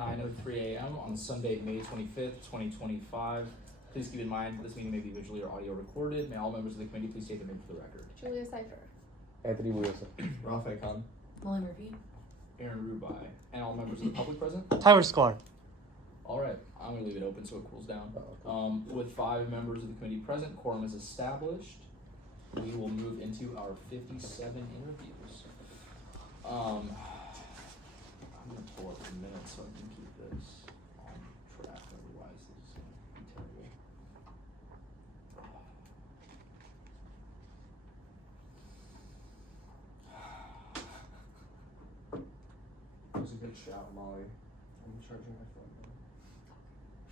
at 9:03 a.m. on Sunday, May 25th, 2025. Please keep in mind this meeting may be visually or audio recorded. May all members of the committee please state their name for the record. Julia Cipher. Anthony Wilson. Rafael Khan. Molly Murphy. Aaron Rubai. And all members of the public present? Tyler Sklar. Alright, I'm going to leave it open so it cools down. With 5 members of the committee present, quorum is established. We will move into our 57 interviews. I'm going to pull up the minutes so I can keep this on track, otherwise this is going to be terrible. That was a good shout, Molly. I'm charging my phone now.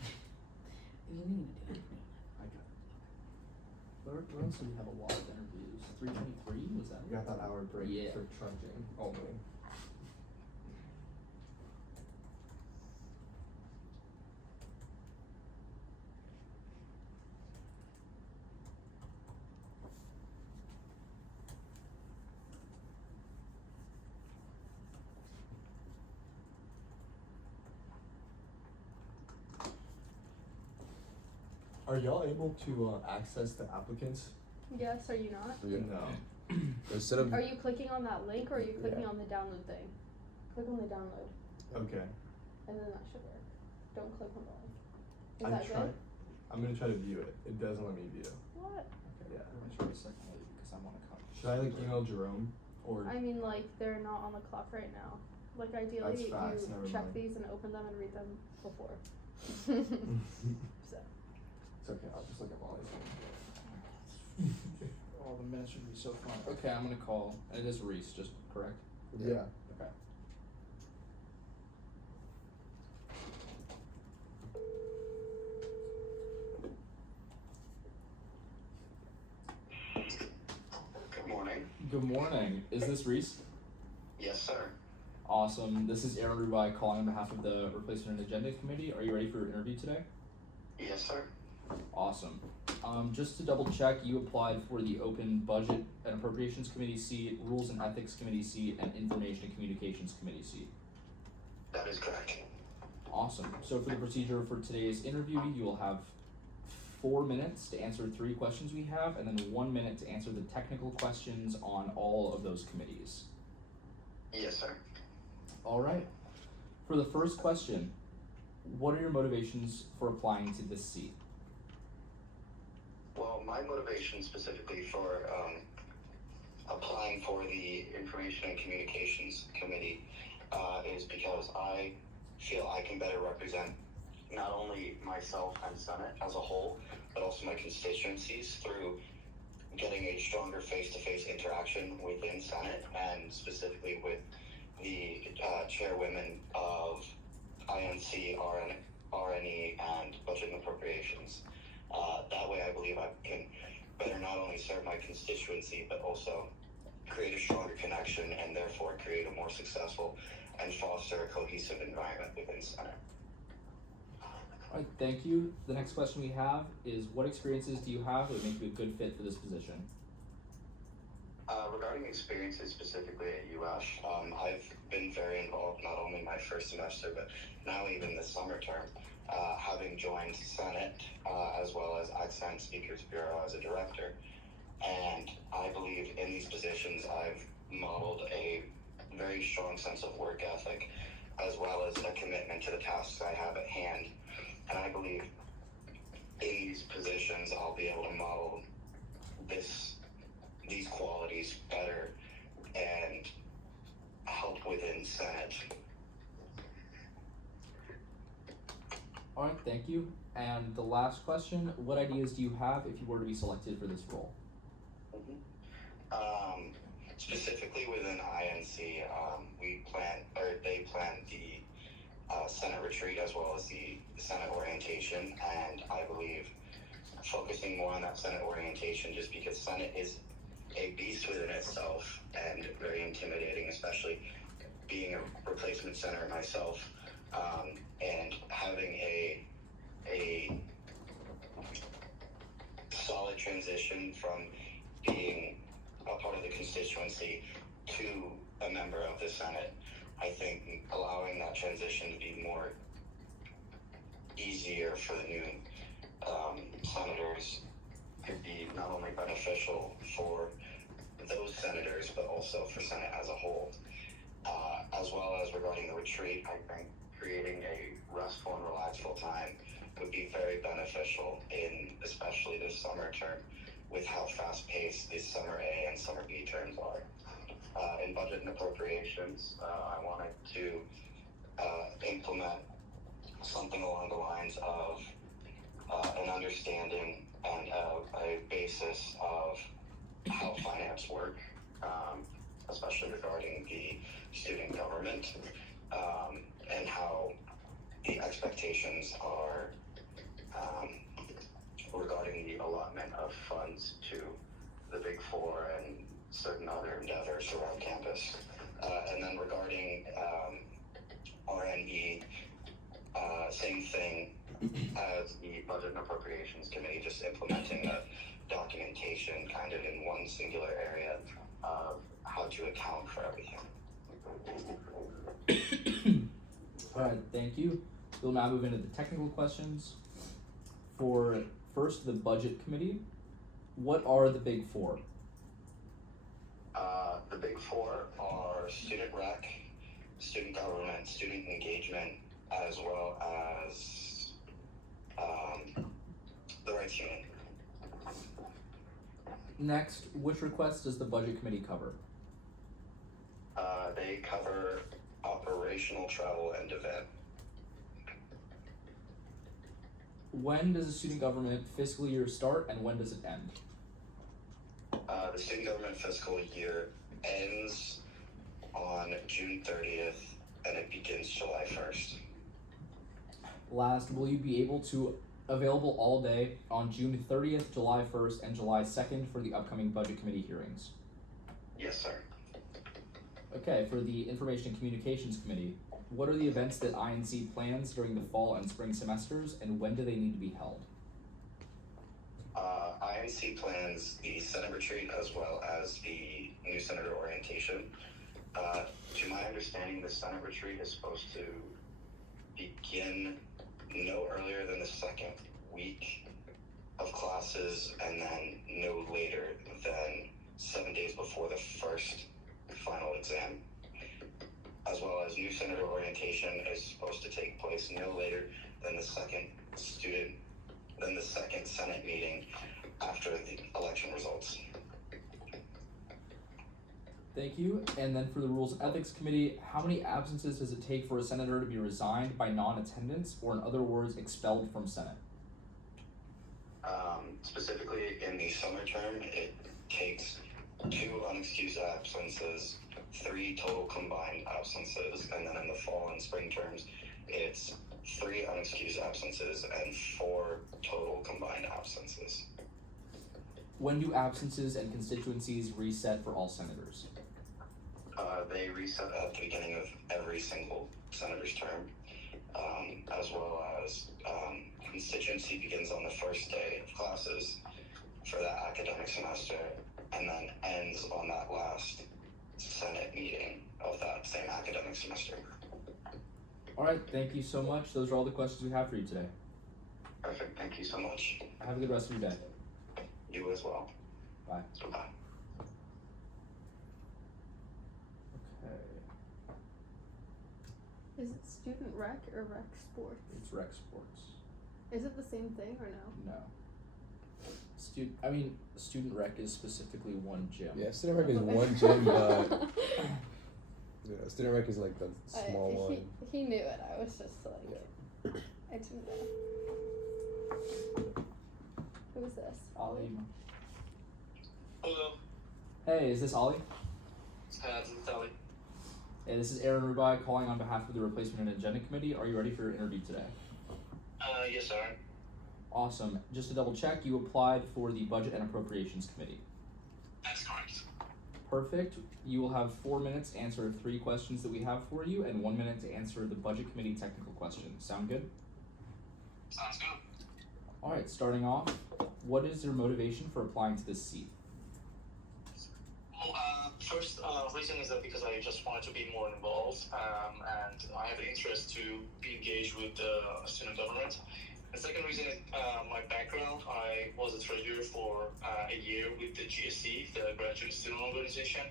If you need me to do it. I got it. Where else do we have a lot of interviews? 323? Was that We got that hour break Yeah. for trudging only. Are y'all able to access the applicants? Yes, are you not? No. Instead of Are you clicking on that link or are you clicking Yeah. on the download thing? Click on the download Okay. and then that should work. Don't click on the link. Is I'm that trying. good? I'm gonna try to view it. It doesn't let me view. What? Okay, I'm going to try a second later because I want to come. Should I like email Jerome or? I mean, like, they're not on the clock right now. Like, ideally, That's facts, you never check mind. these and open them and read them before. So. It's okay. I'll just look at Molly's. Oh, the minutes should be so fun. Okay, I'm going to call. It is Reese, just correct? Yeah. Okay. Good morning. Good morning. Is this Reese? Yes, sir. Awesome. This is Aaron Rubai calling on behalf of the Replacement and Agenda Committee. Are you ready for your interview today? Yes, sir. Awesome. Just to double check, you applied for the Open Budget and Appropriations Committee seat, Rules and Ethics Committee seat, and Information and Communications Committee seat. That is correct. Awesome. So for the procedure for today's interview, you will have 4 minutes to answer 3 questions we have, and then 1 minute to answer the technical questions on all of those committees. Yes, sir. All right. For the first question, what are your motivations for applying to this seat? Well, my motivation specifically for applying for the Information and Communications Committee is because I feel I can better represent not only myself and Senate as a whole, but also my constituencies through getting a stronger face-to-face interaction within Senate and specifically with the chairwomen of INC, RNE, and Budget and Appropriations. That way I believe I can better not only serve my constituency, but also create a stronger connection and therefore create a more successful and foster a cohesive environment within Senate. All right, thank you. The next question we have is, what experiences do you have that would make you a good fit for this position? Regarding experiences specifically at UF, I've been very involved not only my first semester, but now even the summer term, having joined Senate as well as Accent Speakers Bureau as a director. And I believe in these positions I've modeled a very strong sense of work ethic as well as a commitment to the tasks I have at hand. And I believe in these positions I'll be able to model these qualities better and help within Senate. All right, thank you. And the last question, what ideas do you have if you were to be selected for this role? Specifically within INC, they plan the Senate retreat as well as the Senate orientation, and I believe focusing more on that Senate orientation just because Senate is a beast within itself and very intimidating, especially being a replacement senator myself, and having a solid transition from being a part of the constituency to a member of the Senate I think allowing that transition to be more easier for the new senators could be not only beneficial for those senators, but also for Senate as a whole. As well as regarding the retreat, I think creating a restful and relaxful time would be very beneficial in especially this summer term with how fast-paced these summer A and summer B terms are. In budget and appropriations, I wanted to implement something along the lines of an understanding and a basis of how finance work, especially regarding the student government, and how the expectations are regarding the allotment of funds to the Big Four and certain other endeavors around campus. And then regarding RNE, same thing as the Budget and Appropriations Committee, just implementing the documentation kind of in one singular area of how to account for everything. Alright, thank you. We'll now move into the technical questions. For first, the Budget Committee. What are the Big Four? The Big Four are student rec, student government, student engagement, as well as the rights union. Next, which requests does the Budget Committee cover? They cover operational travel and event. When does the student government fiscal year start and when does it end? The student government fiscal year ends on June 30th and it begins July 1st. Last, will you be available all day on June 30th, July 1st, and July 2nd for the upcoming Budget Committee hearings? Yes, sir. Okay, for the Information and Communications Committee, what are the events that INC plans during the fall and spring semesters, and when do they need to be held? INC plans the Senate retreat as well as the new Senator orientation. To my understanding, the Senate retreat is supposed to begin no earlier than the second week of classes and then no later than 7 days before the first final exam. As well as new Senator orientation is supposed to take place no later than the second Senate meeting after the election results. Thank you. And then for the Rules and Ethics Committee, how many absences does it take for a senator to be resigned by non-attendance, or in other words, expelled from Senate? Specifically in the summer term, it takes 2 unexcused absences, 3 total combined absences, and then in the fall and spring terms, it's 3 unexcused absences and 4 total combined absences. When do absences and constituencies reset for all senators? They reset at the beginning of every single senator's term, as well as constituency begins on the first day of classes for that academic semester, and then ends on that last Senate meeting of that same academic semester. Alright, thank you so much. Those are all the questions we have for you today. Perfect, thank you so much. Have a good rest of your day. You as well. Bye. Bye-bye. Okay, Is it student rec or rec sports? it's rec sports. Is it the same thing or no? No. Student rec is specifically one gym. Yeah, student rec is one gym, but student rec is like the small one. He knew it. I was just like, I didn't know. Who's this? Ollie. Hello, Hey, is this Ollie? this is Ellie. Hey, this is Aaron Rubai calling on behalf of the Replacement and Agenda Committee. Are you ready for your interview today? Yes, sir. Awesome. Just to double check, you applied for the Budget and Appropriations Committee. That's correct. Perfect. You will have 4 minutes to answer 3 questions that we have for you and 1 minute to answer the Budget Committee technical questions. Sound good? Sounds good. Alright, starting off, what is your motivation for applying to this seat? Well, First reason is that because I just wanted to be more involved, and I have an interest to be engaged with student government. The second reason is my background. I was a treasurer for a year with the GSE, the Graduate Student Organization,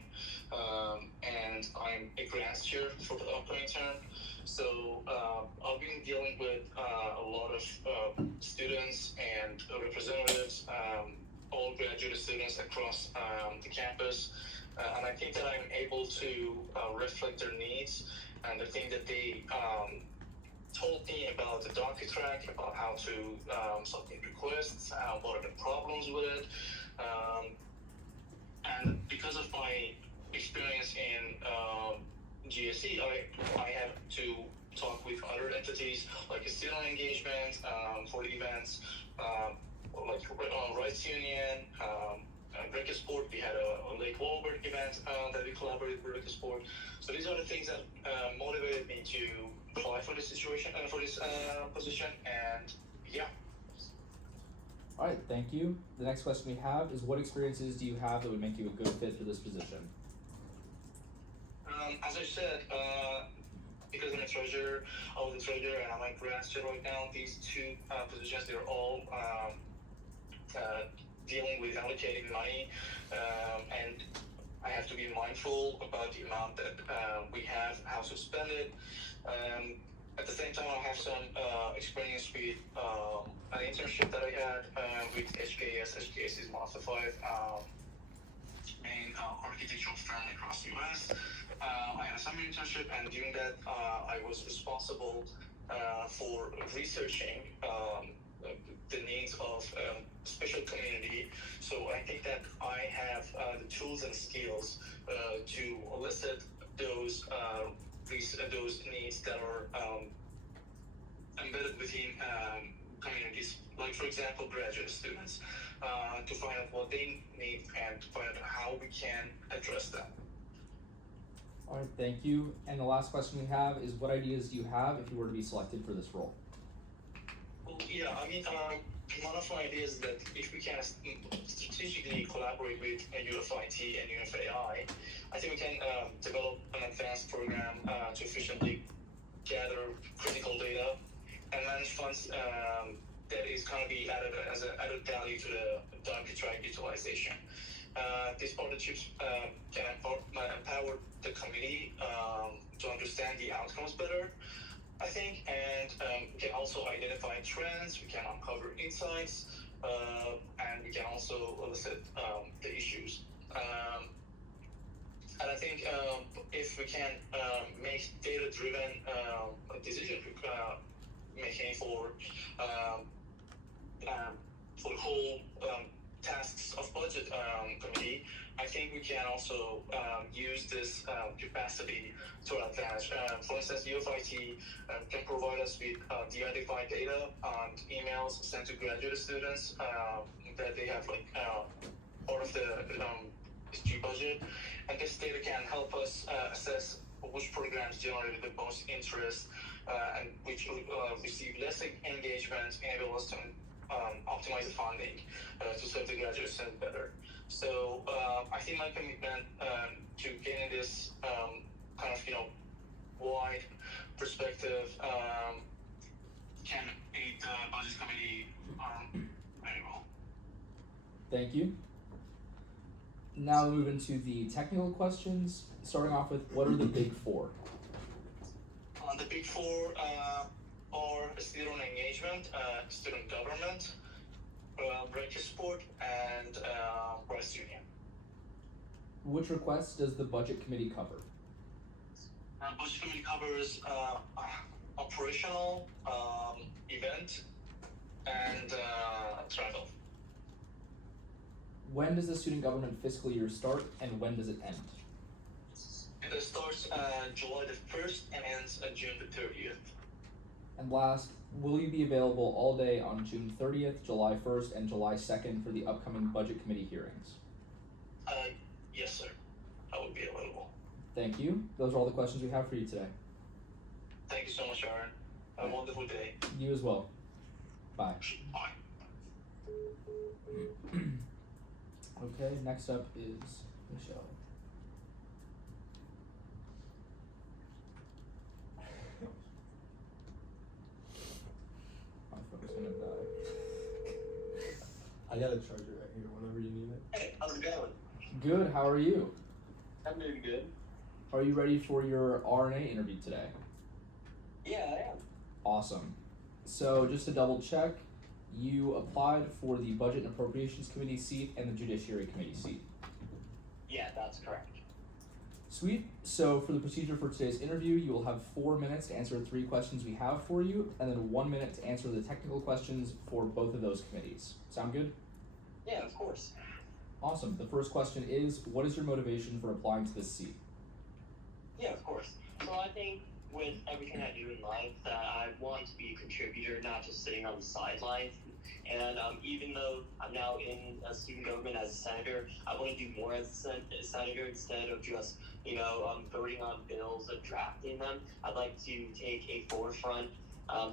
and I'm a grants chair for the upcoming term. So I've been dealing with a lot of students and representatives, all graduate students across the campus. And I think that I'm able to reflect their needs and the thing that they told me about the docket track, about how to submit requests, what are the problems with it. And because of my experience in GSE, I have to talk with other entities like a student engagement for events, like Rights Union, Record Sport. We had a Lake Wahlberg event that we collaborated with Record Sport. So these are the things that motivated me to apply for this situation for this position, and yeah. All right, thank you. The next question we have is, what experiences do you have that would make you a good fit for this position? As I said, because I'm a treasurer, I was a treasurer and I'm a grants chair right now. These two positions, they're all dealing with allocating money, and I have to be mindful about the amount that we have, how to spend it. At the same time, I have some experience with an internship that I had with HKS. HKS is one of the 5 main architectural firms across the US. I had a summer internship, and during that, I was responsible for researching the needs of special community. So I think that I have the tools and skills to elicit those needs that are embedded within communities, like for example graduate students, to find out what they need and to find out how we can address them. All right, thank you. And the last question we have is, what ideas do you have if you were to be selected for this role? Well, yeah, I mean, one of my ideas is that if we can strategically collaborate with UFIT and UFAI, I think we can develop an advanced program to efficiently gather critical data and manage funds that is going to be added as an added value to the docket track utilization. These partnerships can empower the committee to understand the outcomes better, I think, and we can also identify trends, we can uncover insights, and we can also elicit the issues. And I think if we can make data-driven decision making for the whole tasks of budget committee, I think we can also use this capacity to our advantage. For instance, UFIT can provide us with de-identified data on emails sent to graduate students that they have like part of the SG budget, and this data can help us assess which programs generated the most interest and which receive less engagement, enable us to optimize the funding to serve the graduate students better. So I think my commitment to getting this kind of wide perspective can aid the budget committee very well. Thank you. Now we'll move into the technical questions, starting off with, what are the big 4? The big 4 are student engagement, student government, Record Sport, and Rights Union. Which requests does the budget committee cover? Budget committee covers operational, event, and travel. When does the student government fiscal year start, and when does it end? It starts July the 1st and ends June the 30th. And last, will you be available all day on June 30th, July 1st, and July 2nd for the upcoming budget committee hearings? Yes, sir. I will be available. Thank you. Those are all the questions we have for you today. Thank you so much, Aaron. Have a wonderful day. You as well. Bye. Bye. Okay, next up is Michelle. I got a charger right here whenever you need it. Hey, how's it going? Good, how are you? I'm doing good. Are you ready for your RNA interview today? Yeah, I am. Awesome. So just to double check, you applied for the Budget and Appropriations Committee seat and the Judiciary Committee seat. Yeah, that's correct. Sweet. So for the procedure for today's interview, you will have 4 minutes to answer 3 questions we have for you, and then 1 minute to answer the technical questions for both of those committees. Sound good? Yeah, of course. Awesome. The first question is, what is your motivation for applying to this seat? Yeah, of course. So I think with everything I do in life that I want to be a contributor, not just sitting on the sidelines. And even though I'm now in student government as a senator, I want to do more as a senator instead of just, voting on bills and drafting them. I'd like to take a forefront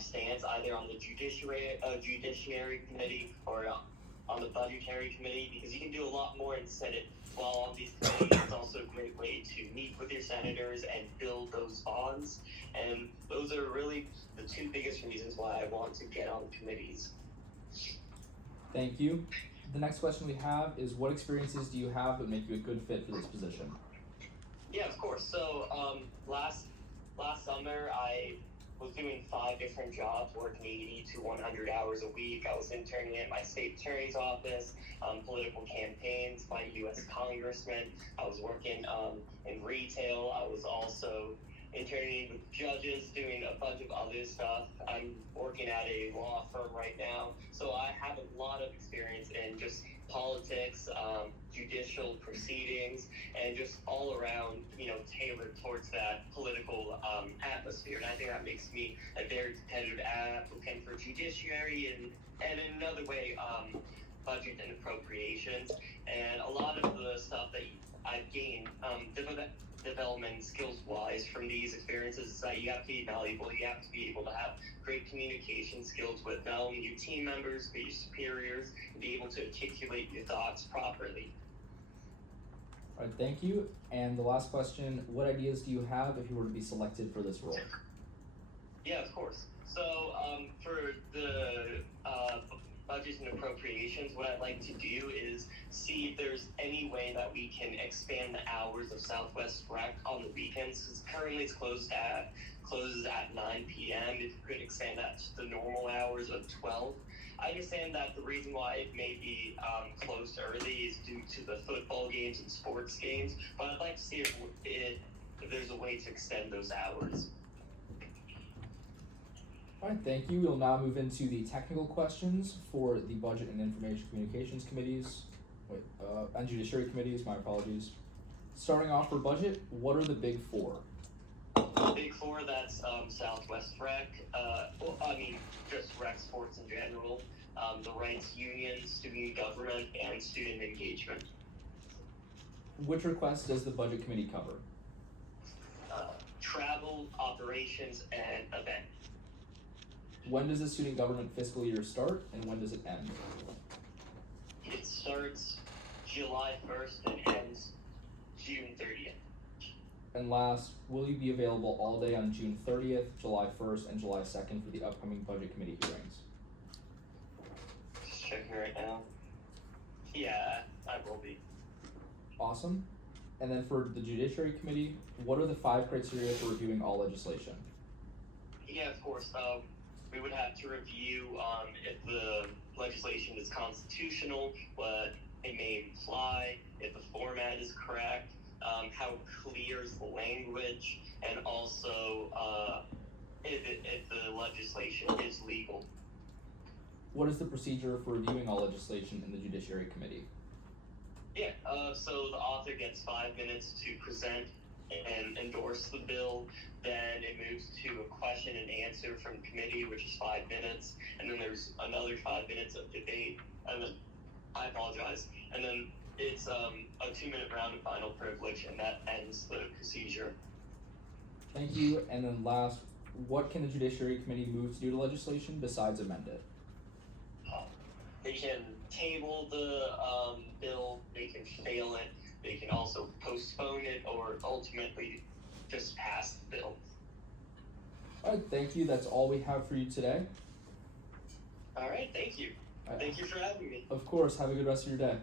stance either on the judiciary committee or on the budgetary committee, because you can do a lot more in Senate while on these committees. It's also a great way to meet with your senators and build those bonds. And those are really the 2 biggest reasons why I want to get on committees. Thank you. The next question we have is, what experiences do you have that make you a good fit for this position? Yeah, of course. So last summer I was doing 5 different jobs, working 80 to 100 hours a week. I was interning at my state attorney's office, political campaigns, my U.S. congressman. I was working in retail. I was also interning with judges, doing a bunch of other stuff. I'm working at a law firm right now. So I have a lot of experience in just politics, judicial proceedings, and just all around, tailored towards that political atmosphere. And I think that makes me a very competitive applicant for judiciary and in another way, budget and appropriations. And a lot of the stuff that I've gained, development skills wise from these experiences is that you have to be valuable. You have to be able to have great communication skills with not only your team members but your superiors, and be able to articulate your thoughts properly. All right, thank you. And the last question, what ideas do you have if you were to be selected for this role? Yeah, of course. So for the budgets and appropriations, what I'd like to do is see if there's any way that we can expand the hours of Southwest Rec on the weekends, because currently it's closes at 9 p.m. If you could extend that to the normal hours of 12. I understand that the reason why it may be closed early is due to the football games and sports games, but I'd like to see if there's a way to extend those hours. All right, thank you. We'll now move into the technical questions for the Budget and Information Communications Committees, and Judiciary Committees, my apologies. Starting off for Budget, what are the Big 4? The Big 4, that's Southwest Rec, just rec sports in general, the rights union, student government, and student engagement. Which requests does the Budget Committee cover? Travel, operations, and event. When does the student government fiscal year start, and when does it end? It starts July 1st and ends June 30th. And last, will you be available all day on June 30th, July 1st, and July 2nd for the upcoming Budget Committee hearings? Just checking right now. Yeah, I will be. Awesome. And then for the Judiciary Committee, what are the 5 criteria for reviewing all legislation? Yeah, of course. We would have to review if the legislation is constitutional, what it may imply, if the format is correct, how clear is the language, and also if the legislation is legal. What is the procedure for reviewing all legislation in the Judiciary Committee? Yeah, so the author gets 5 minutes to present and endorse the bill. Then it moves to a question and answer from the committee, which is 5 minutes, and then there's another 5 minutes of debate, and then I apologize, and then it's a 2-minute round of final privilege, and that ends the procedure. Thank you. And then last, what can the Judiciary Committee move to do to legislation besides amend it? They can table the bill, they can fail it, they can also postpone it, or ultimately just pass the bill. All right, thank you. That's all we have for you today. All right, thank you. Thank you for having me. Of course. Have a good rest of your day.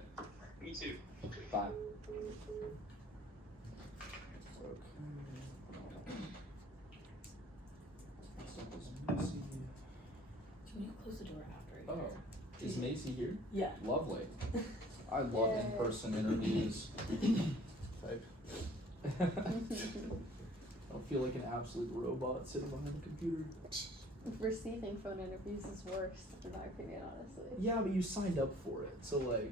Me too. Bye. Can you close the door after? Oh, is Macy here? Yeah. Lovely. I love Yay. in-person interviews. Type. I don't feel like an absolute robot sitting behind a computer. Receiving phone interviews is worse, in my opinion, honestly. Yeah, but you signed up for it, so like,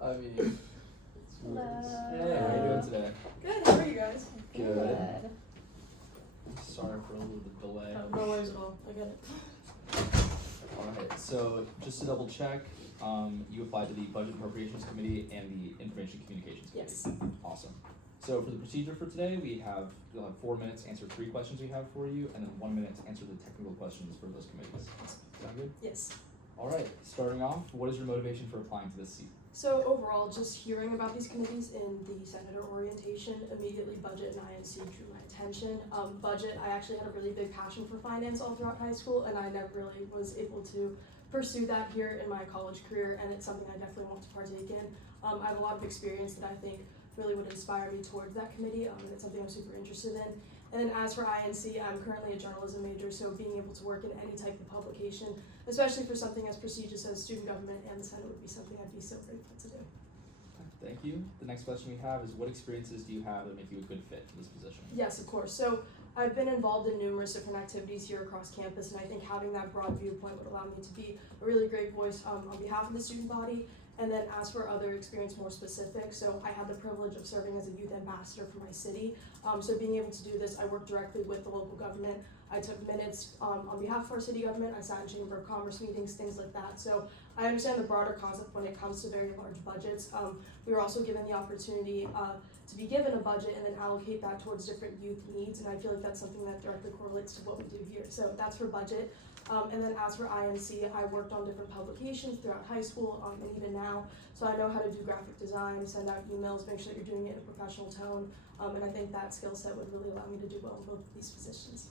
I mean, it's Hello. Hey, how you doing today? Good, how are you guys? Good. Sorry for a little bit of delay. No worries at all, I get it. Alright, so just to double check, you applied to the Budget Appropriations Committee and the Information Communications Committee. Yes. Awesome. So for the procedure for today, you'll have 4 minutes to answer 3 questions we have for you, and then 1 minute to answer the technical questions for those committees. Sound good? Yes. Alright, starting off, what is your motivation for applying to this seat? So overall, just hearing about these committees in the senator orientation, immediately budget and INC drew my attention. Budget, I actually had a really big passion for finance all throughout high school, and I never really was able to pursue that here in my college career, and it's something I definitely want to partake in. I have a lot of experience that I think really would inspire me towards that committee, and it's something I'm super interested in. And then as for INC, I'm currently a journalism major, so being able to work in any type of publication, especially for something as prestigious as student government and the Senate, would be something I'd be so grateful to do. Thank you. The next question we have is, what experiences do you have that make you a good fit for this position? Yes, of course. So I've been involved in numerous different activities here across campus, and I think having that broad viewpoint would allow me to be a really great voice on behalf of the student body. And then as for other experience more specific, so I had the privilege of serving as a youth ambassador for my city. So being able to do this, I worked directly with the local government. I took minutes on behalf of our city government. I sat in Chamber of Commerce meetings, things like that. So I understand the broader concept when it comes to very large budgets. We were also given the opportunity to be given a budget and then allocate that towards different youth needs. And I feel like that's something that directly correlates to what we do here. So that's for budget. And then as for INC, I worked on different publications throughout high school and even now. So I know how to do graphic design, send out emails, make sure that you're doing it in a professional tone. And I think that skill set would really allow me to do well in both of these positions.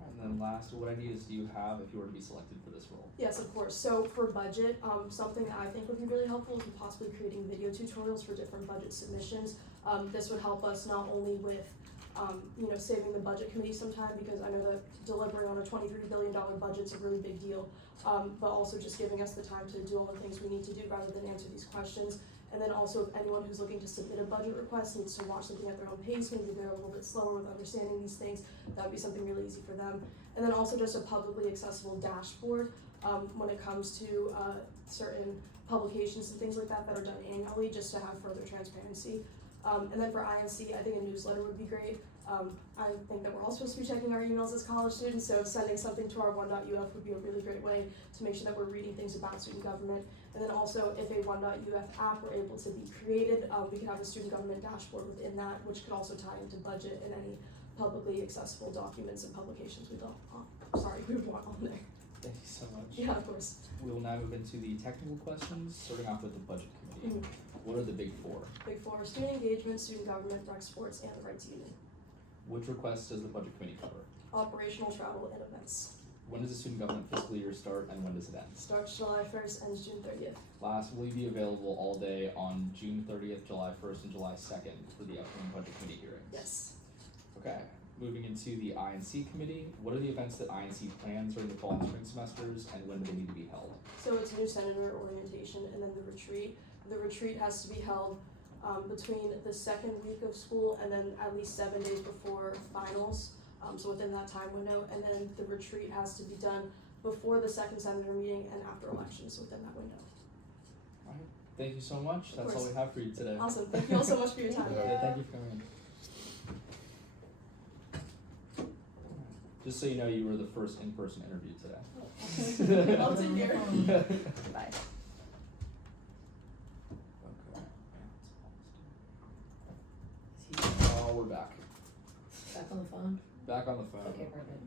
And then last, what ideas do you have if you were to be selected for this role? Yes, of course. So for budget, something that I think would be really helpful is possibly creating video tutorials for different budget submissions. This would help us not only with saving the budget committee some time, because I know that delivering on a $23 billion budget is a really big deal, but also just giving us the time to do all the things we need to do rather than answer these questions. And then also, if anyone who's looking to submit a budget request needs to watch something at their own pace, maybe they're a little bit slower with understanding these things, that would be something really easy for them. And then also just a publicly accessible dashboard when it comes to certain publications and things like that are done annually, just to have further transparency. And then for INC, I think a newsletter would be great. I think that we're all supposed to be checking our emails as college students, so sending something to our 1.UF would be a really great way to make sure that we're reading things about student government. And then also, if a 1.UF app were able to be created, we could have a student government dashboard within that, which could also tie into budget and any publicly accessible documents and publications we would want on there. Thank you so much. Yeah, of course. We will now move into the technical questions, starting off with the budget committee. What are the big 4? Big 4: student engagement, student government, rec sports, and the rights union. Which requests does the budget committee cover? Operational travel and events. When does the student government fiscal year start and when does it end? Starts July 1st, ends June 30th. Last, will you be available all day on June 30th, July 1st, and July 2nd for the upcoming budget committee hearings? Yes. Okay, moving into the INC committee, what are the events that INC plans during the fall and spring semesters, and when do they need to be held? So it's new senator orientation and then the retreat. The retreat has to be held between the second week of school and then at least 7 days before finals, so within that time window. And then the retreat has to be done before the second senator meeting and after elections, within that window. All right, thank you so much. That's all course. we have for you today. Awesome. Thank you all so much for your time. Yeah, thank you for coming in. Just so you know, you were the first in-person interview today. Love to hear. Bye. Oh, we're back. Back on the phone? Back on the phone. Okay, perfect.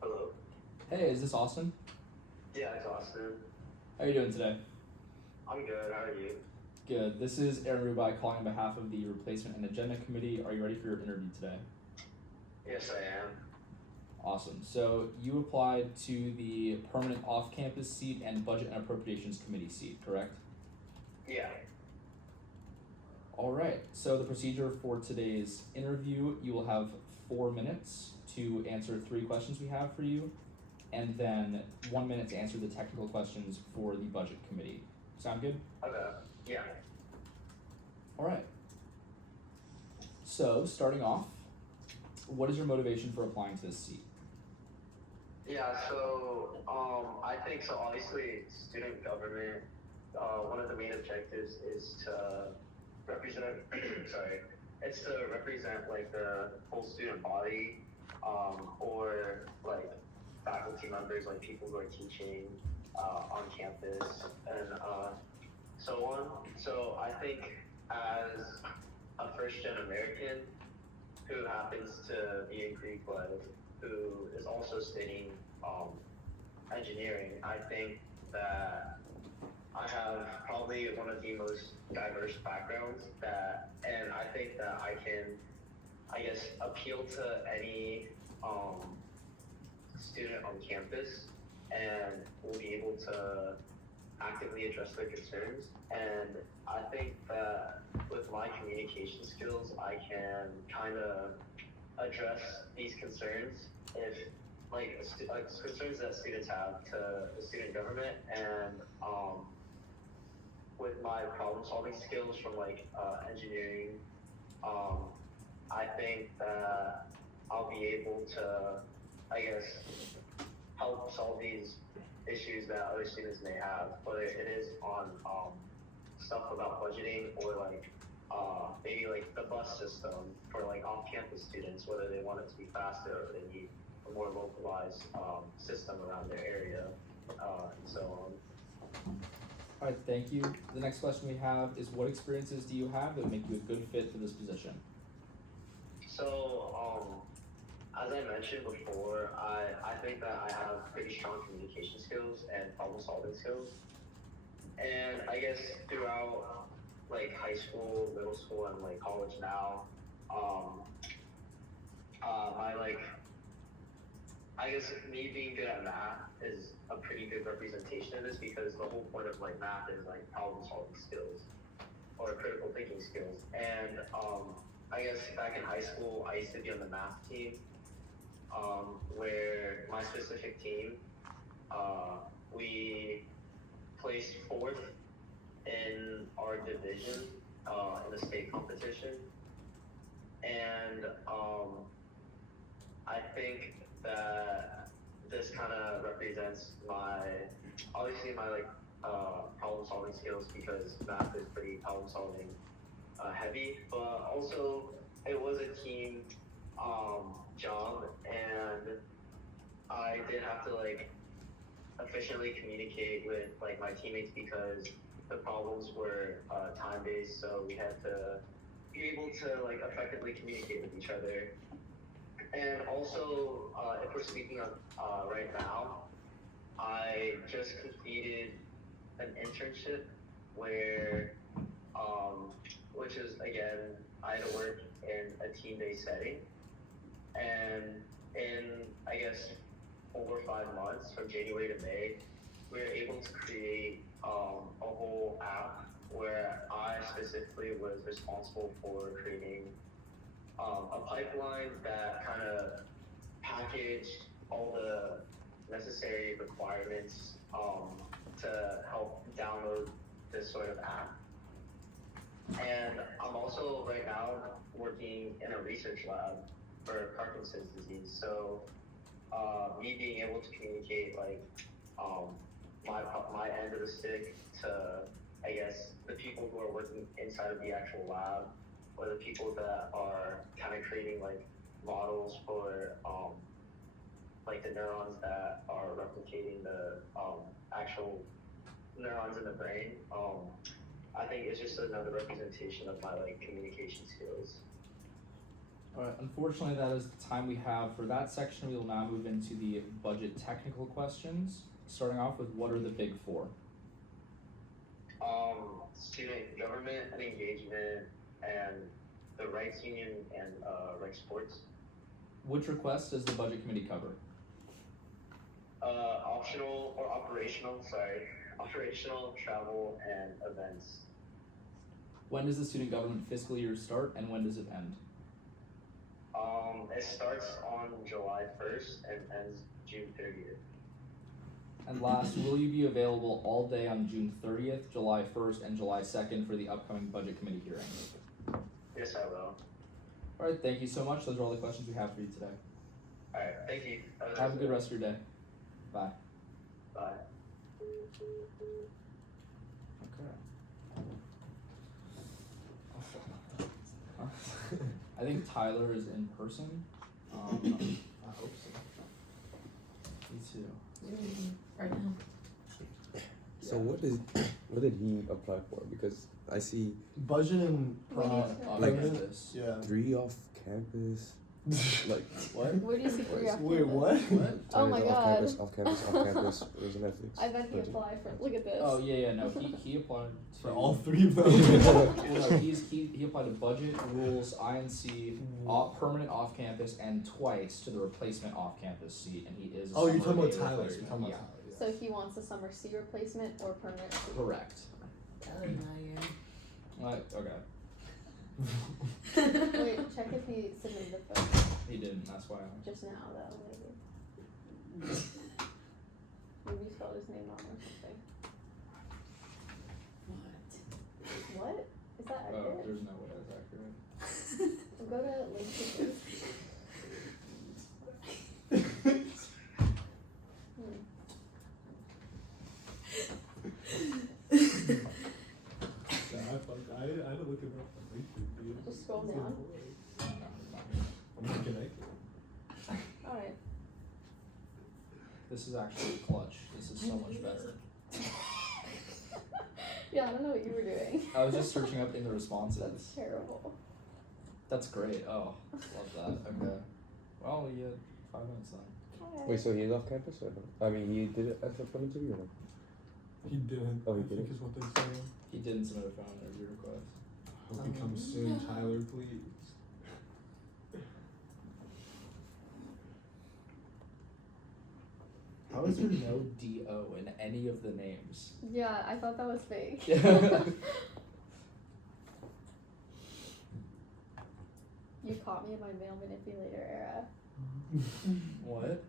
Hello. Hey, is this Austin? Yeah, it's Austin. How are you doing today? I'm good. How are you? Good. This is Aaron Rubai calling on behalf of the Replacement and Agenda Committee. Are you ready for your interview today? Yes, I am. Awesome. So you applied to the permanent off-campus seat and Budget and Appropriations Committee seat, correct? Yeah. All right. So the procedure for today's interview, you will have 4 minutes to answer 3 questions we have for you, and then 1 minute to answer the technical questions for the Budget Committee. Sound good? Okay. Yeah. All right. So starting off, what is your motivation for applying to this seat? Yeah. So, I think so. Obviously, student government. One of the main objectives is to represent. sorry. It's to represent like the full student body, or like faculty members, like people who are teaching on campus and so on. So I think as a first-gen American who happens to be in Greek blood, who is also studying engineering, I think that I have probably one of the most diverse backgrounds and I think that I can, I guess, appeal to any student on campus and will be able to actively address their concerns. And I think that with my communication skills, I can kind of address these concerns if concerns that students have to the student government, and with my problem solving skills from engineering, I think that I'll be able to, I guess, help solve these issues that other students may have, whether it is on stuff about budgeting or maybe the bus system for off-campus students, whether they want it to be faster or they need a more localized system around their area, and so on. All right, thank you. The next question we have is, what experiences do you have that make you a good fit for this position? So, as I mentioned before, I think that I have pretty strong communication skills and problem solving skills. And I guess throughout high school, middle school, and college now, I guess me being good at math is a pretty good representation of this, because the whole point of math is problem solving skills or critical thinking skills. And I guess back in high school, I used to be on the math team, where my specific team, we placed 4th in our division in the state competition. And I think that this kind of represents my problem solving skills, because math is pretty problem solving heavy, but also it was a team job, and I did have to efficiently communicate with my teammates, because the problems were time based, so we had to be able to effectively communicate with each other. And also, if we're speaking of right now, I just completed an internship where, which is again, I had to work in a team-based setting, and in I guess 4 or 5 months, from January to May, we were able to create a whole app where I specifically was responsible for creating a pipeline that kind of packaged all the necessary requirements to help download this sort of app. And I'm also right now working in a research lab for Parkinson's disease. So me being able to communicate my end of the stick to, I guess, the people who are working inside of the actual lab, or the people that are kind of creating models for the neurons that are replicating the actual neurons in the brain. I think it's just another representation of my communication skills. Alright, unfortunately that is the time we have for that section. We will now move into the budget technical questions. Starting off with, what are the big four? Student government and engagement, and the rights union, and rec sports. Which request does the budget committee cover? Operational, travel, and events. When does the student government fiscal year start and when does it end? It starts on July 1st and ends June 30th. And last, will you be available all day on June 30th, July 1st, and July 2nd for the upcoming budget committee hearing? Yes, I will. Alright, thank you so much. Those are all the questions we have for you today. Alright, thank you. Have a good rest of your day. Bye. Bye. Okay. I think Tyler is in person. I hope so. Me too. Right now. So what did he apply for? Because I see Budget and We need to- Off Like- campus. yeah. 3 off campus. Like what? Where do you see three off Wait, campus? what? Oh my God. Off campus. It was an ethics. I bet he budget. applied for. Look at this. Oh yeah, no, he applied to For all three of them. Well, no, he applied to budget, rules, INC, permanent off campus, and twice to the replacement off campus seat, and he is. A Oh, you're summer talking about day Tyler. You're replacement. talking about Yeah, Tyler. Yeah. So he wants a summer C replacement or permanent C. correct. Tyler's not here. Okay, Wait, check if he submitted the photo he didn't. That's why. just now though, maybe. Maybe you spelled his name wrong or something. What? What? Is that Oh, accurate? there's no way that's accurate. Go to LinkedIn. I had to look it up on LinkedIn, dude. Just scroll down. I'm not connected. Alright. This is actually clutch. This is so much better. Yeah, I don't know what you were doing. I was just searching up in the That's responses. terrible. That's great. Oh, love that. Okay. Well, you had 5 minutes then. Okay. Wait, so he's off campus or no? I mean, he did it as a phone interview or no? He didn't. Oh, he I think didn't? is what they're saying. He didn't submit a phone interview request. Hope he comes soon, Tyler, please. How is there no D-O in any of the names? Yeah, I thought that was fake. You caught me in my male manipulator era. What?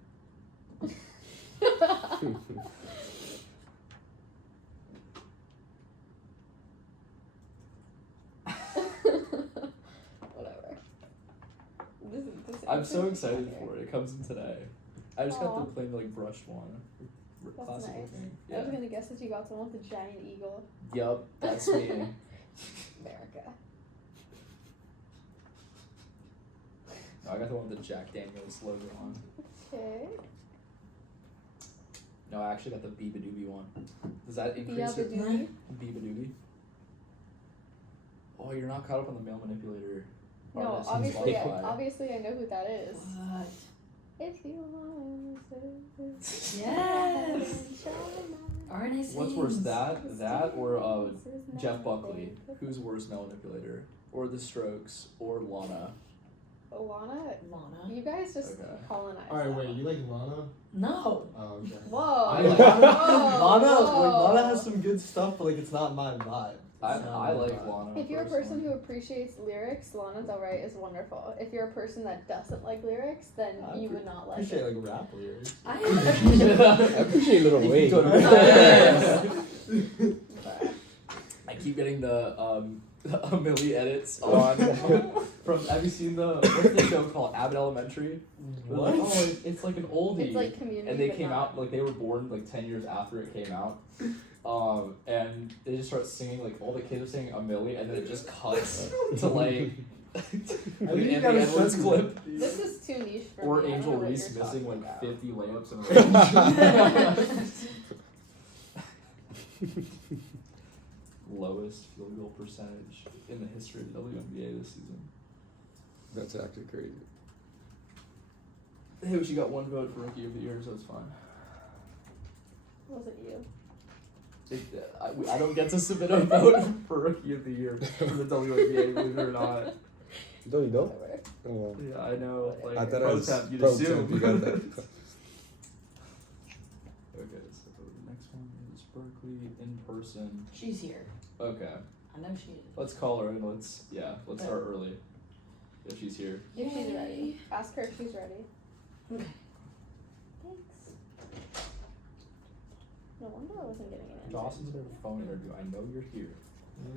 Whatever. This I'm so answer's excited not for here. it. It comes in today. I just got Aw. the plain like brushed one. That's Classic nice. looking. I was gonna guess that you got the one with the giant eagle. Yup, that's me. America. No, I got the one with the Jack Daniels logo on. Okay. No, I actually got the Beabadoobie one. Does that increase your Beabadoobie? Beabadoobie? Oh, you're not caught up on the male manipulator. No, artist in obviously, Spotify. obviously I know who that is. What? If you want to Yes! RNA What's worse, sings. that or Jeff Buckley? Who's worse male manipulator? Or The Strokes? Or Lana? Lana? Lana? You guys just Okay. colonized. Alright, that wait, one. you like Lana? No. Oh, okay. Whoa. I like Lana, whoa. Lana has some good stuff, but like it's not my vibe. I like Lana. If you're a person personally. who appreciates lyrics, Lana Del Rey is wonderful. If you're a person that doesn't like lyrics, then I you would not like appreciate it. like rap lyrics. I I appreciate Little Wayne. Go to- Yes. I keep getting the Millie edits on from. Have you seen the what's the show called? Abbott Elementary. They're like, What? oh, it's like an oldie. It's like Community, and they but came not. out like they were born like 10 years after it came out. And they just start singing like all the kids are singing a Millie, and then it just cuts to like I think you Andy gotta Edwards send clip. This is too niche for Or me. I don't Angel know what Reese you're missing talking like about. 50 layups in a row. Lowest field goal percentage in the history of the WNBA this season. That's actually crazy. Hey, but you got one vote for Rookie of the Year, so it's fine. Was it you? I don't get to submit a vote for Rookie of the Year for the WNBA, believe it or not. No, you don't? Whatever. Oh, well. Yeah, I know. Like, I thought pro I was temp, you'd pro assume. temp, you got that. Okay, so the next one is Berkeley in person. She's here. Okay, I know she is. let's call her and let's start early. If she's here. If she's ready. Ask her if she's ready. Okay. Thanks. No wonder I wasn't getting an answer. Dawson's been a phone interview. I know you're here.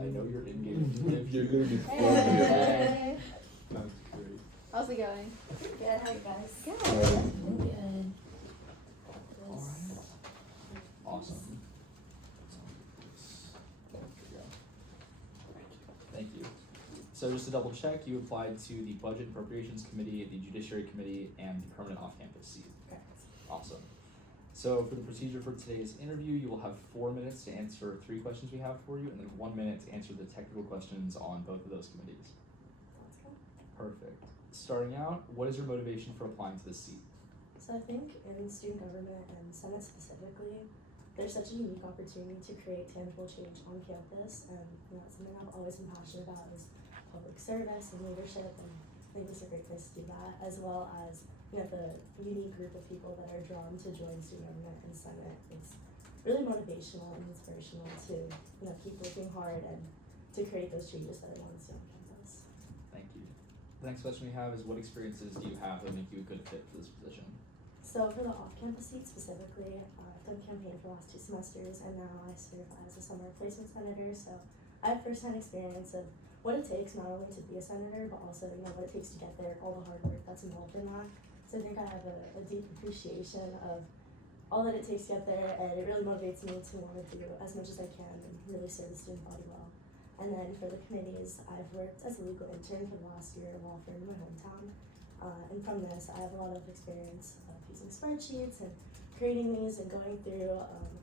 I know you're engaged. You're gonna be Hey. That's great. How's it going? Good, how you guys? Good. Good. Alright. Awesome. Thank you. So just to double check, you applied to the Budget Appropriations Committee, the Judiciary Committee, and the permanent off-campus seat. Correct. Awesome. So for the procedure for today's interview, you will have 4 minutes to answer 3 questions we have for you, and then 1 minute to answer the technical questions on both of those committees. Perfect. Starting out, what is your motivation for applying to this seat? So I think in student government and Senate specifically, there's such a unique opportunity to create tangible change on campus, and something I've always been passionate about is public service and leadership, and I think it's a great place to do that, as well as the unique group of people that are drawn to join student government and Senate. It's really motivational and inspirational to keep working hard and to create those changes that I want to see on campus. Thank you. The next question we have is, what experiences do you have that make you a good fit for this position? So for the off-campus seat specifically, I've done campaign for the last 2 semesters, and now I serve as a summer placement senator. So I have first-hand experience of what it takes not only to be a senator, but also what it takes to get there, all the hard work that's involved in that. So I think I have a deep appreciation of all that it takes to get there, and it really motivates me to want to do as much as I can and really serve the student body well. And then for the committees, I've worked as a legal intern for the last year at a law firm in my hometown. And from this, I have a lot of experience of using spreadsheets and creating these and going through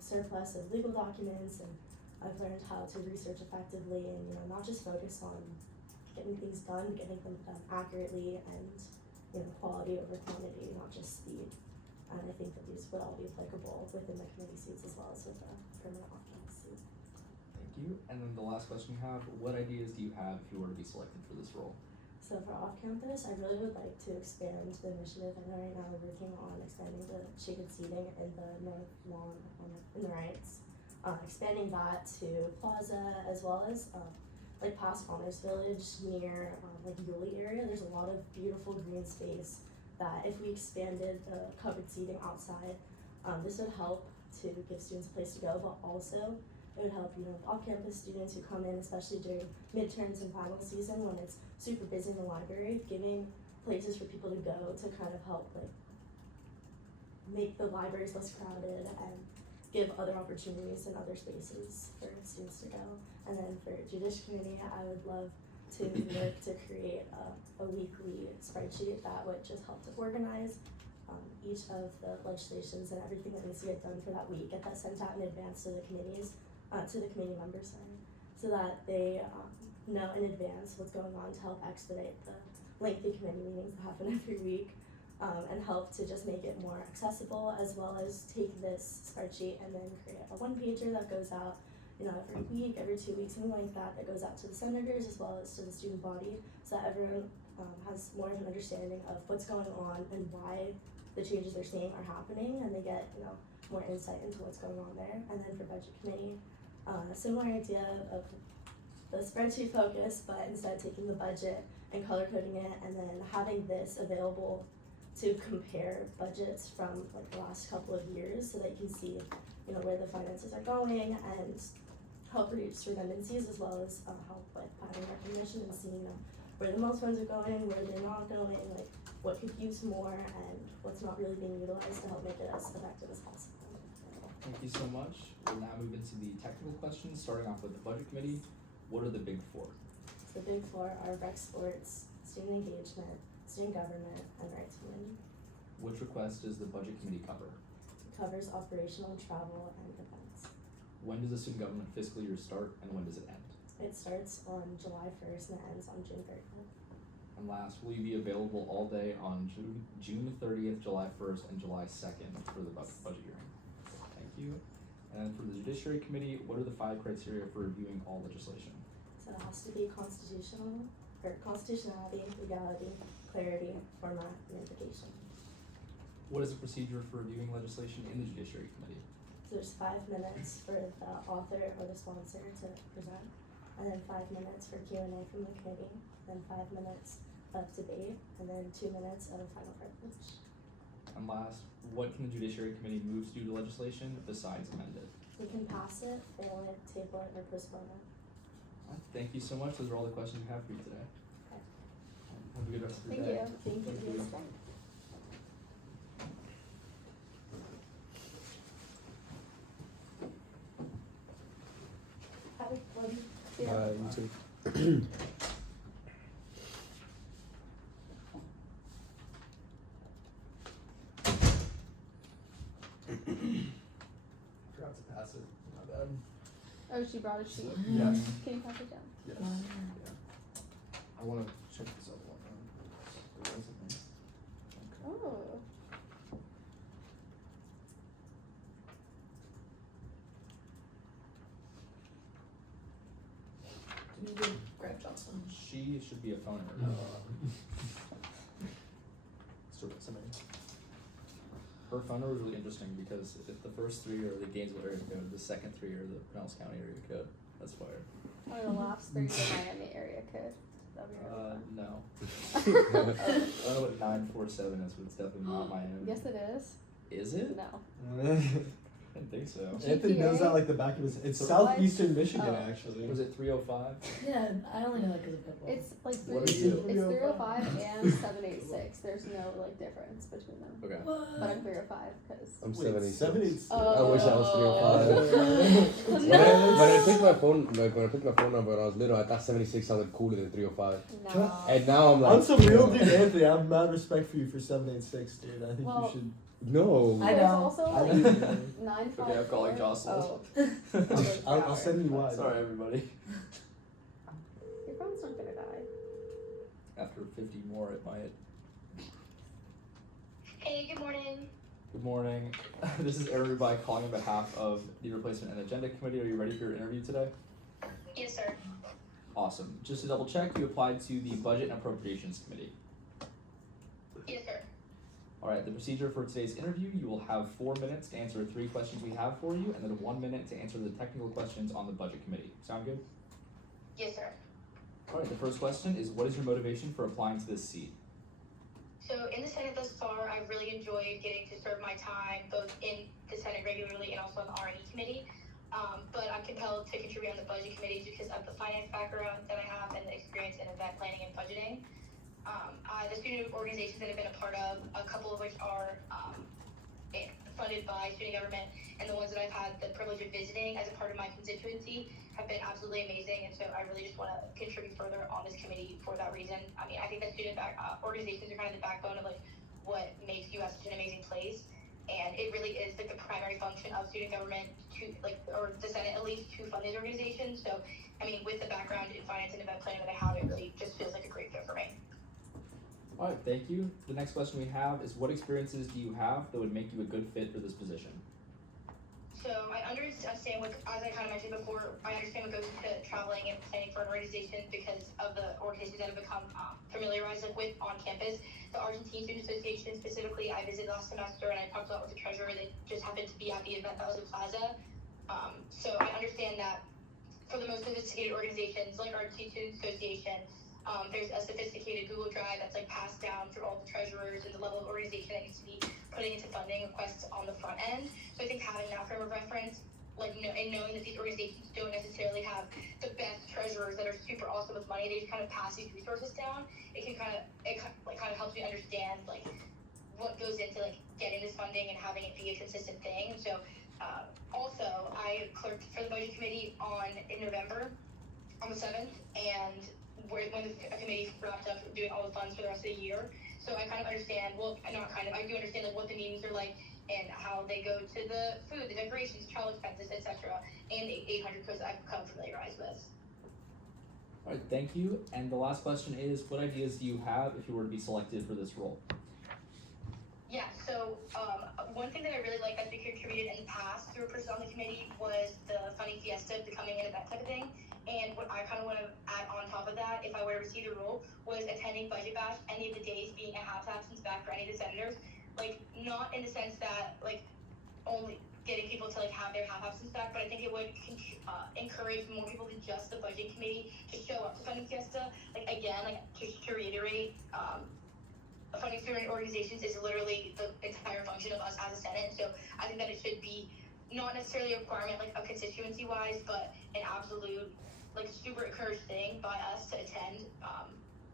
surplus of legal documents, and I've learned how to research effectively and not just focus on getting things done, but getting them done accurately and quality over quantity, not just speed. And I think that these would all be applicable within the committee seats as well as with the permanent off-campus seat. Thank you. And then the last question we have, what ideas do you have if you were to be selected for this role? So for off-campus, I really would like to expand the initiative. I know right now we're working on expanding the shaded seating in the north lawn in the Rights, expanding that to Plaza as well as past Honors Village near Yulee area. There's a lot of beautiful green space that if we expanded the covered seating outside, this would help to give students a place to go, but also it would help off-campus students who come in, especially during midterms and final season when it's super busy in the library, giving places for people to go to kind of help make the libraries less crowded and give other opportunities and other spaces for students to go. And then for Judiciary Committee, I would love to work to create a weekly spreadsheet that would just help to organize each of the legislations and everything that needs to get done for that week, get that sent out in advance to the committees, to the committee members, so that they know in advance what's going on to help expedite the lengthy committee meetings that happen every week, and help to just make it more accessible, as well as take this spreadsheet and then create a one-pager that goes out every week, every 2 weeks, something like that, that goes out to the senators as well as to the student body, so that everyone has more of an understanding of what's going on and why the changes they're seeing are happening, and they get more insight into what's going on there. And then for budget committee, a similar idea of the spreadsheet focus, but instead taking the budget and color coding it, and then having this available to compare budgets from the last couple of years, so that you can see where the finances are going and help reduce redundancies, as well as help with pattern recognition and seeing where the most funds are going, where they're not going, what could use more, and what's not really being utilized to help make it as effective as possible. Thank you so much. We'll now move into the technical questions, starting off with the budget committee. What are the big 4? So the big 4 are rec sports, student engagement, student government, and rights committee. Which request does the budget committee cover? It covers operational, travel, and events. When does the student government fiscal year start, and when does it end? It starts on July 1st and it ends on June 30th. And last, will you be available all day on June 30th, July 1st, and July 2nd for the budget hearing? Thank you. And for the Judiciary Committee, what are the 5 criteria for reviewing all legislation? So it has to be constitutional, or constitutionality, legality, clarity, format, and implication. What is the procedure for reviewing legislation in the Judiciary Committee? So there's 5 minutes for the author or the sponsor to present, and then 5 minutes for Q&A from the committee, then 5 minutes of debate, and then 2 minutes of final privilege. And last, what can the Judiciary Committee move to do to legislation besides amend it? We can pass it, fail it, table it, or postpone it. All right, thank you so much. Those are all the questions we have for you today. Okay. Have a good rest of your Thank day. you. Thank you. Have a good one. See ya. You too. Forgot to pass it. My bad. Oh, she brought a sheet. Yes. Can you pass it down? Yes. I want to check this other one out. The resume. Oh. You need to grab Jocelyn. She should be a phone No. Somebody. Her phone number is really interesting because if the first 3 are the Gainesville area code, the second 3 are the Pinellas County area code. That's fire. Or the last 3 is the Miami area code. That'd be really No. fun. I don't know what 947 is, but it's definitely not Miami. Yes, it is. Is it? No. I didn't think so. Anthony knows that like the back of his. It's southeastern Michigan, Oh. actually. Was it 305? Yeah, I only know that because of Pitbull. It's like What three, are you? it's 305 and 786. There's no like difference between them. Okay. But I'm 305 because. I'm Wait, 76. 76. I wish I was 305. No. When I picked my phone, like when I picked my phone number when I was little, I thought 76 sounded cooler than 305. No. And now I'm like, On some real dude, Anthony, I have mad respect for you for 786, dude. I think Well, you should. no. I There's know. also I like know. 954. Okay, I'm calling Jocelyn. Oh. I'll send you why. Sorry, everybody. Your phone's not gonna die. After 50 more, it might. Hey, good morning. Good morning. This is everybody calling on behalf of the Replacement and Agenda Committee. Are you ready for your interview today? Yes, sir. Awesome. Just to double check, you applied to the Budget and Appropriations Committee. Yes, sir. All right, the procedure for today's interview, you will have 4 minutes to answer 3 questions we have for you, and then 1 minute to answer the technical questions on the Budget Committee. Sound good? Yes, sir. All right, the first question is, what is your motivation for applying to this seat? So in the Senate thus far, I've really enjoyed getting to serve my time both in the Senate regularly and also on the R&E committee. But I'm compelled to contribute on the budget committee because of the finance background that I have and the experience in event planning and budgeting. The student organizations that I've been a part of, a couple of which are funded by student government, and the ones that I've had the privilege of visiting as a part of my constituency have been absolutely amazing, and so I really just want to contribute further on this committee for that reason. I mean, I think that student organizations are kind of the backbone of like what makes US such an amazing place, and it really is like the primary function of student government to or the Senate at least, to fund these organizations. So, I mean, with the background in finance and event planning that I have, it really just feels like a great fit for me. All right, thank you. The next question we have is, what experiences do you have that would make you a good fit for this position? So I understand what, as I kind of mentioned before, I understand what goes into traveling and planning for an organization because of the organizations that have become familiarized with on campus. The Argentine Student Association specifically, I visited last semester and I talked a lot with the treasurer. They just happened to be at the event that was in Plaza. So I understand that for the most sophisticated organizations like Argentine Student Association, there's a sophisticated Google Drive that's like passed down through all the treasurers and the level of organization that needs to be putting into funding requests on the front end. So I think having that frame of reference, and knowing that these organizations don't necessarily have the best treasurers that are super awesome with money, they just kind of pass these resources down. It kind of helps me understand like what goes into like getting this funding and having it be a consistent thing. And so also I clerked for the budget committee in November on the 7th, and when the committee wrapped up doing all the funds for the rest of the year. So I kind of understand, I do understand like what the meetings are like and how they go to the food, the decorations, travel expenses, etc. And the 800 codes that I've become familiarized with. Alright, thank you. And the last question is, what ideas do you have if you were to be selected for this role? Yeah, so one thing that I really like that's been contributed in the past through a person on the committee was the funding fiesta, the coming in event type of thing. And what I kind of want to add on top of that, if I were to receive the role, was attending Budget Bash any of the days, being a half absence back for any of the senators. Like, not in the sense that, like, only getting people to, like, have their half absence back, but I think it would encourage more people than just the budget committee to show up to funding fiesta. Like, again, like, just to reiterate, funding student organizations is literally the entire function of us as a Senate. So I think that it should be not necessarily a requirement, like a constituency wise, but an absolute, like, super encouraged thing by us to attend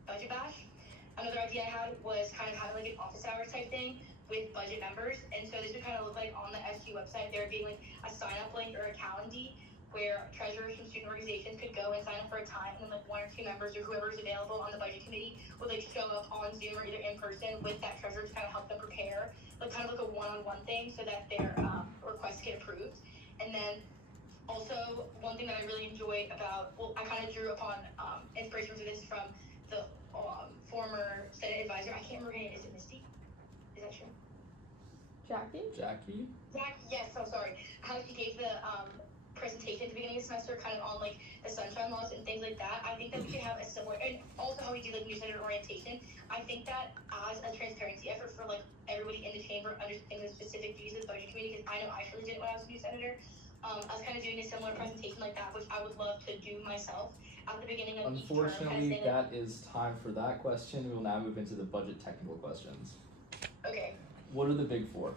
Budget Bash. Another idea I had was kind of having like an office hours type thing with budget members. And so this would kind of look like on the SG website, there would be like a sign up link or a calendar where treasurers from student organizations could go and sign up for a time, and then like one or two members or whoever's available on the budget committee would like show up on Zoom or either in person with that treasurer to kind of help them prepare, like kind of like a one-on-one thing so that their requests get approved. And then also one thing that I really enjoyed about, well, I kind of drew upon inspiration for this from the former Senate advisor. I can't remember her name. Is it Misty? Is that true? Jackie? Jackie, yes, I'm sorry. How she gave the presentation at the beginning of the semester kind of on like the sunshine laws and things like that. I think that we could have a similar, and also how we do like new senator orientation. I think that as a transparency effort for like everybody in the chamber understanding the specific views of the budget committee, because I know I surely did it when I was a new senator. I was kind of doing a similar presentation like that, which I would love to do myself at the beginning of each term. Unfortunately, that is time for that question. We will now move into the budget technical questions. Okay. What are the big four?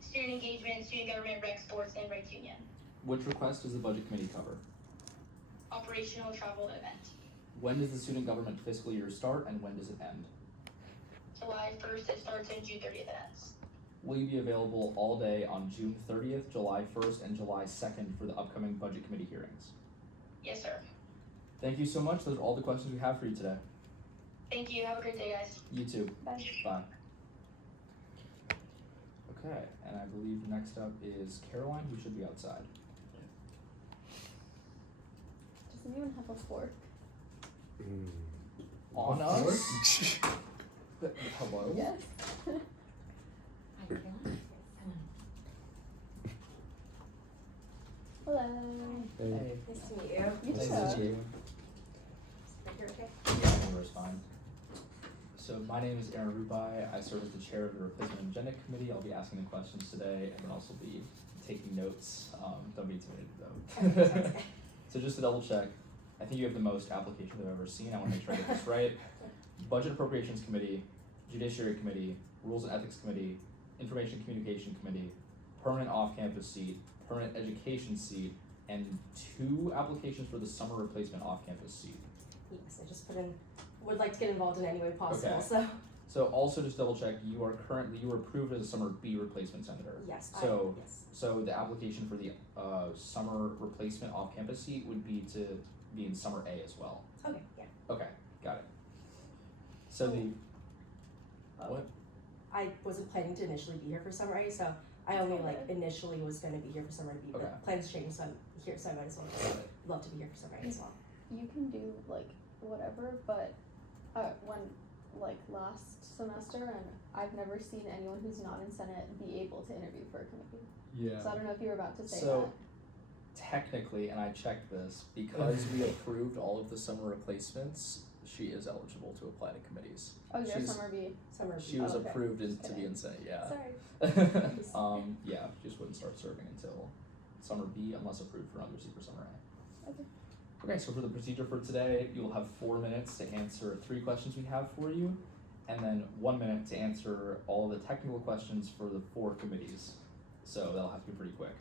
Student engagement, student government, rec sports, and rec union. Which request does the budget committee cover? Operational, travel, and event. When does the student government fiscal year start and when does it end? July 1st, it starts, and June 30th, it ends. Will you be available all day on June 30th, July 1st, and July 2nd for the upcoming budget committee hearings? Yes, sir. Thank you so much. Those are all the questions we have for you today. Thank you. Have a great day, guys. You too. Bye. Bye. Okay, and I believe next up is Caroline, who should be outside. Doesn't even have a fork. On us? Hello? Yes. Hello. Hey. Nice to meet you. You Nice too. to meet you. You're okay? Yeah, my number is fine. So my name is Aaron Rubai. I serve as the chair of the Replacement Agenda Committee. I'll be asking the questions today and then also be taking notes. Don't be intimidated though. So just to double check, I think you have the most applications I've ever seen. I want to make sure I get this right. Budget Appropriations Committee, Judiciary Committee, Rules and Ethics Committee, Information Communication Committee, permanent off-campus seat, permanent education seat, and 2 applications for the summer replacement off-campus seat. Yes, I just put in, would like to get involved in any way possible, Okay. so. So also just double check, you were approved as a summer B replacement senator. Yes, yes. So the application for the summer replacement off-campus seat would be to be in summer A as well. Okay, yeah. Okay, got it. So the, what? I wasn't planning to initially be here for summer A, so I only like initially was gonna be here for summer B, Okay. but plans changed, so I'm here, so I might as well just love to be here for summer A as well. You can do like whatever, but when like last semester, and I've never seen anyone who's not in Senate be able to interview for a committee. Yeah. So I don't know if you were about to say So technically, and I checked this, because we approved all of the summer replacements, she is eligible to apply to committees. that. Oh, you're she's- summer B. Summer B. She was Oh, okay. approved Just to be kidding. in Senate, yeah. Sorry. Yeah, just wouldn't start serving until summer B unless approved for under seat for summer A. Okay. Okay, so for the procedure for today, you'll have 4 minutes to answer 3 questions we have for you, and then 1 minute to answer all the technical questions for the 4 committees. So that'll have to be pretty quick.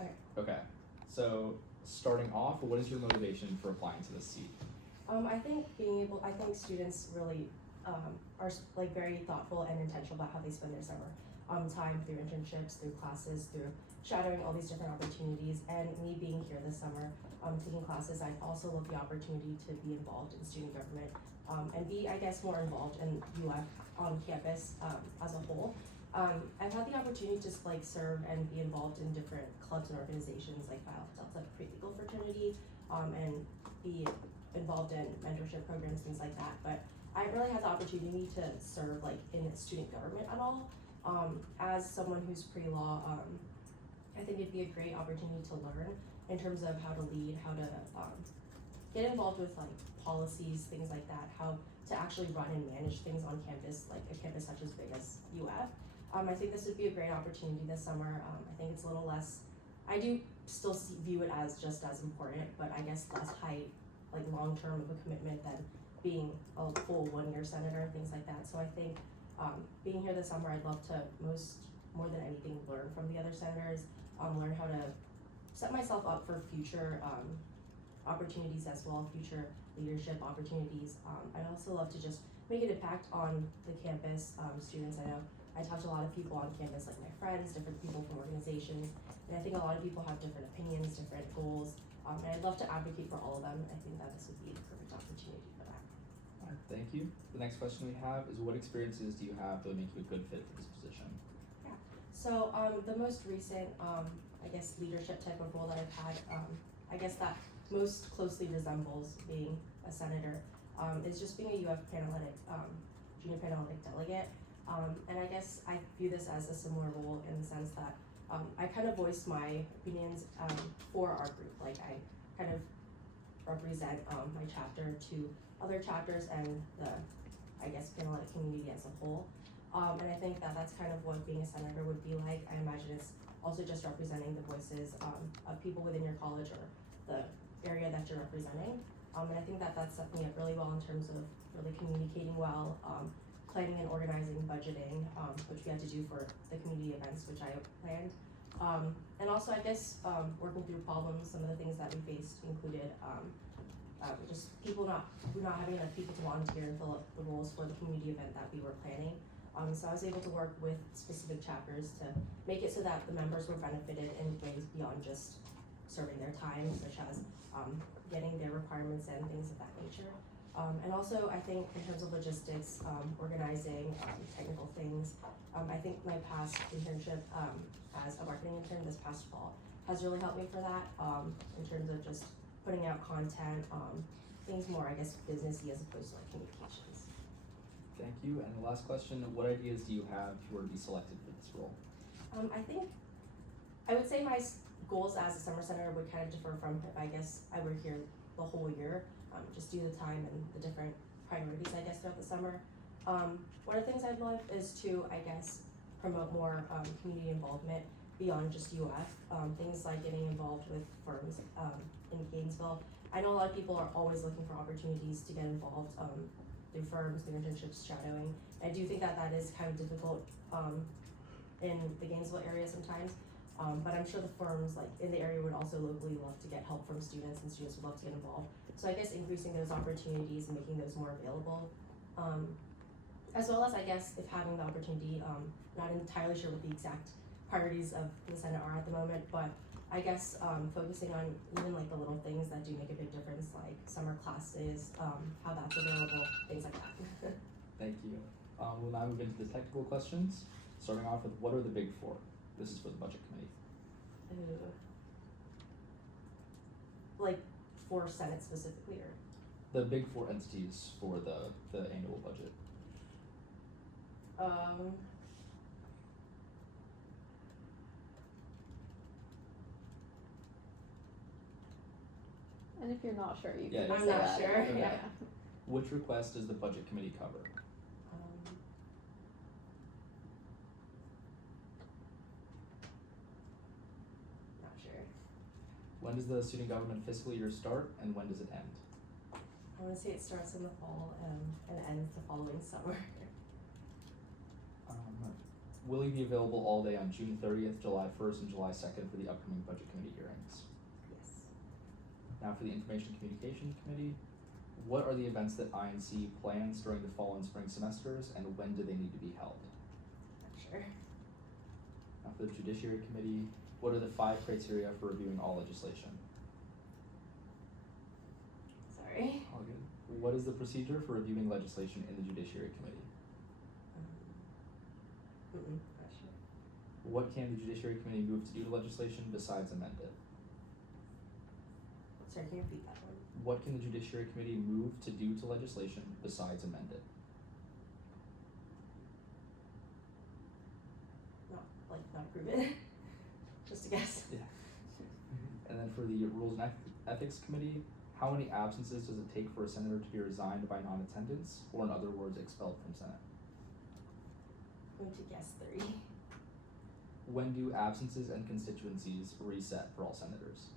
Okay. Okay, so starting off, what is your motivation for applying to this seat? I think students really are like very thoughtful and intentional about how they spend their summer time through internships, through classes, through shadowing all these different opportunities. And me being here this summer, taking classes, I also love the opportunity to be involved in student government and be, I guess, more involved in UF on campus as a whole. I've had the opportunity to just like serve and be involved in different clubs and organizations like Phi Alpha Delta pre-legal fraternity and be involved in mentorship programs, things like that, but I haven't really had the opportunity to serve like in student government at all. As someone who's pre-law, I think it'd be a great opportunity to learn in terms of how to lead, how to get involved with like policies, things like that, how to actually run and manage things on campus, like a campus such as big as UF. I think this would be a great opportunity this summer. I think it's a little less, I do still view it as just as important, but I guess less high, like long-term of a commitment than being a full one-year senator and things like that. So I think being here this summer, I'd love to more than anything, learn from the other senators, learn how to set myself up for future opportunities as well, future leadership opportunities. I'd also love to just make an impact on the campus, students. I know I talk to a lot of people on campus, like my friends, different people from organizations, and I think a lot of people have different opinions, different goals, and I'd love to advocate for all of them. I think that this would be a perfect opportunity for that. Alright, thank you. The next question we have is, what experiences do you have that would make you a good fit for this position? So the most recent, I guess, leadership type of role that I've had, I guess that most closely resembles being a senator, is just being a UF Panhellenic, junior Panhellenic delegate. And I guess I view this as a similar role in the sense that I kind of voice my opinions for our group. Like I kind of represent my chapter to other chapters and the, I guess, Panhellenic community as a whole. And I think that that's kind of what being a senator would be like. I imagine it's also just representing the voices of people within your college or the area that you're representing. And I think that that's set me up really well in terms of really communicating well, planning and organizing, budgeting, which we had to do for the community events, which I planned. And also, I guess, working through problems. Some of the things that we faced included just not having enough people to volunteer and fill up the roles for the community event that we were planning. So I was able to work with specific chapters to make it so that the members were benefited in ways beyond just serving their time, such as getting their requirements and things of that nature. And also, I think in terms of logistics, organizing, technical things, I think my past internship as a marketing intern this past fall has really helped me for that, in terms of just putting out content, things more, I guess, businessy as opposed to like communications. Thank you. And the last question, what ideas do you have if you were to be selected for this role? I would say my goals as a summer senator would kind of differ from if I guess I were here the whole year, just due to the time and the different priorities, I guess, throughout the summer. One of the things I'd love is to, I guess, promote more community involvement beyond just UF. Things like getting involved with firms in Gainesville. I know a lot of people are always looking for opportunities to get involved through firms, through internships, shadowing. I do think that that is kind of difficult in the Gainesville area sometimes. But I'm sure the firms like in the area would also locally love to get help from students, and students would love to get involved. So I guess increasing those opportunities and making those more available. As well as I guess if having the opportunity, not entirely sure what the exact priorities of the Senate are at the moment, but I guess focusing on even like the little things that do make a big difference, like summer classes, how that's available, things like that. Thank you. We'll now move into the technical questions, starting off with, what are the big four? This is for the budget committee. Like for Senate specifically, or? The big four entities for the annual budget. And if you're not sure, you Yeah, can I'm say not that. sure, Yeah. yeah. Which request does the budget committee cover? Not sure. When does the student government fiscal year start, and when does it end? I want to say it starts in the fall and ends the following summer. Will you be available all day on June 30th, July 1st, and July 2nd for the upcoming budget committee hearings? Yes. Now for the Information Communication Committee, what are the events that INC plans during the fall and spring semesters, and when do they need to be held? Not sure. Now for the Judiciary Committee, what are the 5 criteria for reviewing all legislation? Sorry. All good. What is the procedure for reviewing legislation in the Judiciary Committee? Not sure. What can the Judiciary Committee move to do to legislation besides amend it? Sorry, can you repeat that one? What can the Judiciary Committee move to do to legislation besides amend it? Not approve it. Just a guess. Yeah. And then for the Rules and Ethics Committee, how many absences does it take for a senator to be resigned by non-attendance, or in other words, expelled from Senate? I'm going to guess 3. When do absences and constituencies reset for all senators?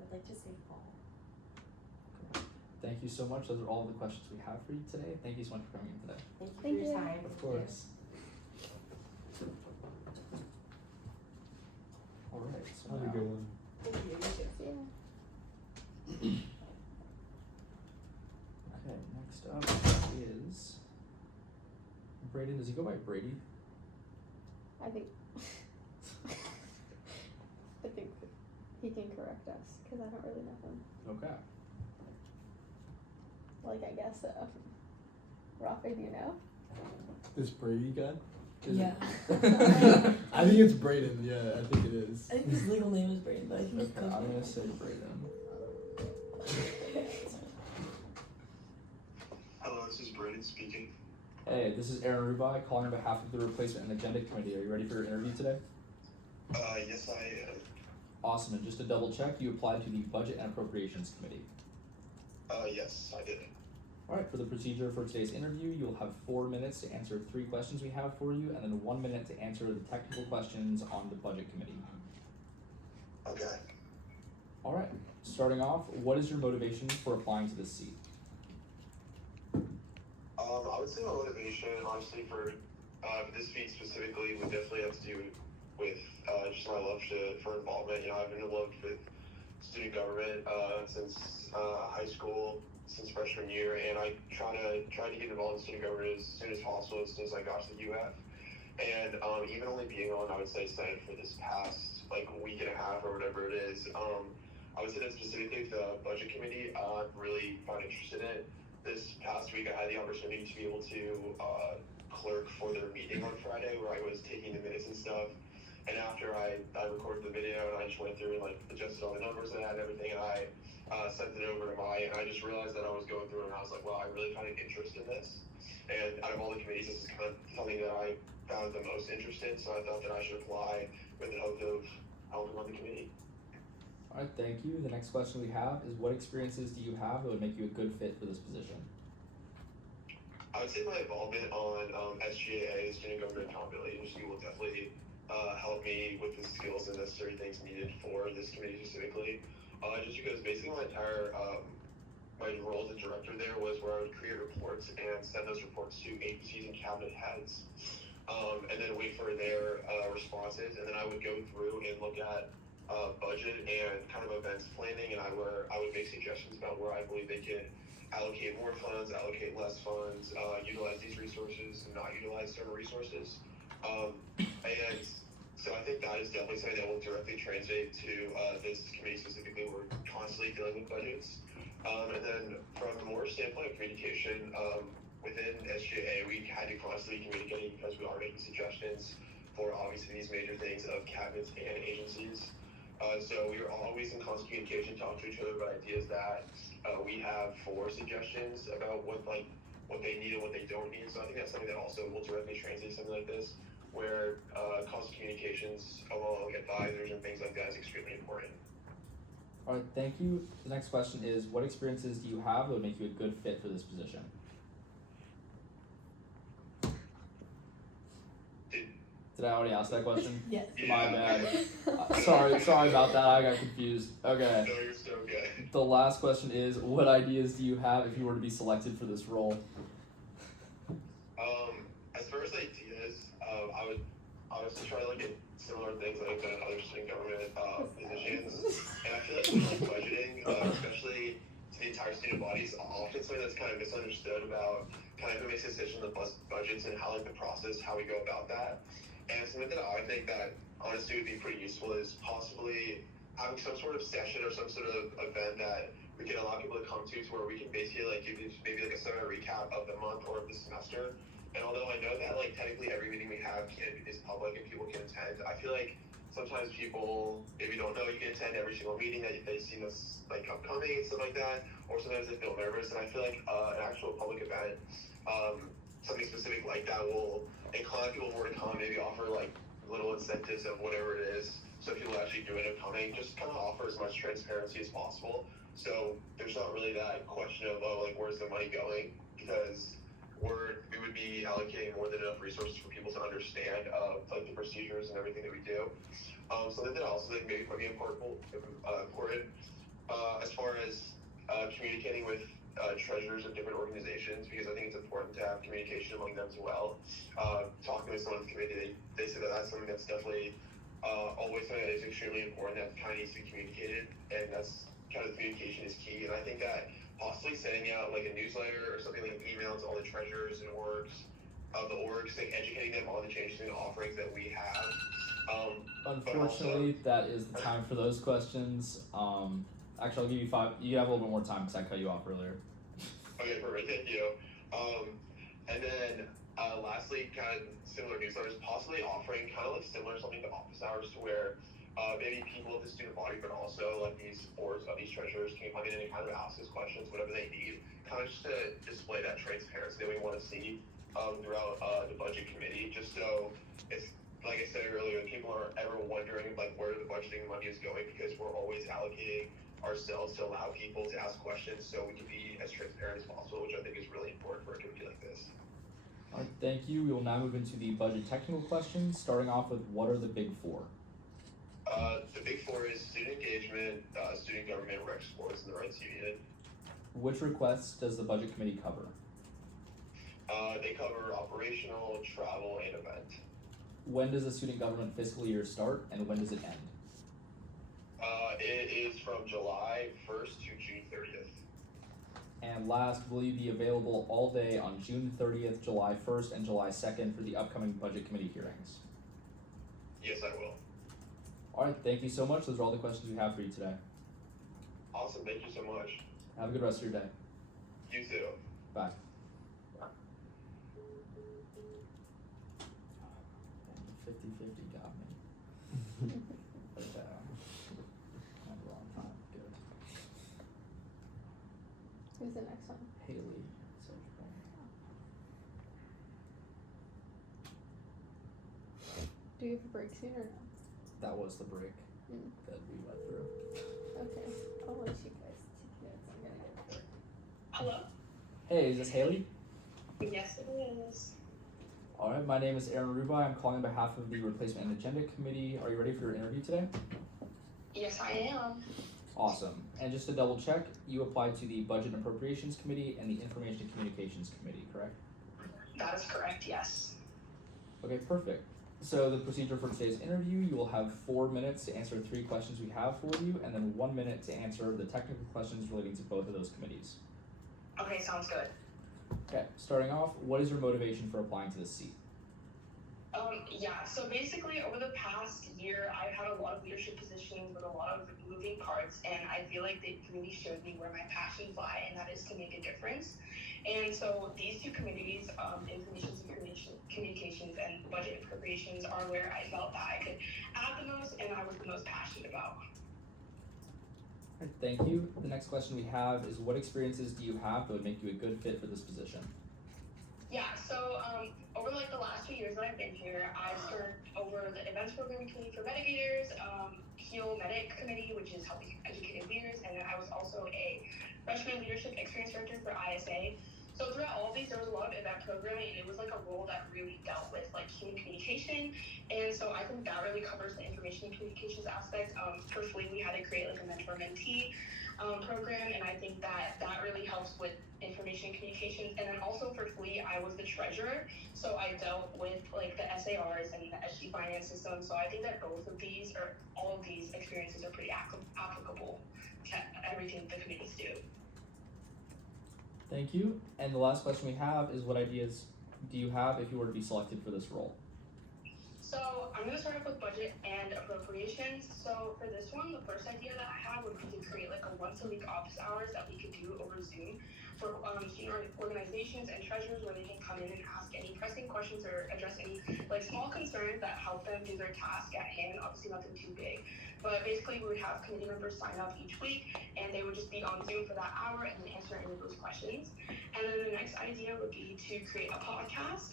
I'd like to say fall. Thank you so much. Those are all the questions we have for you today. Thank you so much for coming in today. Thank you for your time. Of course. All right. So Have a now, good one. Thank you. okay, next up is Braden. Does he go by Brady? I think he can correct us because I don't really know him. Okay. Like, I guess so. Rafa, do you know? This Brady guy? Yeah. I think it's Braden. Yeah, I think it is. I think his legal name is Braden, but I think Okay, I'm gonna say Braden. Hello, this is Braden speaking. Hey, this is Aaron Rubai calling on behalf of the Replacement and Agenda Committee. Are you ready for your interview today? Yes, I am. Awesome. And just to double check, you applied to the Budget and Appropriations Committee. Yes, I did. All right, for the procedure for today's interview, you'll have 4 minutes to answer 3 questions we have for you, and then 1 minute to answer the technical questions on the Budget Committee. Okay. All right, starting off, what is your motivation for applying to this seat? I would say my motivation, honestly, for this seat specifically would definitely have to do with just my love for involvement. You know, I've been involved with student government since high school, since freshman year, and I tried to get involved in student government as soon as possible, as soon as I got to the UF. And even only being on, I would say, Senate for this past week and a half or whatever it is, I would say that specifically the Budget Committee, I really found interested in it. This past week, I had the opportunity to be able to clerk for their meeting on Friday, where I was taking the minutes and stuff. And after I recorded the video and I just went through and adjusted all the numbers and I had everything, and I sent it over to Maya, and I just realized that I was going through it, and I was like, wow, I really find an interest in this. And out of all the committees, this is kind of something that I found the most interest in, so I thought that I should apply with the hope of helping on the committee. All right, thank you. The next question we have is, what experiences do you have that would make you a good fit for this position? I would say my involvement on SGAA, Student Government Accountability Agency, will definitely help me with the skills and necessary things needed for this committee specifically. Just because basically my entire my role as a director there was where I would create reports and send those reports to agencies and cabinet heads, and then wait for their responses, and then I would go through and look at budget and kind of events planning, and I would make suggestions about where I believe they can allocate more funds, allocate less funds, utilize these resources, and not utilize certain resources. And so I think that is definitely something that will directly translate to this committee specifically. We're constantly dealing with budgets. And then from a more standpoint of communication, within SGA, we had to constantly communicate because we are making suggestions for obviously these major things of cabinets and agencies. So we are always in constant communication, talking to each other about ideas that we have for suggestions about what they need and what they don't need. So I think that's something that also will directly translate something like this, where constant communications along advisors and things like that is extremely important. All right, thank you. The next question is, what experiences do you have that would make you a good fit for this position? Did I already ask that question? Yes. My bad. Sorry about that. I got confused. Okay. No, you're so good. The last question is, what ideas do you have if you were to be selected for this role? As far as ideas, I would honestly try to get similar things that I've done in other student government positions. And I feel like budgeting, especially to the entire student body, is often something that's kind of misunderstood about kind of who makes decisions on the budgets and how the process, how we go about that. And something that I think that honestly would be pretty useful is possibly having some sort of session or some sort of event that we can allow people to come to where we can basically give you maybe a seminar recap of the month or of the semester. And although I know that technically every meeting we have is public and people can attend, I feel like sometimes people maybe don't know you can attend every single meeting that they've seen us like upcoming and stuff like that, or sometimes they feel nervous. And I feel like an actual public event, something specific like that will incline people more to come, maybe offer like little incentives of whatever it is, so people actually do end up coming. Just kind of offer as much transparency as possible, so there's not really that question of like where's the money going, because we would be allocating more than enough resources for people to understand like the procedures and everything that we do. Something that I also think maybe might be important as far as communicating with treasurers of different organizations, because I think it's important to have communication among them as well. Talking with someone on the committee, they say that that's something that's definitely always something that is extremely important, that kind of needs to be communicated, and that's kind of communication is key. And I think that possibly sending out like a newsletter or something like an email to all the treasurers and orgs of the orgs, like educating them on the changes and offerings that we have. Unfortunately, that is the time for those questions. Actually, I'll give you 5. You have a little bit more time because I cut you off earlier. Okay, perfect. Thank you. And then lastly, kind of similar newsletters, possibly offering kind of like similar something to office hours, to where maybe people of the student body, but also like these boards of these treasurers can come in and kind of ask us questions, whatever they need, kind of just to display that transparency that we want to see throughout the budget committee, just so it's, like I said earlier, people aren't ever wondering like where the budgeting money is going, because we're always allocating ourselves to allow people to ask questions, so we can be as transparent as possible, which I think is really important for a committee like this. All right, thank you. We will now move into the budget technical questions, starting off with what are the big 4? The big 4 is student engagement, student government, rec sports, and the rights union. Which requests does the budget committee cover? They cover operational, travel, and event. When does the student government fiscal year start, and when does it end? It is from July 1st to June 30th. And last, will you be available all day on June 30th, July 1st, and July 2nd for the upcoming budget committee hearings? Yes, I will. All right, thank you so much. Those are all the questions we have for you today. Awesome, thank you so much. Have a good rest of your day. You too. Bye. 50-50 got me. But, not a long time. Good. Who's the next one? Haley. Do you have a break soon or no? That was the break that we went through. Okay, I'll let you guys take notes. I'm gonna get it. Hello? Hey, is this Haley? Yes, it is. Alright, my name is Aaron Rubai. I'm calling on behalf of the Replacement and Agenda Committee. Are you ready for your interview today? Yes, I am. Awesome. And just to double check, you applied to the Budget and Appropriations Committee and the Information and Communications Committee, correct? That is correct, yes. Okay, perfect. So the procedure for today's interview, you will have 4 minutes to answer 3 questions we have for you, and then 1 minute to answer the technical questions relating to both of those committees. Okay, sounds good. Okay, starting off, what is your motivation for applying to this seat? Yeah, so basically over the past year, I've had a lot of leadership positions with a lot of moving parts, and I feel like they really showed me where my passions lie, and that is to make a difference. And so these 2 committees, Information and Communications and Budget and Appropriations, are where I felt that I could add the most and I was the most passionate about. Alright, thank you. The next question we have is, what experiences do you have that would make you a good fit for this position? Yeah, so over like the last few years that I've been here, I've served over the events programming committee for mitigators, HEAL Medic committee, which is helping educated leaders, and then I was also a freshman leadership experience director for ISA. So throughout all of these, there was a lot of event programming, and it was like a role that really dealt with like human communication, and so I think that really covers the information and communications aspect. For FLE, we had to create like a mentor-mentee program, and I think that really helps with information and communications. And then also for FLE, I was the treasurer, so I dealt with like the SARs and the SG finance system. So I think that both of these, or all of these experiences, are pretty applicable to everything the committees do. Thank you. And the last question we have is, what ideas do you have if you were to be selected for this role? So I'm gonna start off with budget and appropriations. So for this one, the first idea that I had would be to create like a once a week office hours that we could do over Zoom for student organizations and treasurers, where they can come in and ask any pressing questions or address any like small concerns that help them do their task at hand. Obviously nothing too big, but basically we would have committee members sign up each week, and they would just be on Zoom for that hour and then answer any of those questions. And then the next idea would be to create a podcast.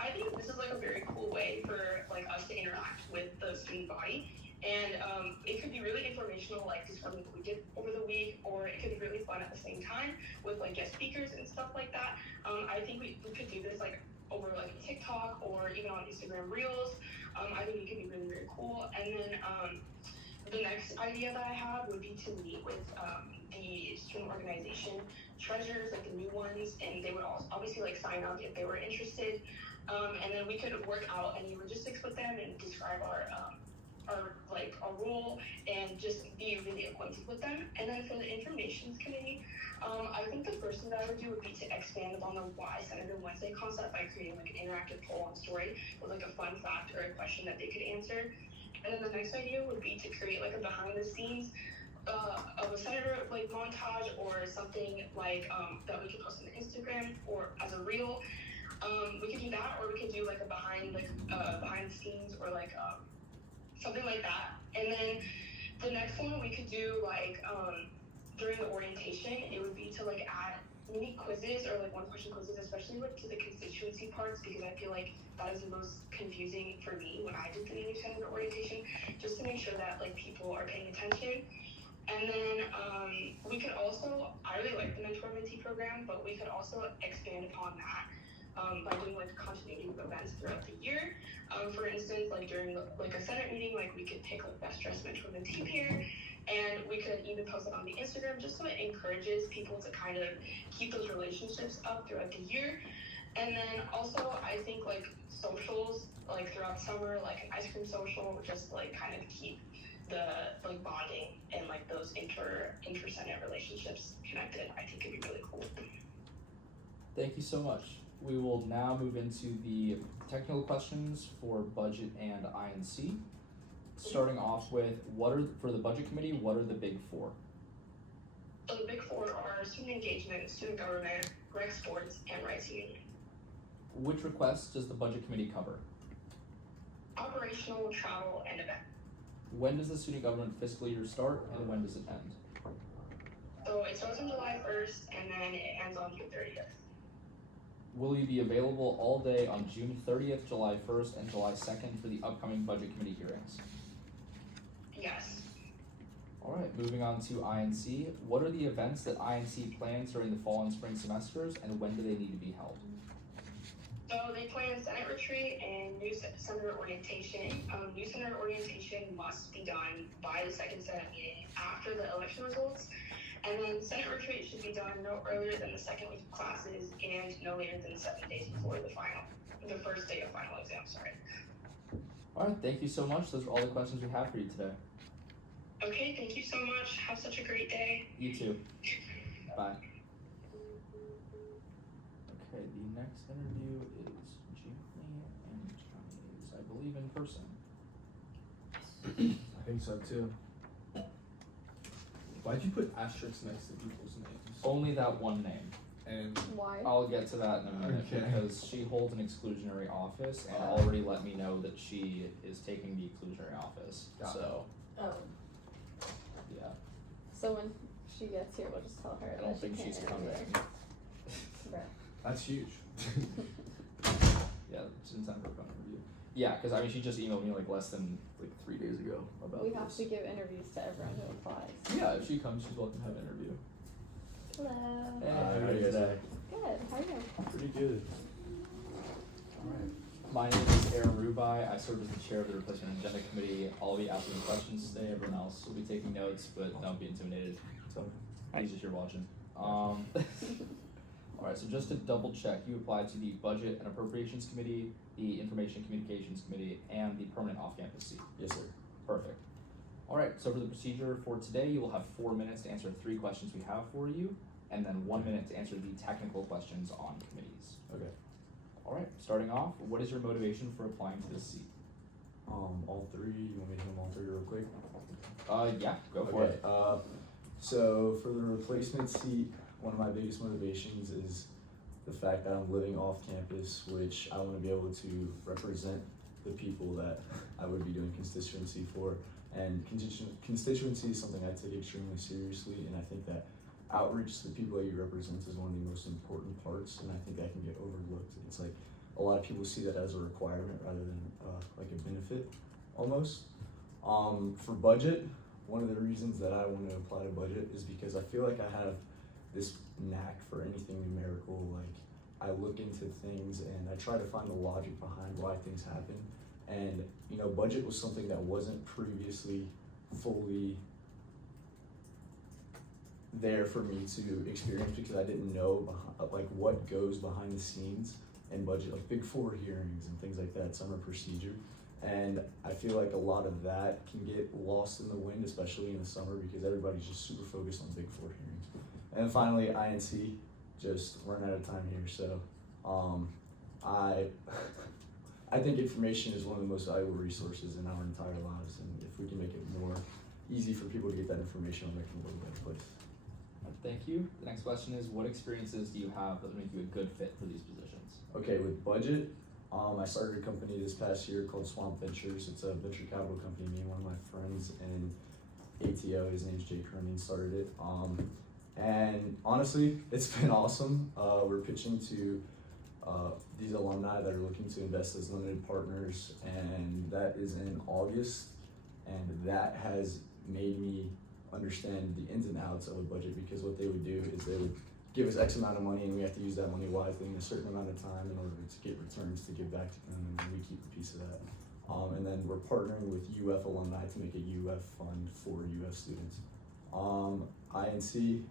I think this is like a very cool way for like us to interact with the student body, and it could be really informational, like describing what we did over the week, or it could be really fun at the same time with like guest speakers and stuff like that. I think we could do this like over like TikTok or even on Instagram Reels. I think it could be really, really cool. And then the next idea that I have would be to meet with the student organization treasurers, like the new ones, and they would also obviously like sign up if they were interested. And then we could work out any logistics with them and describe our role and just be really acquainted with them. And then for the informations committee, I think the first thing that I would do would be to expand upon the Why Senator Wednesday concept by creating like an interactive poll on story with like a fun fact or a question that they could answer. And then the next idea would be to create like a behind the scenes of a senator like montage or something like that we could post on Instagram or as a reel. We could do that, or we could do like a behind the scenes or like something like that. And then the next one we could do like during the orientation, it would be to like add mini quizzes or like one question quizzes, especially like to the constituency parts, because I feel like that is the most confusing for me when I did the new senator orientation, just to make sure that like people are paying attention. And then we could also, I really like the mentor mentee program, but we could also expand upon that by doing like continuity of events throughout the year. For instance, like during like a Senate meeting, like we could pick like best dressed mentor mentee pair, and we could even post it on the Instagram, just so it encourages people to kind of keep those relationships up throughout the year. And then also I think like socials like throughout summer, like an ice cream social, just like kind of keep the like bonding and like those inter-Senate relationships connected. I think it'd be really cool. Thank you so much. We will now move into the technical questions for budget and INC. Starting off with, for the budget committee, what are the big four? So the big four are student engagement, student government, rec sports, and rights union. Which requests does the budget committee cover? Operational, travel, and event. When does the student government fiscal year start, and when does it end? So it starts on July 1st, and then it ends on June 30th. Will you be available all day on June 30th, July 1st, and July 2nd for the upcoming budget committee hearings? Yes. All right, moving on to INC. What are the events that INC plans during the fall and spring semesters, and when do they need to be held? So they plan Senate retreat and new Senator orientation. New Senator orientation must be done by the second Senate meeting after the election results. And then Senate retreat should be done no earlier than the second week of classes and no later than 7 days before the first day of final exam, sorry. All right, thank you so much. Those are all the questions we have for you today. Okay, thank you so much. Have such a great day. You too. Bye. Okay, the next interview is Jamie and Chinese, I believe in person. I think so too. Why'd you put asterisks next to people's names? Only that one name. And Why? I'll get to that in a minute Okay. because she holds an exclusionary office and already let me know that she is taking the exclusionary office. Got So, Oh. yeah, So when she gets here, we'll just tell her I that don't she think can't she's interview. coming. Right. that's huge. Yeah, it's in time for a phone interview. Yeah, because I mean, she just emailed me like less than 3 days ago about We this. have to give interviews to everyone who applies. Yeah, if she comes, she's welcome to have an interview. Hello. Hey, How how are are you you guys? today? Good. How are you? Pretty good. Alright. My name is Aaron Rubai. I serve as the chair of the replacement agenda committee. I'll be asking questions today. Everyone else will be taking notes, but don't be intimidated. So, he's just here watching. Alright, so just to double check, you applied to the Budget and Appropriations Committee, the Information Communications Committee, and the Permanent Off-Campus seat. Yes, sir. Perfect. Alright, so for the procedure for today, you will have 4 minutes to answer 3 questions we have for you, and then 1 minute to answer the technical questions on committees. Okay. Alright, starting off, what is your motivation for applying to this seat? three. You want me to hit them all three real quick? Yeah, go for it. So for the replacement seat, one of my biggest motivations is the fact that I'm living off campus, which I want to be able to represent the people that I would be doing constituency for. And constituency is something I take extremely seriously, and I think that outreach to the people that you represent is one of the most important parts, and I think that can get overlooked. It's like a lot of people see that as a requirement rather than like a benefit almost. For budget, one of the reasons that I want to apply to budget is because I feel like I have this knack for anything numerical. Like I look into things and I try to find the logic behind why things happen. And you know, budget was something that wasn't previously fully there for me to experience because I didn't know like what goes behind the scenes in budget, like Big Four hearings and things like that, summer procedure. And I feel like a lot of that can get lost in the wind, especially in the summer, because everybody's just super focused on Big Four hearings. And finally, INC, just running out of time here. So I think information is one of the most valuable resources in our entire lives, and if we can make it more easy for people to get that information, we'll make it a little better place. Thank you. The next question is, what experiences do you have that would make you a good fit for these positions? Okay, with budget, I started a company this past year called Swamp Ventures. It's a venture capital company. Me and one of my friends in ATO, his name's Jay Cronin, started it. And honestly, it's been awesome. We're pitching to these alumni that are looking to invest as limited partners, and that is in August. And that has made me understand the ins and outs of a budget, because what they would do is they would give us X amount of money and we have to use that money wisely in a certain amount of time in order to get returns to give back to them, and we keep a piece of that. And then we're partnering with UF alumni to make a UF fund for UF students. INC,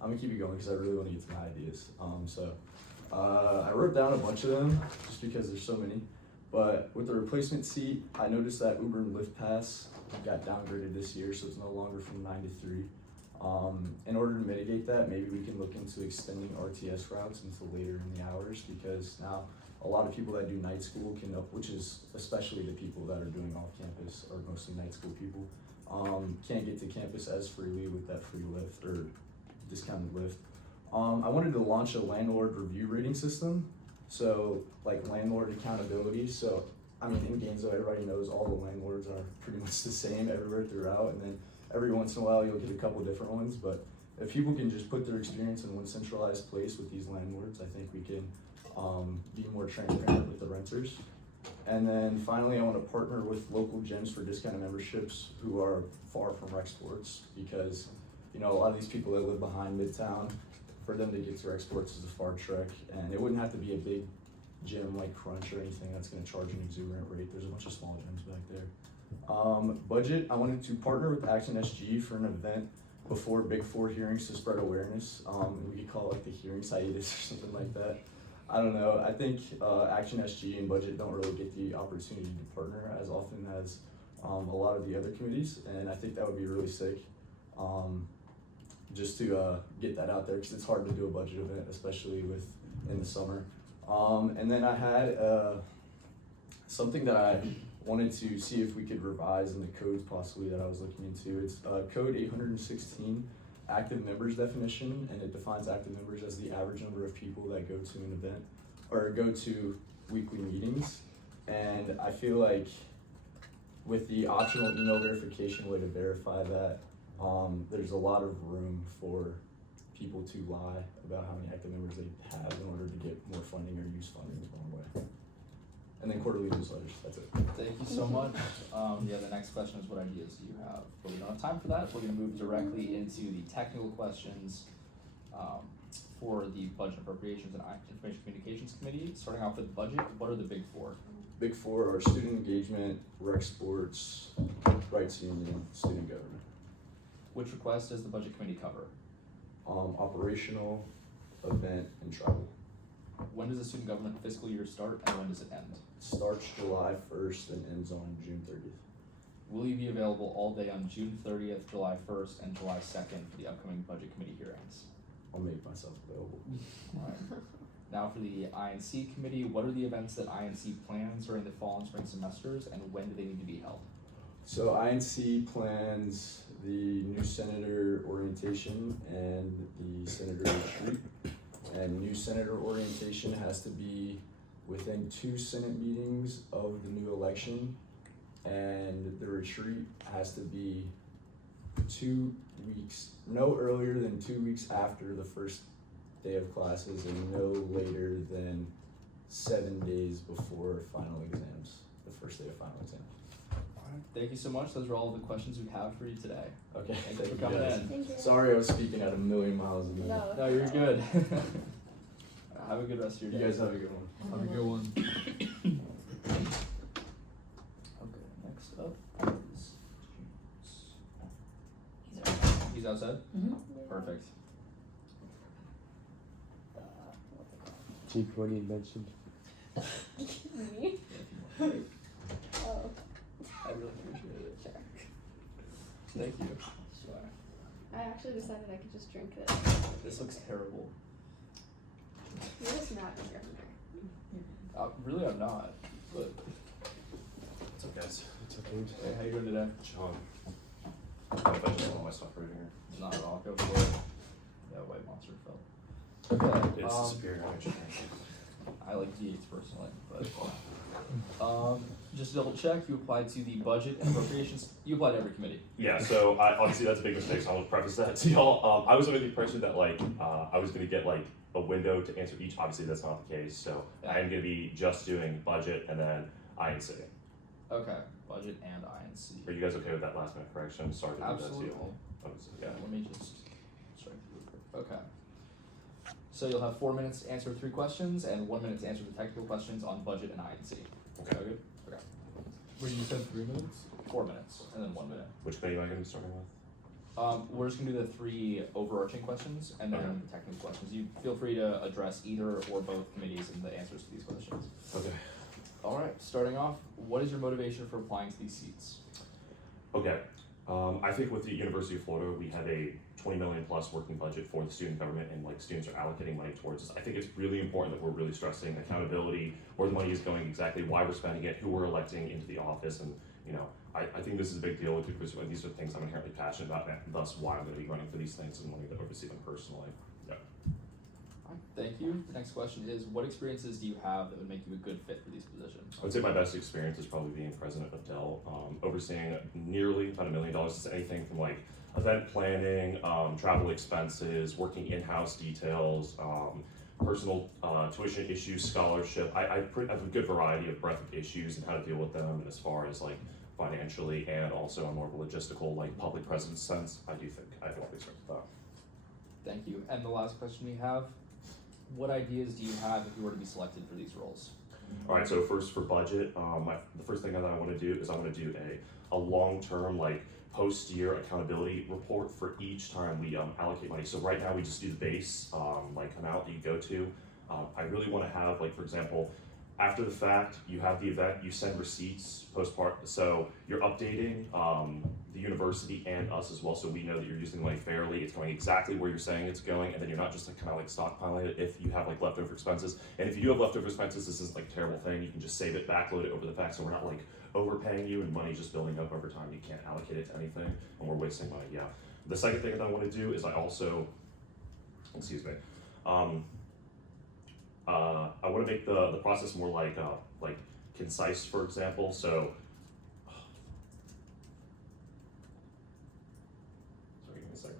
I'm gonna keep it going because I really want to get to my ideas. I wrote down a bunch of them just because there's so many. But with the replacement seat, I noticed that Uber and Lyft Pass got downgraded this year, so it's no longer from 9 to 3. In order to mitigate that, maybe we can look into extending RTS routes until later in the hours, because now a lot of people that do night school can, which is especially the people that are doing off campus, or mostly night school people, can't get to campus as freely with that free Lyft or discounted Lyft. I wanted to launch a landlord review rating system, so like landlord accountability. So I mean, in Gainesville, everybody knows all the landlords are pretty much the same everywhere throughout, and then every once in a while you'll get a couple different ones. But if people can just put their experience in one centralized place with these landlords, I think we can be more transparent with the renters. And then finally, I want to partner with local gyms for discounted memberships who are far from rec sports, because you know, a lot of these people that live behind Midtown, for them to get to rec sports is a far trek, and it wouldn't have to be a big gym like Crunch or anything that's going to charge an exuberant rate. There's a bunch of small gyms back there. Budget, I wanted to partner with Action SG for an event before Big Four hearings to spread awareness. And we could call it like the hearing hiatus or something like that. I don't know. I think Action SG and Budget don't really get the opportunity to partner as often as a lot of the other committees, and I think that would be really sick. Just to get that out there, because it's hard to do a budget event, especially in the summer. And then I had something that I wanted to see if we could revise in the codes possibly that I was looking into. It's code 816, active members definition, and it defines active members as the average number of people that go to an event or go to weekly meetings. And I feel like with the optional email verification way to verify that, there's a lot of room for people to lie about how many active members they have in order to get more funding or use funding the wrong way. And then quarterly newsletters, that's it. Thank you so much. The next question is, what ideas do you have? But we don't have time for that. We're gonna move directly into the technical questions for the Budget Appropriations and Information Communications Committee. Starting off with budget, what are the Big Four? Big Four are student engagement, rec sports, rights union, student government. Which request does the Budget Committee cover? Operational, event, and travel. When does the student government fiscal year start and when does it end? Starts July 1st and ends on June 30th. Will you be available all day on June 30th, July 1st, and July 2nd for the upcoming Budget Committee hearings? I'll make myself available. All right. Now for the INC committee, what are the events that INC plans during the fall and spring semesters, and when do they need to be held? So INC plans the new senator orientation and the senator retreat. And new senator orientation has to be within 2 Senate meetings of the new election, and the retreat has to be 2 weeks, no earlier than 2 weeks after the first day of classes and no later than 7 days before final exams, the first day of final exams. Thank you so much. Those are all the questions we have for you today. Okay, Thank you for coming in. Thank you. Sorry I was speaking at a million miles a minute. No. No, you're good. Have a good rest of your You day. guys have a good one. Have a good one. Okay, next up is he's outside? Mhm. Perfect. Cheap one you mentioned. Me? Oh, I really appreciate it. sure. Thank you. Sure. I actually decided I could just drink this. This looks terrible. You're just mad when you're hungry. Really, I'm not. But What's up, guys? It's okay. hey, how you doing today? Sean. I just want my stuff right here. Not at all. Go for it. Yeah, White Monster fell. Okay. It's superior, actually. I like D8s personally, but just to double check, you applied to the budget and appropriations. You applied to every committee. Yeah, so obviously that's a big mistake, so I'll preface that to y'all. I was under the impression that I was gonna get a window to answer each. Obviously that's not the case, so I am gonna be just doing budget and then INC. Okay, budget and INC. Are you guys okay with that last minute correction? Sorry to do that to Absolutely. you. Obviously, yeah. Let me just strike through real quick. Okay. So you'll have 4 minutes to answer 3 questions and 1 minute to answer the technical questions on budget and INC. Okay. Good? Okay. Wait, you said 3 minutes? 4 minutes and then 1 minute. Which committee am I gonna be starting with? We're just gonna do the 3 overarching questions and then Okay. the technical questions. You feel free to address either or both committees and the answers to these questions. Okay. Alright, starting off, what is your motivation for applying to these seats? Okay, I think with the University of Florida, we have a 20 million plus working budget for the student government, and students are allocating money towards this. I think it's really important that we're really stressing accountability, where the money is going, exactly why we're spending it, who we're electing into the office, and I think this is a big deal because these are things I'm inherently passionate about, and thus why I'm going to be running for these things and wanting to oversee them personally. Yeah. Thank you. The next question is, what experiences do you have that would make you a good fit for these positions? I would say my best experience is probably being president of Dell, overseeing nearly about $1 million. It's anything from event planning, travel expenses, working in-house details, personal tuition issues, scholarship. I have a good variety of breadth of issues and how to deal with them, and as far as financially and also a more logistical public presence sense, I do think I have a lot of experience with that. Thank you. And the last question we have, what ideas do you have if you were to be selected for these roles? All right, so first for budget, the first thing that I want to do is I want to do a long-term post-year accountability report for each time we allocate money. So right now we just do the base amount that you go to. I really want to have for example, after the fact, you have the event, you send receipts postpart, so you're updating the university and us as well, so we know that you're using the money fairly, it's going exactly where you're saying it's going, and then you're not just stockpiling it if you have leftover expenses. And if you do have leftover expenses, this isn't a terrible thing, you can just save it, backload it over the fact, so we're not overpaying you and money just building up over time. You can't allocate it to anything, and we're wasting money. Yeah. The second thing that I want to do is I also, I want to make the process more concise, for example. So, sorry, give me a second.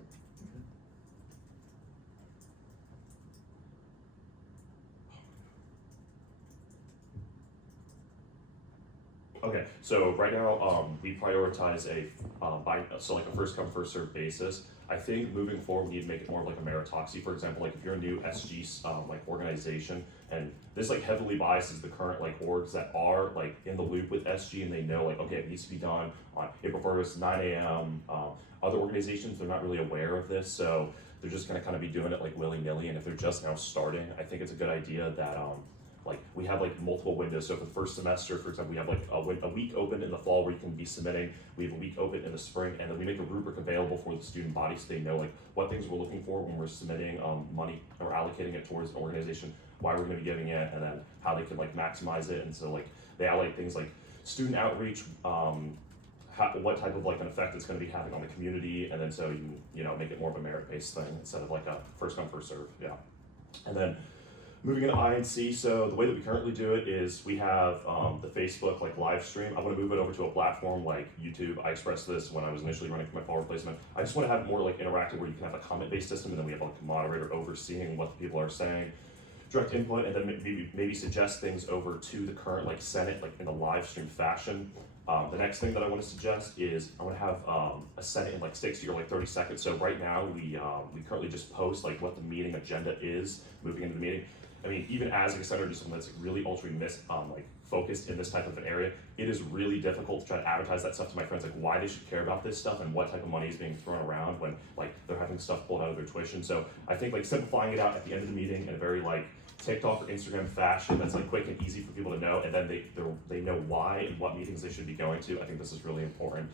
Okay, so right now we prioritize a first come first served basis. I think moving forward we need to make it more of a meritocracy. For example, if you're a new SG organization, and this heavily biases the current orgs that are in the loop with SG, and they know okay, it needs to be done on April 1st, 9 a.m. Other organizations, they're not really aware of this, so they're just gonna kind of be doing it willy-nilly. And if they're just now starting, I think it's a good idea that like we have like multiple windows. So for the first semester, for example, we have like a week open in the fall where you can be submitting. We have a week open in the spring, and then we make a rubric available for the student body so they know like what things we're looking for when we're submitting money or allocating it towards an organization, why we're going to be giving it, and then how they can like maximize it. And so like they highlight things like student outreach, what type of like an effect it's going to be having on the community, and then so you can, you know, make it more of a merit-based thing instead of like a first come first serve. Yeah. And then moving into INC, so the way that we currently do it is we have the Facebook like live stream. I want to move it over to a platform like YouTube. I expressed this when I was initially running for my fall replacement. I just want to have it more like interactive where you can have a comment-based system, and then we have like a moderator overseeing what the people are saying, direct input, and then maybe suggest things over to the current like Senate like in a live stream fashion. The next thing that I want to suggest is I want to have a Senate in like 60 or like 30 seconds. So right now we currently just post like what the meeting agenda is moving into the meeting. I mean, even as like a senator, just someone that's really ultra like focused in this type of an area, it is really difficult to try to advertise that stuff to my friends, like why they should care about this stuff and what type of money is being thrown around when like they're having stuff pulled out of their tuition. So I think like simplifying it out at the end of the meeting in a very like TikTok or Instagram fashion that's like quick and easy for people to know, and then they know why and what meetings they should be going to. I think this is really important.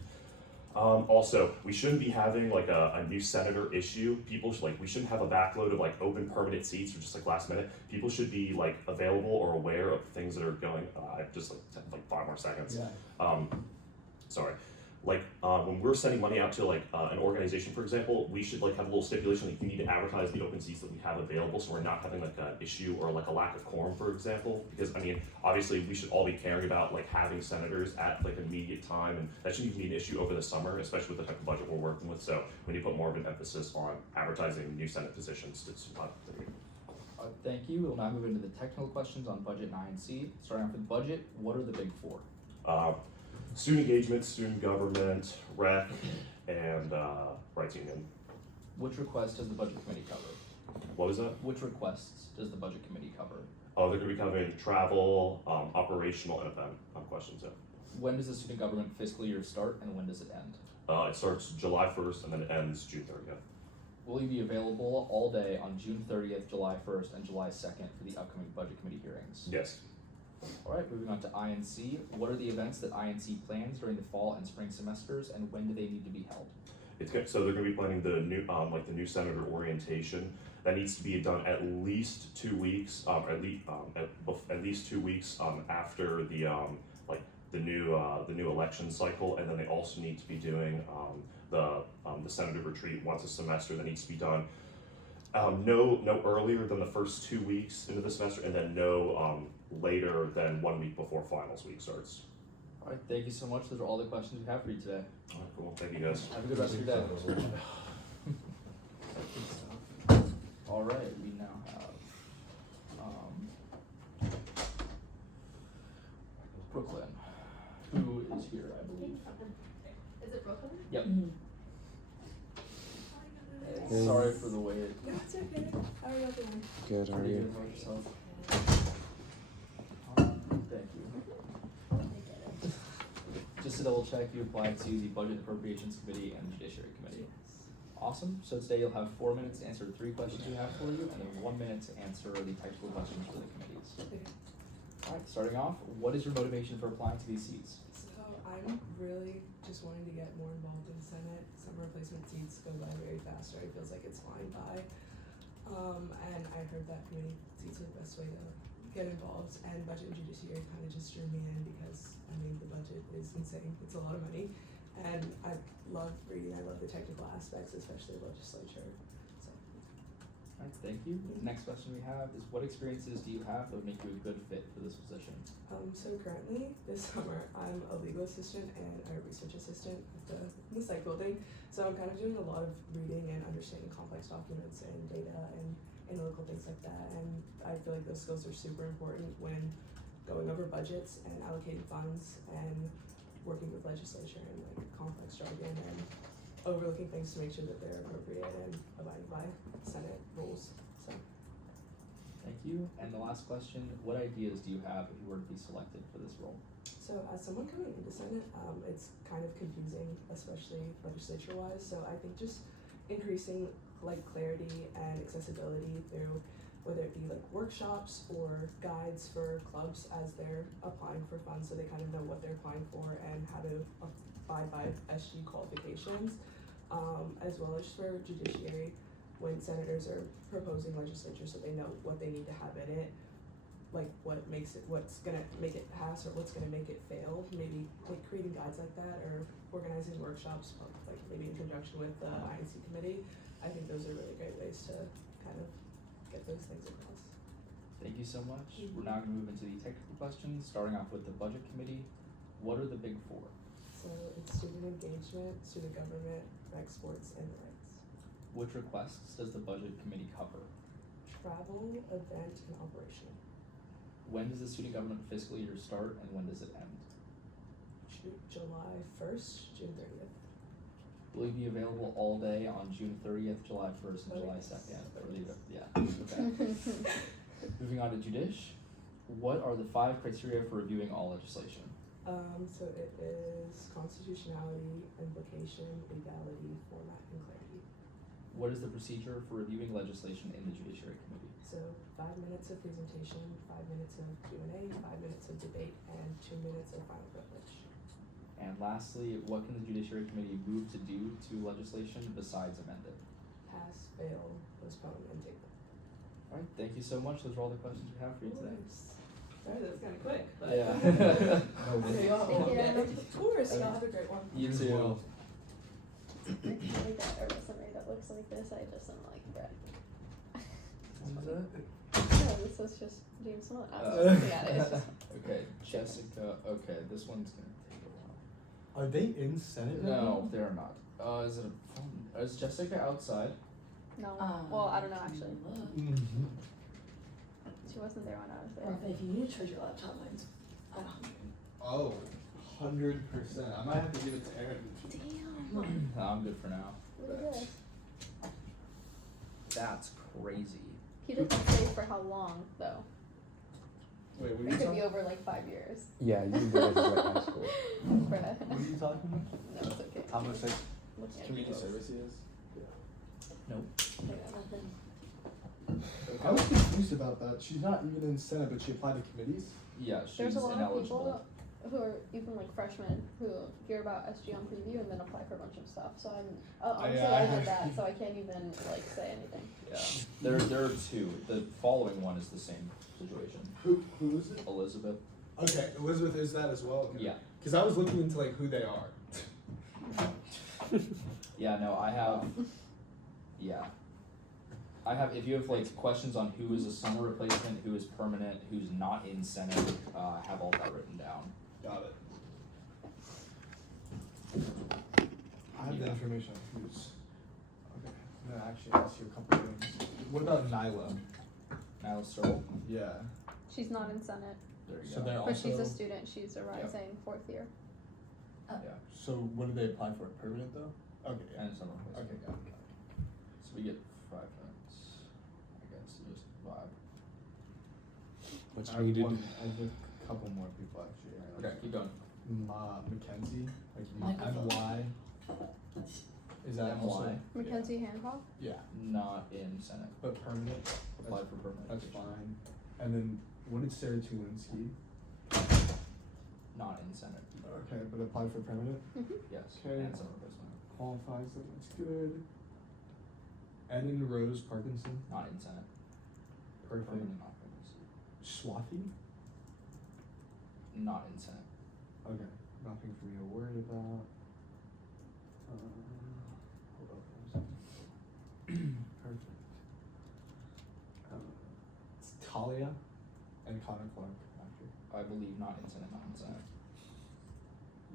Also, we shouldn't be having like a new senator issue. People should we shouldn't have a backload of like open permanent seats or just like last minute. People should be like available or aware of things that are going. Just like 5 more seconds. Yeah. Sorry. When we're sending money out to like an organization, for example, we should like have a little stipulation that you need to advertise the open seats that we have available, so we're not having like an issue or like a lack of quorum, for example. Because I mean, obviously, we should all be caring about like having senators at like an immediate time, and that shouldn't even be an issue over the summer, especially with the type of budget we're working with. So we need to put more of an emphasis on advertising new Senate positions. Thank you. We'll now move into the technical questions on budget 9C. Starting off with budget, what are the big four? Student engagement, student government, rec, and rights union. Which request does the budget committee cover? What was that? Which requests does the budget committee cover? Oh, they're going to be covering travel, operational, and event questions. Yeah. When does the student government fiscal year start, and when does it end? It starts July 1st and then it ends June 30th. Will you be available all day on June 30th, July 1st, and July 2nd for the upcoming budget committee hearings? Yes. All right, moving on to INC. What are the events that INC plans during the fall and spring semesters, and when do they need to be held? So they're going to be planning the new, the new senator orientation. That needs to be done at least 2 weeks, at least 2 weeks after the new election cycle, and then they also need to be doing the senator retreat once a semester. That needs to be done no earlier than the first 2 weeks into the semester, and then no later than 1 week before finals week starts. All right, thank you so much. Those are all the questions we have for you today. All right, cool. Thank you, guys. Have a good rest of your day. All right, we now have Brooklyn, who is here, I believe. Is it Brooklyn? Yep. Mm-hmm. Sorry for the wait. No, it's okay. How are you doing? Good, how are you? About yourself? Thank you. Just to double check, you applied to the Budget Appropriations Committee and Judiciary Committee. Awesome. So today you'll have 4 minutes to answer the 3 questions we have for you, and then 1 minute to answer the technical questions for the committees. Okay. All right, starting off, what is your motivation for applying to these seats? So I'm really just wanting to get more involved in Senate. Summer replacement seats go by very fast, or it feels like it's flying by. And I heard that committee seats are the best way to get involved, and budget and judiciary kind of just drew me in because, I mean, the budget is insane. It's a lot of money, and I love reading. I love the technical aspects, especially the legislature. So. All right, thank you. The next question we have is, what experiences do you have that would make you a good fit for this position? So currently, this summer, I'm a legal assistant and a research assistant at the site building. So I'm kind of doing a lot of reading and understanding complex documents and data and analytical things like that. And I feel like those skills are super important when going over budgets and allocating funds and working with legislature and like complex jargon and overlooking things to make sure that they're appropriate and abiding by Senate rules. So. Thank you. And the last question, what ideas do you have if you were to be selected for this role? So as someone coming into Senate, it's kind of confusing, especially legislature-wise. So I think just increasing like clarity and accessibility through whether it be like workshops or guides for clubs as they're applying for funds, so they kind of know what they're applying for and how to abide by SG qualifications, as well as for judiciary when senators are proposing legislature, so they know what they need to have in it, like what's gonna make it pass or what's gonna make it fail. Maybe like creating guides like that or organizing workshops, like maybe in conjunction with the INC committee. I think those are really great ways to kind of get those things across. Thank you so much. We're now going to move into the technical questions, starting off with the budget committee. What are the big four? So it's student engagement, student government, rec sports, and the rights. Which requests does the budget committee cover? Travel, event, and operational. When does the student government fiscal year start and when does it end? July 1st, June 30th. Will you be available all day on June 30th, July 1st, and July 2nd? Okay. Moving on to Judish. What are the 5 criteria for reviewing all legislation? So it is constitutionality, implication, legality, format, and clarity. What is the procedure for reviewing legislation in the Judiciary Committee? So 5 minutes of presentation, 5 minutes of Q&A, 5 minutes of debate, and 2 minutes of final privilege. And lastly, what can the Judiciary Committee move to do to legislation besides amend it? Pass, fail, postpone, and table. All right, thank you so much. Those are all the questions we have for you today. Sorry, that was kind of quick. But Yeah. Okay, y'all have a of course. Y'all have a great one. You too. Somebody that looks like this, I just am like, Brett. What was that? No, this is just James Miller. I was looking at it. It's just Okay, Jessica. Okay, this one's gonna take a while. Are they in Senate? right No, now? they're not. Is it a phone? Is Jessica outside? no. Well, I don't know actually. Mhm. She wasn't there when I was there. Or if you need to charge your laptop, mine's at 100. Oh, 100%. I might have to give it to Aaron. Damn. No, I'm good for now. Look at this. That's crazy. He doesn't say for how long though. Wait, what are It you could be talking? over like 5 years. Yeah, you can do it like high school. Brett. What are you talking about? No, it's okay. How much like Looking at community you. service he is? Nope. I got nothing. I was confused about that. She's not even in Senate, but she applied to committees? Yeah, she's There's a lot of ineligible. people who are even like freshmen who hear about SG on preview and then apply for a bunch of stuff. So honestly yeah, I did that, so I can't even like say anything. Yeah, there are 2. The following one is the same situation. Who is it? Elizabeth. Okay, Elizabeth is that as well? Okay. Yeah. Because I was looking into like who they are. Yeah, no, I have. Yeah. I have. If you have like questions on who is a summer replacement, who is permanent, who's not in Senate, I have all that written down. Got it. I have the Yeah. information on who's. Okay. I'm gonna actually ask you a couple things. What about Nyla? Now, Searle. Yeah. She's not in Senate, There you So go. they're but she's also. a student. She's a rising 4th year. So what do they apply for? Permanent though? Okay. Yeah. And summer replacement. Okay, got it. So we get 5 minutes. I guess just vibe. What's I have needed? I have a couple more people actually. Okay, keep going. Mackenzie, like Microphone. MY. Is that also? MY? Mackenzie Hancock. Yeah, Not in Senate. but permanent. Applied for permanent. That's position. fine. And then what did Sarah Tulinski? Not in Senate. Okay, but applied for permanent. Yes. Okay. And summer replacement. Qualifies, so that's good. And then Rose Parkinson. Not in Senate. Perfect. Permanent not vacancy. Swathi. Not in Senate. Okay, nothing for me to worry about. Hold up one second. Perfect. It's Talia and Connor Clark, actually. I believe not in Senate, not in Senate.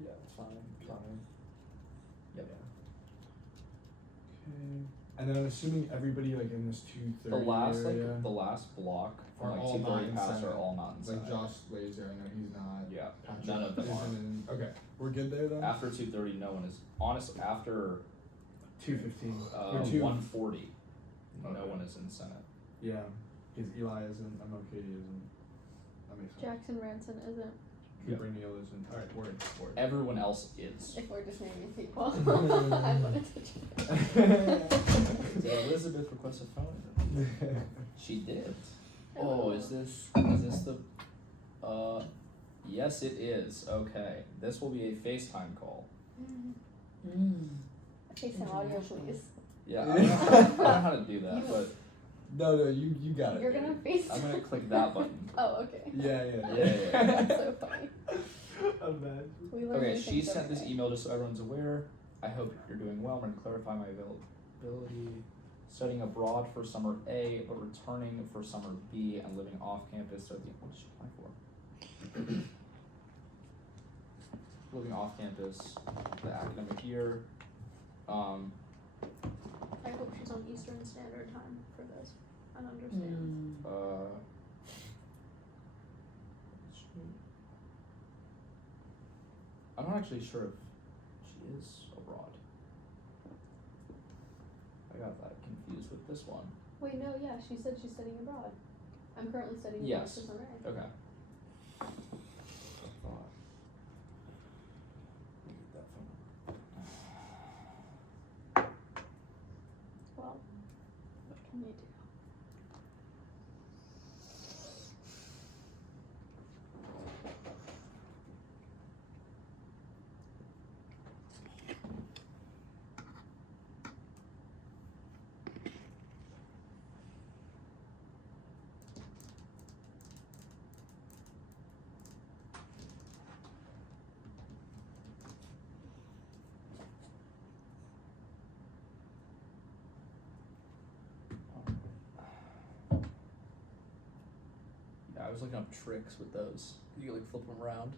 Yeah, it's fine. Fine. Yep. Yeah. Okay. And then I'm assuming everybody like in this 230 area The last block are from like all not 230 in past Senate. are all not in Senate. Like Josh Laser, I know he's not. Yeah, Patrick none of them isn't are. in. Okay, we're good there then. After 230, no one is. Honest, after 215. 140, no Okay. one is in Senate. Yeah, because Eli isn't. I'm okay. He isn't. That makes sense. Jackson Ranson isn't. Cooper Neal isn't. All right, word. Everyone else is. If we're just naming people, I wanted to check. Elizabeth requests a phone interview. She did. Oh, is this the, yes it is, okay. This will be a FaceTime call. FaceTime audio, please. Yeah, I don't know how to do that, but. No, you got it. You're gonna FaceTime. I'm gonna click that button. Oh, okay. Yeah. That's so funny. Imagine. We learn Okay, new she things sent every this day. email just so everyone's aware. I hope you're doing well. I'm going to clarify my availability. Studying abroad for summer A, but returning for summer B and living off campus. So what did she apply for? Living off campus, the academic year. I hope she's on Eastern Standard Time for this and understands. I'm not actually sure if she is abroad. I got that confused with this one. Wait, no, yeah, she said she's studying abroad. I'm currently studying abroad Yes. for summer A. Okay. Well, what can you do? Yeah, I was looking up tricks with those. You can like flip them around.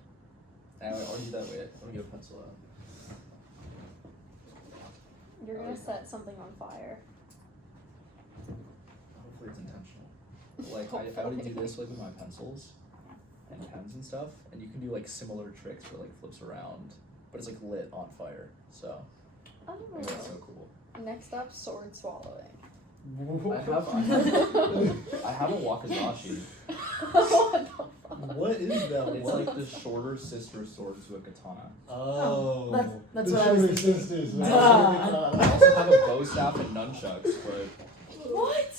And I want to do that way. I want to get a pencil out. You're gonna set something on fire. Hopefully it's intentional. Like I already do this like with my pencils and pens and stuff, and you can do like similar tricks where it like flips around, but it's like lit on fire. So I think that's so cool. Next up, sword swallowing. I have a wakizashi. What is that? It's like the shorter sister sword to a katana. Oh. That's the what I was shorter thinking. sisters. I also have a bow staff and nunchucks, but What?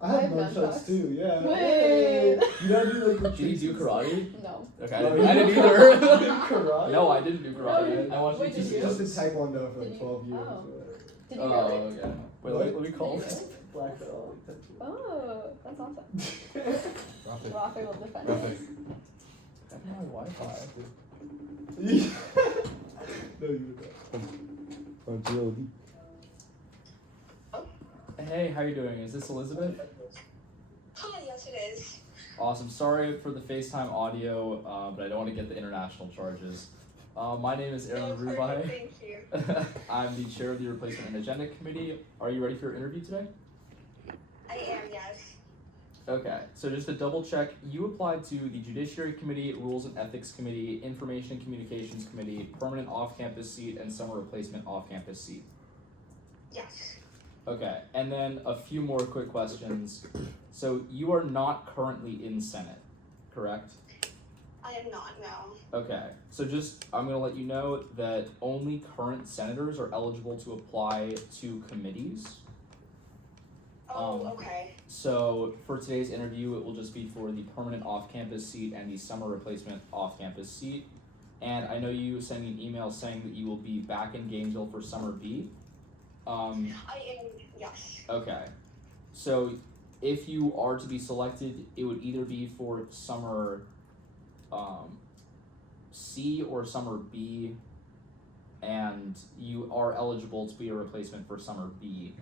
I have nunchucks too. Yeah. Wait. You gotta do like the. Did you do karate? No. Okay, I didn't either. Karate? No, I didn't do karate. I watched Wait, did you? Just a taekwondo for like Did 12 years. oh. or whatever. Did you Oh, really? okay. Wait, let me call this. Black belt. Oh, that's awesome. Rafa will defend Rafa. us. That's my Wi-Fi. No, you don't. Hey, how you doing? Is this Elizabeth? Hi, yes it is. Awesome. Sorry for the FaceTime audio, but I don't want to get the international charges. My name is Aaron Rubai. Thank you. I'm the chair of the Replacement and Agenda Committee. Are you ready for your interview today? I am, yes. Okay, so just to double check, you applied to the Judiciary Committee, Rules and Ethics Committee, Information and Communications Committee, Permanent Off-Campus Seat, and Summer Replacement Off-Campus Seat. Yes. Okay, and then a few more quick questions. So you are not currently in Senate, correct? I am not, no. Okay, so just, I'm gonna let you know that only current senators are eligible to apply to committees. Oh, okay. So for today's interview, it will just be for the permanent off-campus seat and the summer replacement off-campus seat. And I know you sent me an email saying that you will be back in Gainesville for summer B. I am, yes. Okay, so if you are to be selected, it would either be for summer C or summer B, and you are eligible to be a replacement for summer B.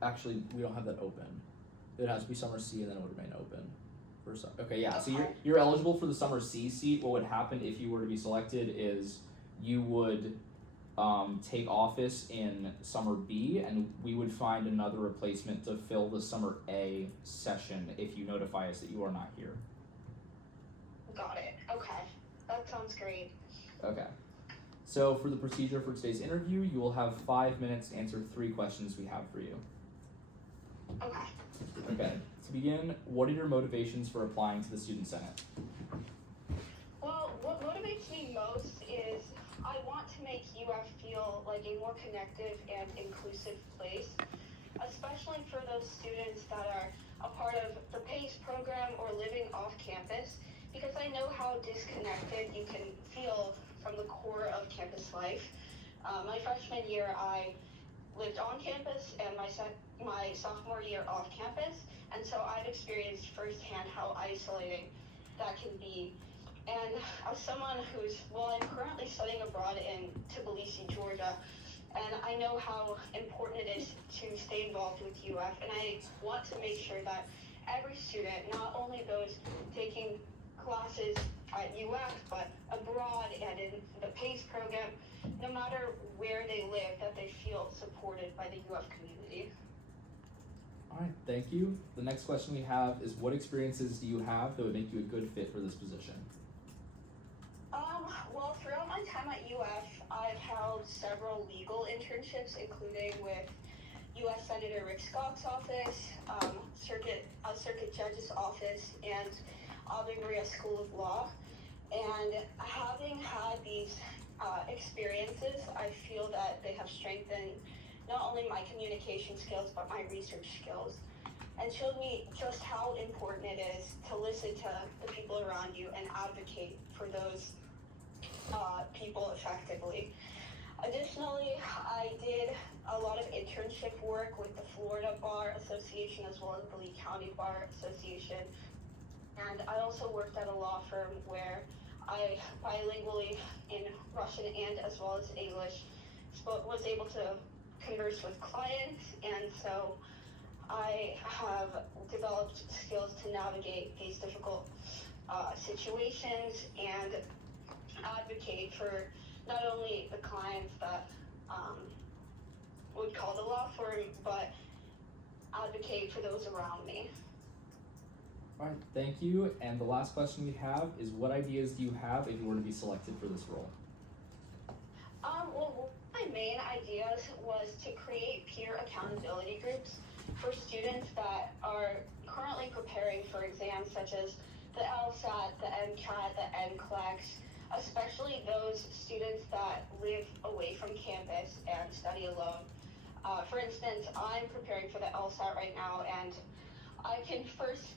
Actually, we don't have that open. It has to be summer C, and then it would remain open for some. Okay, yeah. So you're eligible for the summer C seat. What would happen if you were to be selected is you would take office in summer B, and we would find another replacement to fill the summer A session if you notify us that you are not here. Got it. Okay. That sounds great. Okay. So for the procedure for today's interview, you will have 5 minutes to answer 3 questions we have for you. Okay. Okay. To begin, what are your motivations for applying to the Student Senate? Well, what motivates me most is I want to make make UF feel like a more connective and inclusive place, especially for those students that are a part of the PACE program or living off campus, because I know how disconnected you can feel from the core of campus life. My freshman year, I lived on campus, and my sophomore year off campus, and so I've experienced firsthand how isolating that can be. And as someone I'm currently studying abroad in Tbilisi, Georgia, and I know how important it is to stay involved with UF, and I want to make sure that every student, not only those taking classes at UF, but abroad and in the PACE program, no matter where they live, that they feel supported by the UF community. All right, thank you. The next question we have is, what experiences do you have that would make you a good fit for this position? Well, throughout my time at UF, I've held several legal internships, including with U.S. Senator Rick Scott's office, circuit judge's office, and Ave Maria School of Law. And having had these experiences, I feel that they have strengthened not only my communication skills, but my research skills, and showed me just how important it is to listen to the people around you and advocate for those people effectively. Additionally, I did a lot of internship work with the Florida Bar Association as well as the Lee County Bar Association. And I also worked at a law firm where I bilingually in Russian and as well as English was able to converse with clients, and so I have developed skills to navigate these difficult situations and advocate for not only the clients that would call the law firm, but advocate for those around me. All right, thank you. And the last question we have is, what ideas do you have if you were to be selected for this role? Well, one of my main ideas was to create peer accountability groups for students that are currently preparing for exams such as the LSAT, the MCAT, the NCLEX, especially those students that live away from campus and study alone. For instance, I'm preparing for the LSAT right now, and I can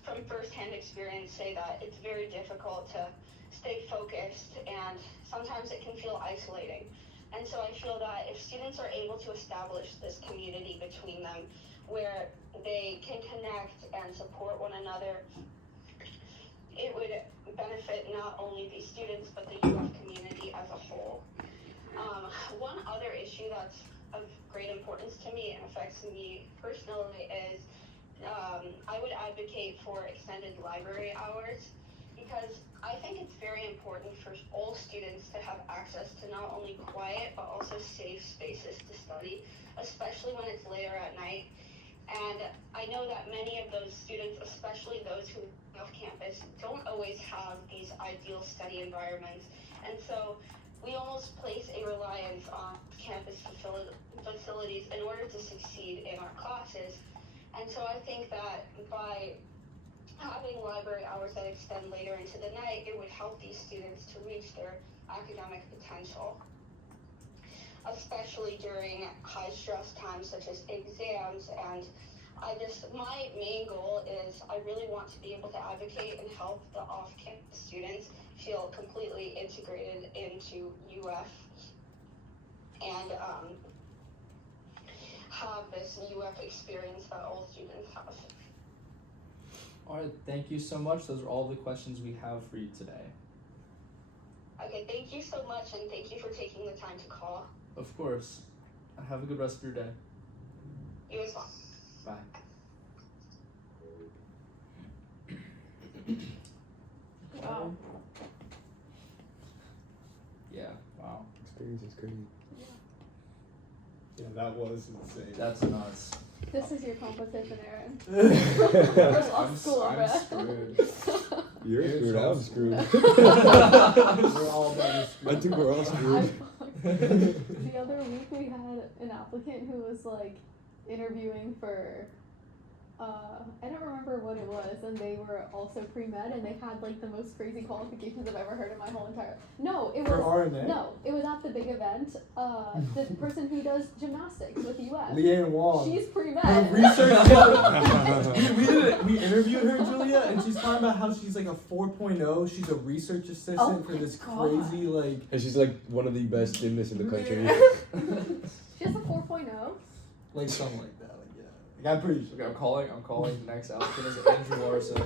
from firsthand experience say that it's very difficult to stay focused, and sometimes it can feel isolating. And so I feel that if students are able to establish this community between them where they can connect and support one another, it would benefit not only the students but the UF community as a whole. One other issue that's of great importance to me and affects me personally is I would advocate for extended library hours, because I think it's very important for all students to have access to not only quiet but also safe spaces to study, especially when it's later at night. And I know that many of those students, especially those who live off campus, don't always have these ideal study environments. And so we almost place a reliance on campus facilities in order to succeed in our classes. And so I think that by having library hours that extend later into the night, it would help these students to reach their academic potential, especially during high stress times such as exams. And my main goal is I really want to be able to advocate and help the off-campus students feel completely integrated into UF and have this UF experience that all students have. All right, thank you so much. Those are all the questions we have for you today. Okay, thank you so much, and thank you for taking the time to call. Of course. Have a good rest of your day. You as well. Bye. Wow. Yeah, wow. Experience is crazy. Yeah, that was insane. That's nuts. This is your competition, Aaron. We're law I'm school, I'm bruh. screwed. You're screwed, I'm screwed. We're all about I think we're all screwed. The other week we had an applicant who was like interviewing for I don't remember what it was, and they were also pre-med, and they had like the most crazy qualifications I've ever heard in my whole entire. No, it was For RNA? no, it was at the big event. The person who does gymnastics with UF. Leanne Wong. She's pre-med. Her research. we interviewed her, Julia, and she's talking about how she's like a 4.0. She's a research assistant for this crazy like. And she's like one of the best gymnasts in the country. She has a 4.0. Like something like that. I'm pretty sure. Okay, I'm calling the next applicant is Andrew Larson.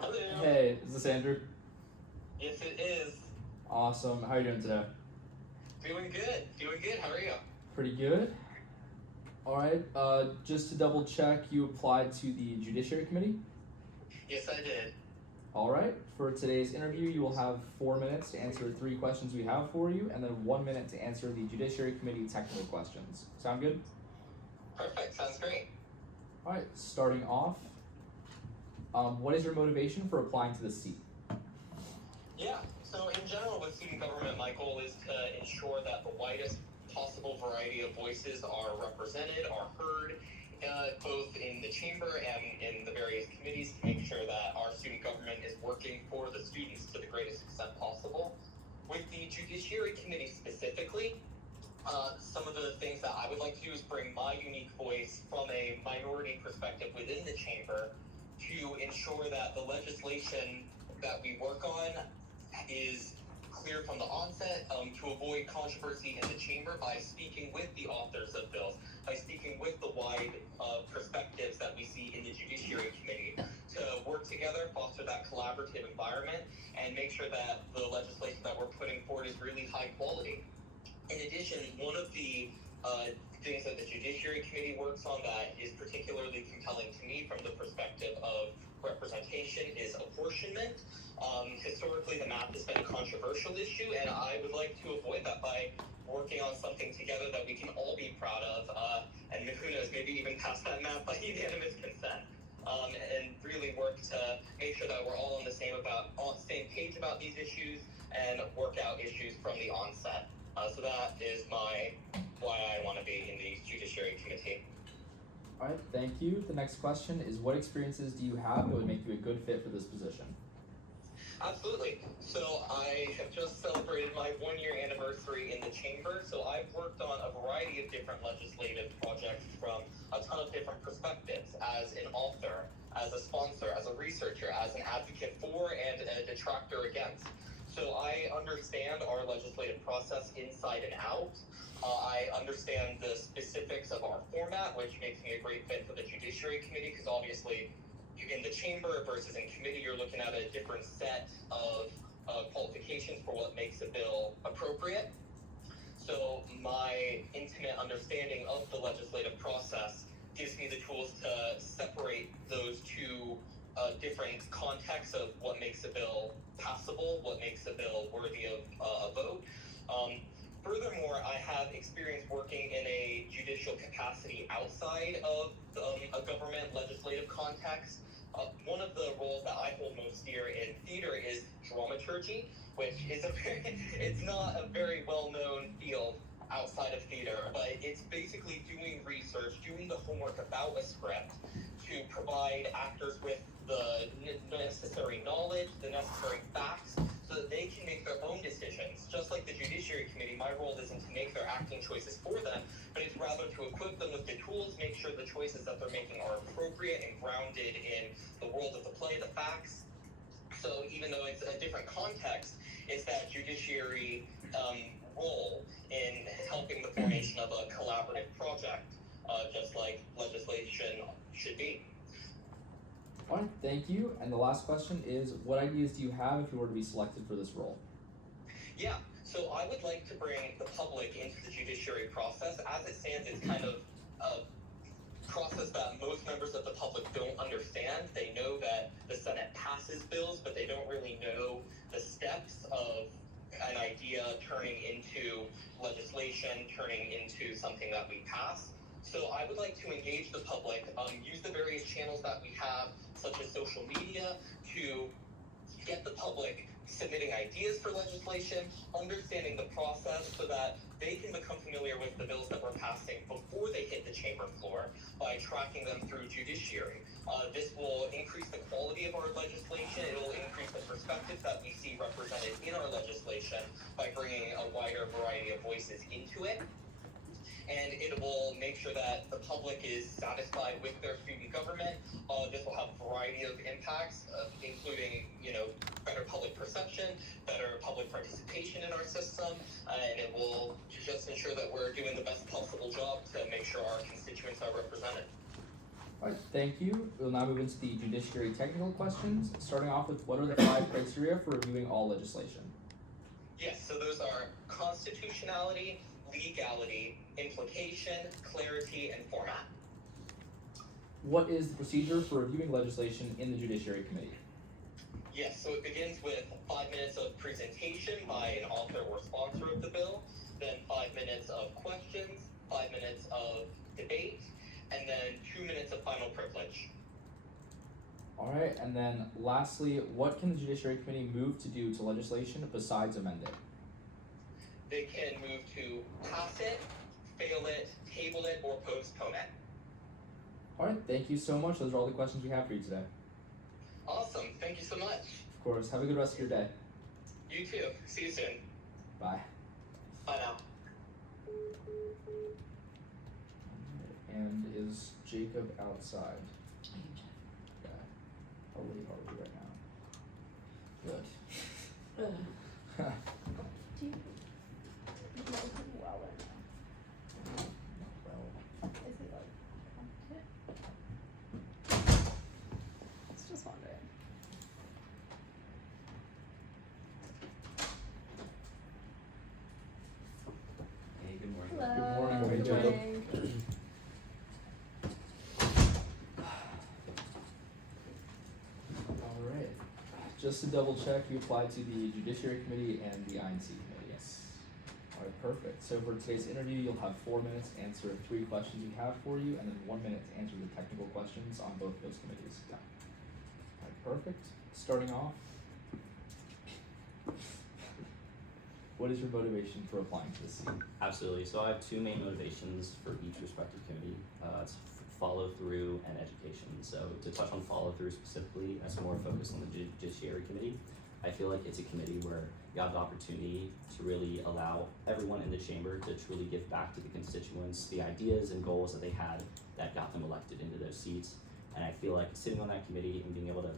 Hello. Hey, is this Andrew? Yes, it is. Awesome. How are you doing today? Doing good. How are you? Pretty good. Alright, just to double check, you applied to the Judiciary Committee? Yes, I did. Alright, for today's interview, you will have 4 minutes to answer 3 questions we have for you, and then 1 minute to answer the Judiciary Committee technical questions. Sound good? Perfect. Sounds great. Alright, starting off, what is your motivation for applying to this seat? Yeah. So in general, with student government, my goal is to ensure that the widest possible variety of voices are represented, are heard, both in the chamber and in the various committees, to make sure that our student government is working for the students to the greatest extent possible. With the Judiciary Committee specifically, some of the things that I would like to do is bring my unique voice from a minority perspective within the chamber to ensure that the legislation that we work on is clear from the onset, to avoid controversy in the chamber by speaking with the authors of bills, by speaking with the wide perspectives that we see in the Judiciary Committee, to work together, foster that collaborative environment, and make sure that the legislation that we're putting forward is really high quality. In addition, one of the things that the Judiciary Committee works on that is particularly compelling to me from the perspective of representation is apportionment. Historically, the map has been a controversial issue, and I would like to avoid that by working on something together that we can all be proud of, and who knows, maybe even pass that map by unanimous consent, and really work to make sure that we're all on the same page about these issues and work out issues from the onset. So that is why I want to be in the Judiciary Committee. Alright, thank you. The next question is, what experiences do you have that would make you a good fit for this position? Absolutely. So I have just celebrated my 1-year anniversary in the chamber. So I've worked on a variety of different legislative projects from a ton of different perspectives, as an author, as a sponsor, as a researcher, as an advocate for, and a detractor against. So I understand our legislative process inside and out. I understand the specifics of our format, which makes me a great fit for the Judiciary Committee, because obviously in the chamber versus in committee, you're looking at a different set of qualifications for what makes a bill appropriate. So my intimate understanding of the legislative process gives me the tools to separate those two different contexts of what makes a bill passable, what makes a bill worthy of a vote. Furthermore, I have experience working in a judicial capacity outside of a government legislative context. One of the roles that I hold most dear in theater is dramaturgy, which is it's not a very well-known field outside of theater, but it's basically doing research, doing the homework about a script to provide actors with the necessary knowledge, the necessary facts, so that they can make their own decisions. Just like the Judiciary Committee, my role isn't to make their acting choices for them, but it's rather to equip them with the tools, make sure the choices that they're making are appropriate and grounded in the world of the play, the facts. So even though it's a different context, it's that judiciary role in helping the formation of a collaborative project, just like legislation should be. Alright, thank you. And the last question is, what ideas do you have if you were to be selected for this role? Yeah, so I would like to bring the public into the judiciary process. As it stands, it's kind of a process that most members of the public don't understand. They know that the Senate passes bills, but they don't really know the steps of an idea turning into legislation, turning into something that we pass. So I would like to engage the public, use the various channels that we have, such as social media, to get the public submitting ideas for legislation, understanding the process so that they can become familiar with the bills that we're passing before they hit the chamber floor by tracking them through judiciary. This will increase the quality of our legislation. It will increase the perspectives that we see represented in our legislation by bringing a wider variety of voices into it. And it will make sure that the public is satisfied with their student government. This will have a variety of impacts, including, better public perception, better public participation in our system, and it will just ensure that we're doing the best possible job to make sure our constituents are represented. All right, thank you. We'll now move into the judiciary technical questions, starting off with what are the 5 criteria for reviewing all legislation? Yes, so those are constitutionality, legality, implication, clarity, and format. What is the procedure for reviewing legislation in the Judiciary Committee? Yes, so it begins with 5 minutes of presentation by an author or sponsor of the bill, then 5 minutes of questions, 5 minutes of debate, and then 2 minutes of final privilege. All right, and then lastly, what can the Judiciary Committee move to do to legislation besides amend it? They can move to pass it, fail it, table it, or postpone it. All right, thank you so much. Those are all the questions we have for you today. Awesome, thank you so much. Of course, have a good rest of your day. You too, see you soon. Bye. Bye now. And is Jacob outside? Okay. How late are we right now? Good. Do you know him well or no? Well, Is he like competent? I was just wondering. Hey, good morning. Hello. Good morning, Good Jacob. morning. All right. Just to double check, you applied to the Judiciary Committee and the INC Committee. Yes. All right, perfect. So for today's interview, you'll have 4 minutes to answer 3 questions we have for you, and then 1 minute to answer the technical questions on both those committees. All right, perfect. Starting off, what is your motivation for applying to this seat? Absolutely. So I have 2 main motivations for each respective committee. It's follow through and education. So to touch on follow through specifically, that's more focused on the Judiciary Committee. I feel like it's a committee where you have the opportunity to really allow everyone in the chamber to truly give back to the constituents the ideas and goals that they had that got them elected into those seats. And I feel like sitting on that committee and being able to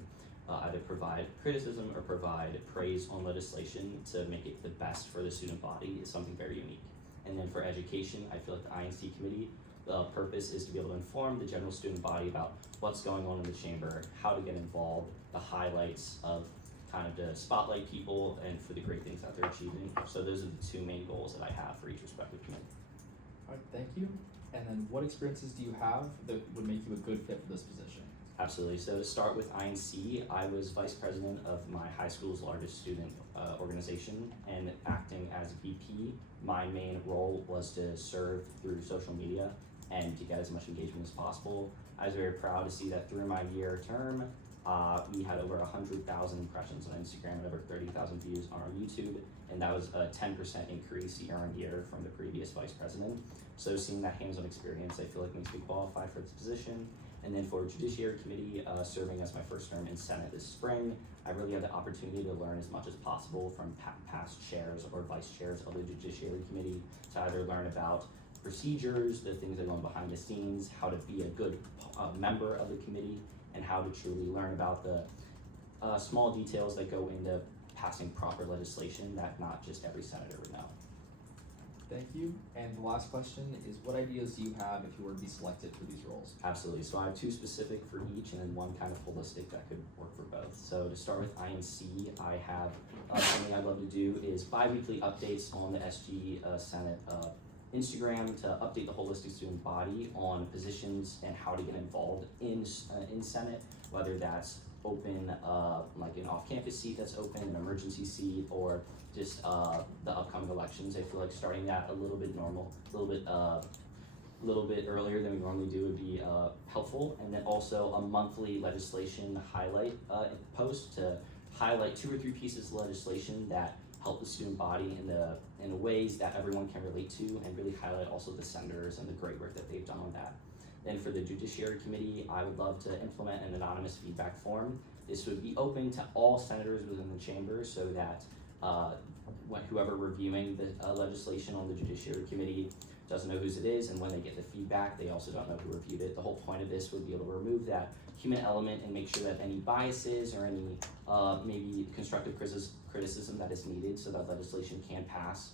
either provide criticism or provide praise on legislation to make it the best for the student body is something very unique. And then for education, I feel like the INC committee, the purpose is to be able to inform the general student body about what's going on in the chamber, how to get involved, the highlights of kind of to spotlight people and for the great things that they're achieving. So those are the 2 main goals that I have for each respective committee. All right, thank you. And then what experiences do you have that would make you a good fit for this position? Absolutely. So to start with INC, I was vice president of my high school's largest student organization, and acting as VP, my main role was to serve through social media and to get as much engagement as possible. I was very proud to see that through my year term, we had over 100,000 impressions on Instagram and over 30,000 views on our YouTube, and that was a 10% increase year on year from the previous vice president. So seeing that hands-on experience, I feel like makes me qualified for this position. And then for Judiciary Committee, serving as my first term in Senate this spring, I really had the opportunity to learn as much as possible from past chairs or vice chairs of the Judiciary Committee to either learn about procedures, the things that go on behind the scenes, how to be a good member of the committee, and how to truly learn about the small details that go into passing proper legislation that not just every senator would know. Thank you. And the last question is, what ideas do you have if you were to be selected for these roles? Absolutely. So I have 2 specific for each and then 1 kind of holistic that could work for both. So to start with INC, I have something I'd love to do is bi-weekly updates on the SG Senate Instagram to update the holistic student body on positions and how to get involved in Senate, whether that's open, like an off-campus seat that's open, an emergency seat, or just the upcoming elections. I feel like starting that a little bit earlier than we normally do would be helpful. And then also a monthly legislation highlight post to highlight 2 or 3 pieces of legislation that help the student body in ways that everyone can relate to, and really highlight also the senators and the great work that they've done on that. Then for the Judiciary Committee, I would love to implement an anonymous feedback form. This would be open to all senators within the chamber, so that whoever reviewing the legislation on the Judiciary Committee doesn't know whose it is, and when they get the feedback, they also don't know who reviewed it. The whole point of this would be able to remove that human element and make sure that any biases or any maybe constructive criticism that is needed so that legislation can pass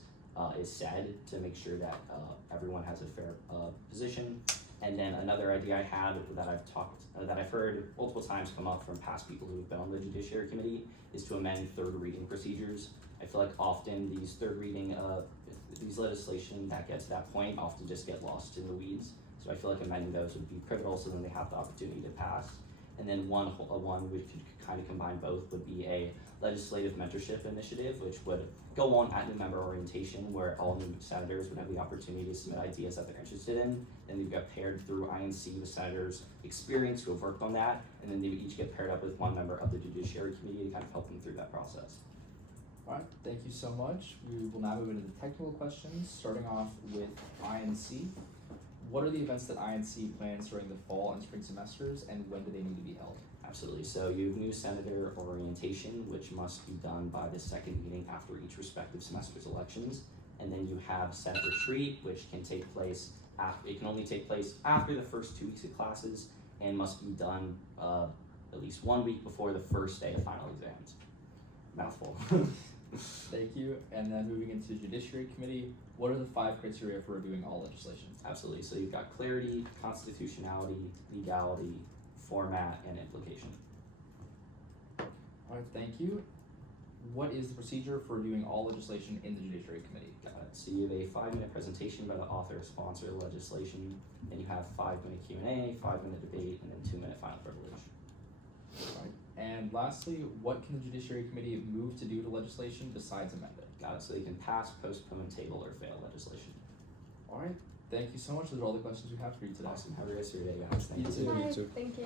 is said, to make sure that everyone has a fair position. And then another idea I had that I've heard multiple times come up from past people who have been on the Judiciary Committee is to amend third reading procedures. I feel like often these third reading these legislation that get to that point often just get lost in the weeds. So I feel like amending those would be pivotal, so then they have the opportunity to pass. And then one which could kind of combine both would be a legislative mentorship initiative, which would go on at new member orientation, where all new senators would have the opportunity to submit ideas that they're interested in. Then they'd get paired through INC with senators experienced who have worked on that, and then they would each get paired up with one member of the Judiciary Committee to kind of help them through that process. All right, thank you so much. We will now move into the technical questions, starting off with INC. What are the events that INC plans during the fall and spring semesters, and when do they need to be held? Absolutely. So you have new senator orientation, which must be done by the second meeting after each respective semester's elections. And then you have Senate retreat, which can take place it can only take place after the first 2 weeks of classes, and must be done at least 1 week before the first day of final exams. Mouthful. Thank you. And then moving into Judiciary Committee, what are the 5 criteria for reviewing all legislation? Absolutely. So you've got clarity, constitutionality, legality, format, and implication. All right, thank you. What is the procedure for reviewing all legislation in the Judiciary Committee? Got it. So you have a 5-minute presentation by the author or sponsor of the legislation, then you have 5-minute Q&A, 5-minute debate, and then 2-minute final privilege. All right. And lastly, what can the Judiciary Committee move to do to legislation besides amend it? Got it. So they can pass, postpone, table, or fail legislation. All right. Thank you so much. Those are all the questions we have for you today. Awesome. Have a good rest of your day, guys. Thank You you. too. Hi, You too. thank you.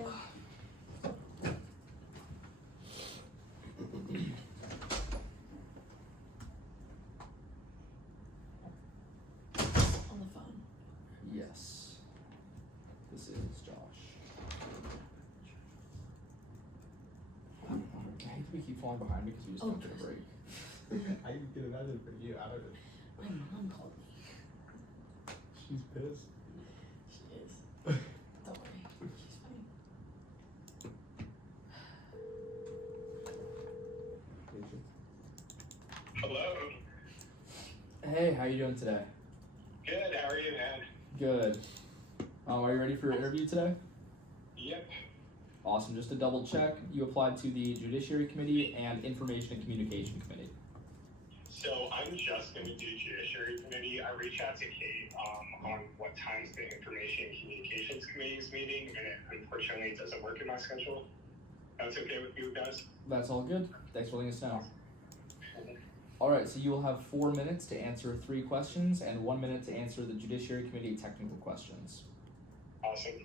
On the phone. Yes. This is Josh. I hate that we keep falling behind because we just don't get a break. I can imagine for you. I don't know. My mom called me. She's pissed. She is. Don't worry. She's fine. Hello. Hey, how you doing today? Good. How are you, man? Good. Are you ready for your interview today? Yep. Awesome. Just to double check, you applied to the Judiciary Committee and Information and Communication Committee. So I'm just going to do Judiciary Committee. I reached out to Kate on what times the Information and Communications Committee is meeting, and it unfortunately doesn't work in my schedule. That's okay with you guys? That's all good. Thanks for letting us know. All right, so you will have 4 minutes to answer 3 questions and 1 minute to answer the Judiciary Committee technical questions. Awesome.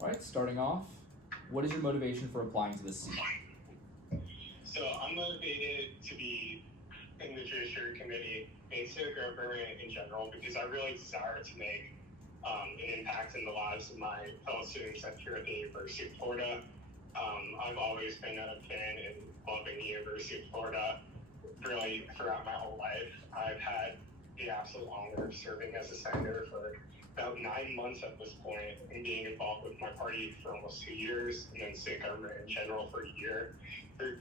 All right, starting off, what is your motivation for applying to this seat? So I'm motivated to be in the Judiciary Committee and civic government in general because I really desire to make an impact in the lives of my fellow students here at the University of Florida. I've always been a fan and loving the University of Florida really throughout my whole life. I've had the absolute honor of serving as a senator for about 9 months at this point and being involved with my party for almost 2 years and then civic government in general for a year. Through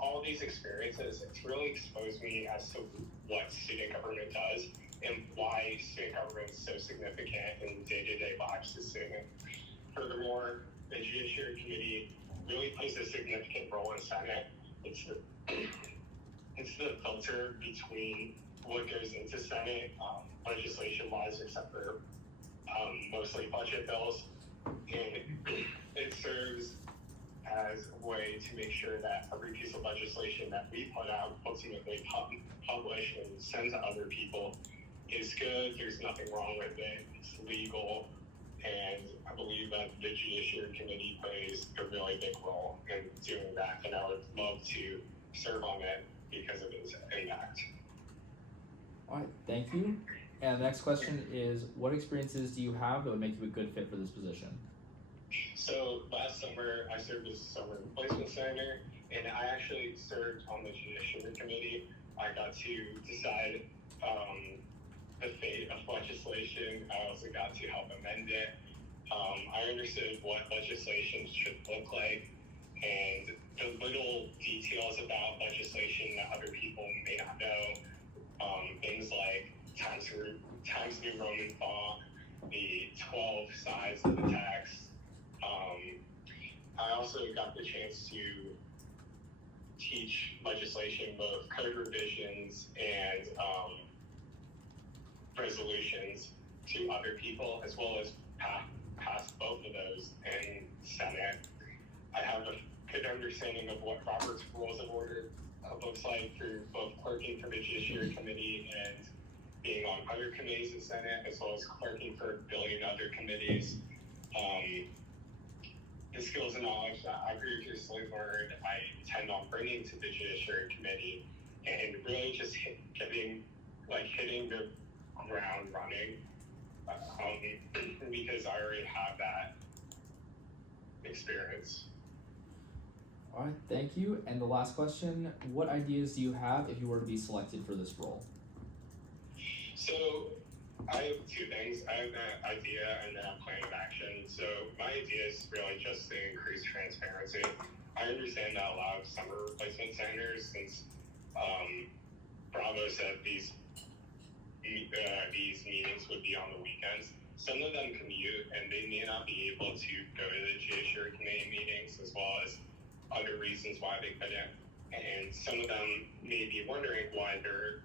all these experiences, it's really exposed me as to what student government does and why student government is so significant in day-to-day lives of students. Furthermore, the Judiciary Committee really plays a significant role in Senate. It's the filter between what goes into Senate, legislation-wise, except for mostly budget bills, and it serves as a way to make sure that every piece of legislation that we put out, ultimately publish and send to other people, is good. There's nothing wrong with it. It's legal, and I believe that the Judiciary Committee plays a really big role in doing that, and I would love to serve on it because of its impact. Alright, thank you. And the next question is, what experiences do you have that would make you a good fit for this position? So last summer, I served as a summer placement senator, and I actually served on the Judiciary Committee. I got to decide the fate of legislation. I also got to help amend it. I understood what legislation should look like and the little details about legislation that other people may not know. Things like Times New Roman font, the 12 sides of the text. I also got the chance to teach legislation, both code revisions and resolutions to other people, as well as pass both of those in Senate. I have a good understanding of what Robert's Rules of Order looks like through both clerking for the Judiciary Committee and being on other committees in Senate, as well as clerking for a billion other committees. The skills and knowledge that I previously learned, I intend on bringing to the Judiciary Committee, and really just hitting the ground running, because I already have that experience. Alright, thank you. And the last question, what ideas do you have if you were to be selected for this role? So I have two things. I have an idea and then a plan of action. So my idea is really just to increase transparency. I understand that a lot of summer replacement senators, since Bravo said these meetings would be on the weekends, some of them commute and they may not be able to go to the Judiciary Committee meetings, as well as other reasons why they couldn't. And some of them may be wondering why their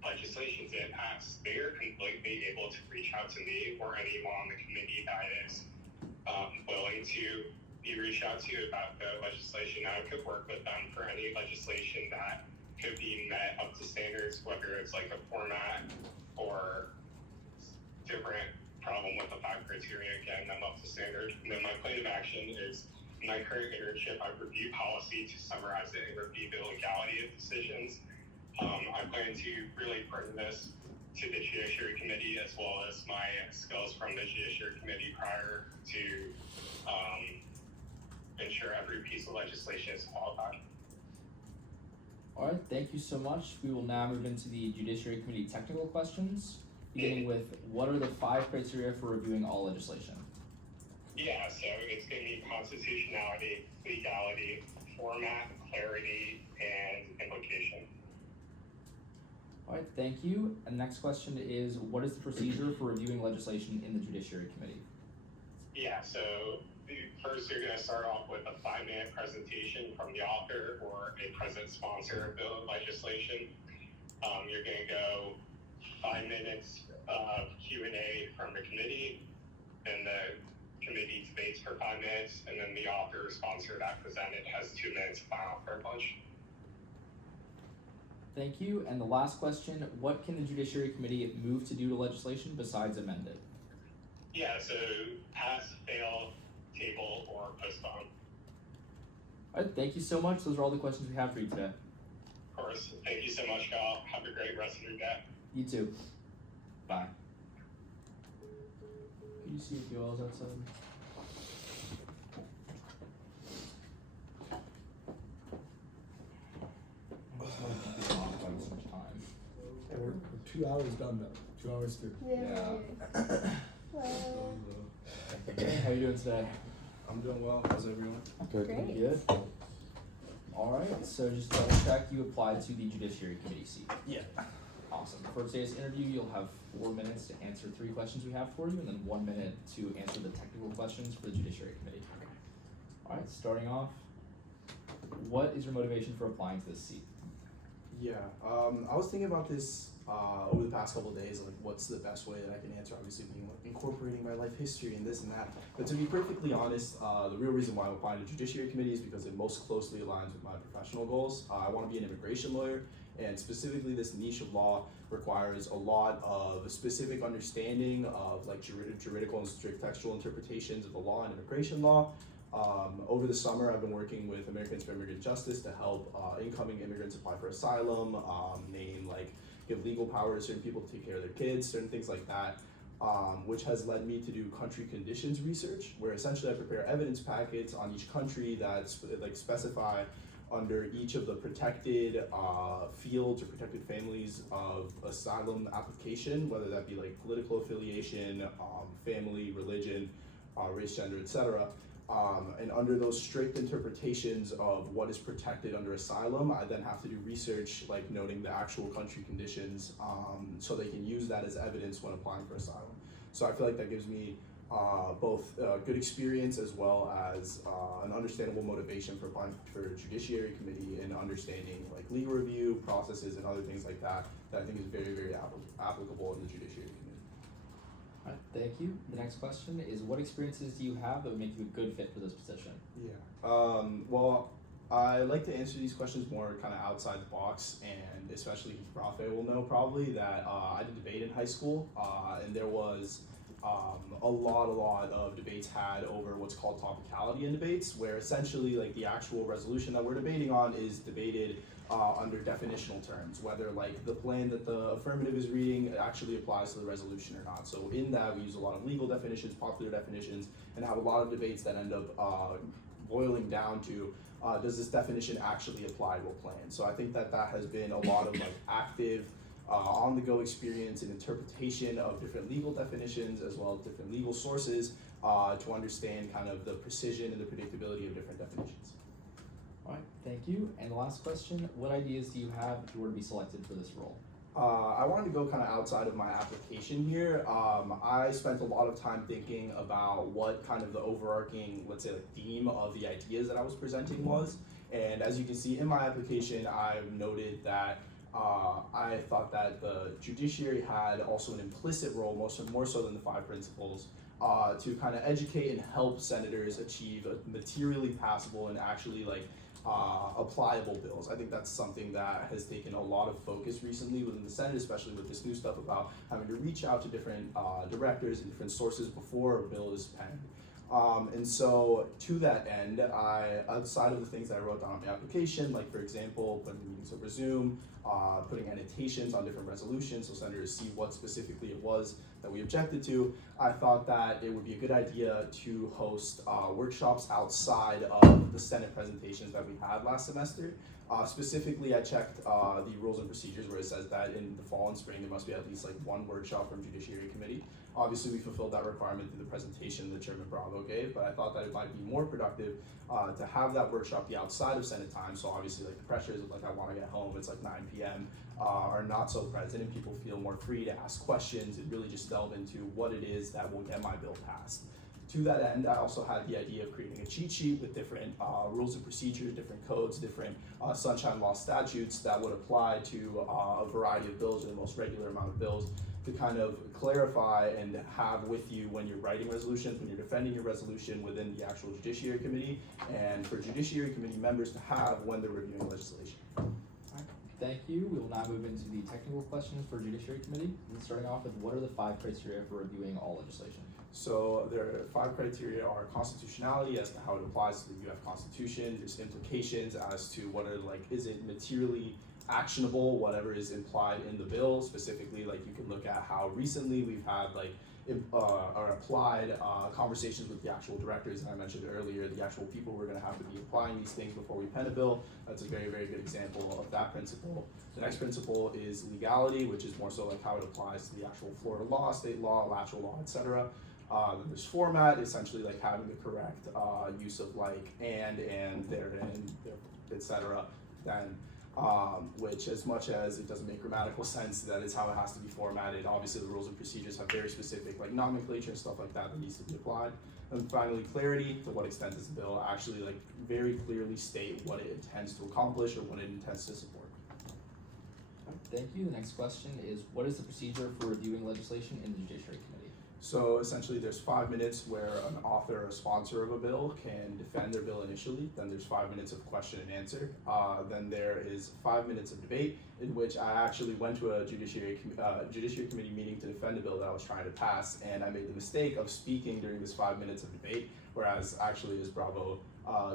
legislation didn't pass. They are completely able to reach out to me or anyone on the committee that is willing to be reached out to about the legislation. I could work with them for any legislation that could be met up to standards, whether it's like a format or different problem with the 5 criteria, getting them up to standard. And then my plan of action is, in my current internship, I review policy to summarize it and review the legality of decisions. I plan to really bring this to the Judiciary Committee, as well as my skills from the Judiciary Committee prior to ensure every piece of legislation is qualified. Alright, thank you so much. We will now move into the Judiciary Committee technical questions, beginning with, what are the 5 criteria for reviewing all legislation? Yeah, so it's going to be constitutionality, legality, format, clarity, and implication. Alright, thank you. And next question is, what is the procedure for reviewing legislation in the Judiciary Committee? Yeah, so first you're going to start off with a 5-minute presentation from the author or a present sponsor of the legislation. You're going to go 5 minutes of Q&A from the committee, then the committee debates for 5 minutes, and then the author or sponsor that presented has 2 minutes of final privilege. Thank you. And the last question, what can the Judiciary Committee move to do to legislation besides amend it? Yeah, so pass, fail, table, or postpone. Alright, thank you so much. Those are all the questions we have for you today. Of course. Thank you so much, Kyle. Have a great rest of your day. You too. Bye. Can you see if y'all's outside? And we're 2 hours done though. 2 hours through. Yeah. How you doing today? I'm doing well. How's everyone? Good. Great. Good. Alright, so just to double check, you applied to the Judiciary Committee seat. Yeah. Awesome. For today's interview, you'll have 4 minutes to answer 3 questions we have for you, and then 1 minute to answer the technical questions for the Judiciary Committee. Alright, starting off, what is your motivation for applying to this seat? Yeah. I was thinking about this over the past couple of days, like what's the best way that I can answer, obviously being like incorporating my life history and this and that. But to be perfectly honest, the real reason why I'm applying to Judiciary Committee is because it most closely aligns with my professional goals. I want to be an immigration lawyer, and specifically this niche of law requires a lot of specific understanding of like juridical and strict textual interpretations of the law and immigration law. Over the summer, I've been working with Americans for Immigrant Justice to help incoming immigrants apply for asylum, give legal power to certain people to take care of their kids, certain things like that, which has led me to do country conditions research, where essentially I prepare evidence packets on each country that specify under each of the protected fields or protected families of asylum application, whether that be like political affiliation, family, religion, race, gender, etc. And under those strict interpretations of what is protected under asylum, I then have to do research like noting the actual country conditions so they can use that as evidence when applying for asylum. So I feel like that gives me both good experience as well as an understandable motivation for applying for Judiciary Committee and understanding like legal review processes and other things like that that I think is very, very applicable in the Judiciary Committee. All right, thank you. The next question is, what experiences do you have that would make you a good fit for this position? Yeah. Well, I like to answer these questions more kind of outside the box, and especially Rafe will know probably that I did debate in high school, and there was a lot of debates had over what's called topicality in debates, where essentially like the actual resolution that we're debating on is debated under definitional terms, whether like the plan that the affirmative is reading actually applies to the resolution or not. So in that we use a lot of legal definitions, popular definitions, and have a lot of debates that end up boiling down to does this definition actually apply to a plan? So I think that has been a lot of like active on-the-go experience and interpretation of different legal definitions as well as different legal sources to understand kind of the precision and the predictability of different definitions. All right, thank you. And the last question, what ideas do you have if you were to be selected for this role? I wanted to go kind of outside of my application here. I spent a lot of time thinking about what kind of the overarching, let's say, like, theme of the ideas that I was presenting was. And as you can see in my application, I've noted that I thought that the judiciary had also an implicit role, more so than the 5 principles, to kind of educate and help senators achieve a materially passable and actually like applicable bills. I think that's something that has taken a lot of focus recently within the Senate, especially with this new stuff about having to reach out to different directors and different sources before a bill is penned. And so to that end, outside of the things that I wrote down on my application, like for example, putting meetings over Zoom, putting annotations on different resolutions so senators see what specifically it was that we objected to, I thought that it would be a good idea to host workshops outside of the Senate presentations that we had last semester. Specifically, I checked the rules and procedures where it says that in the fall and spring there must be at least like 1 workshop from Judiciary Committee. Obviously, we fulfilled that requirement through the presentation that Chairman Bravo gave, but I thought that it might be more productive to have that workshop be outside of Senate time. So obviously, like the pressures of like I want to get home, it's like 9 p.m. Are not so present, and people feel more free to ask questions and really just delve into what it is that will get my bill passed. To that end, I also had the idea of creating a cheat sheet with different rules and procedures, different codes, different sunshine law statutes that would apply to a variety of bills or the most regular amount of bills to kind of clarify and have with you when you're writing resolutions, when you're defending your resolution within the actual Judiciary Committee, and for Judiciary Committee members to have when they're reviewing legislation. Thank you. We will now move into the technical questions for Judiciary Committee. And starting off with, what are the 5 criteria for reviewing all legislation? So there are 5 criteria are constitutionality as to how it applies to the UF Constitution. There's implications as to what are like, is it materially actionable, whatever is implied in the bill. Specifically, like you can look at how recently we've had like or applied conversations with the actual directors, and I mentioned earlier, the actual people who are going to have to be applying these things before we pen a bill. That's a very, very good example of that principle. The next principle is legality, which is more so like how it applies to the actual Florida law, state law, lateral law, etc. Then there's format, essentially like having the correct use of like and, therein, etc. Then which, as much as it doesn't make grammatical sense, that is how it has to be formatted. Obviously, the rules and procedures have very specific like nomenclature and stuff like that that needs to be applied. And finally, clarity, to what extent does the bill actually like very clearly state what it intends to accomplish or what it intends to support. Thank you. The next question is, what is the procedure for reviewing legislation in the Judiciary Committee? So essentially there's 5 minutes where an author or sponsor of a bill can defend their bill initially, then there's 5 minutes of question and answer, then there is 5 minutes of debate in which I actually went to a judiciary committee meeting to defend a bill that I was trying to pass, and I made the mistake of speaking during this 5 minutes of debate, whereas actually as Bravo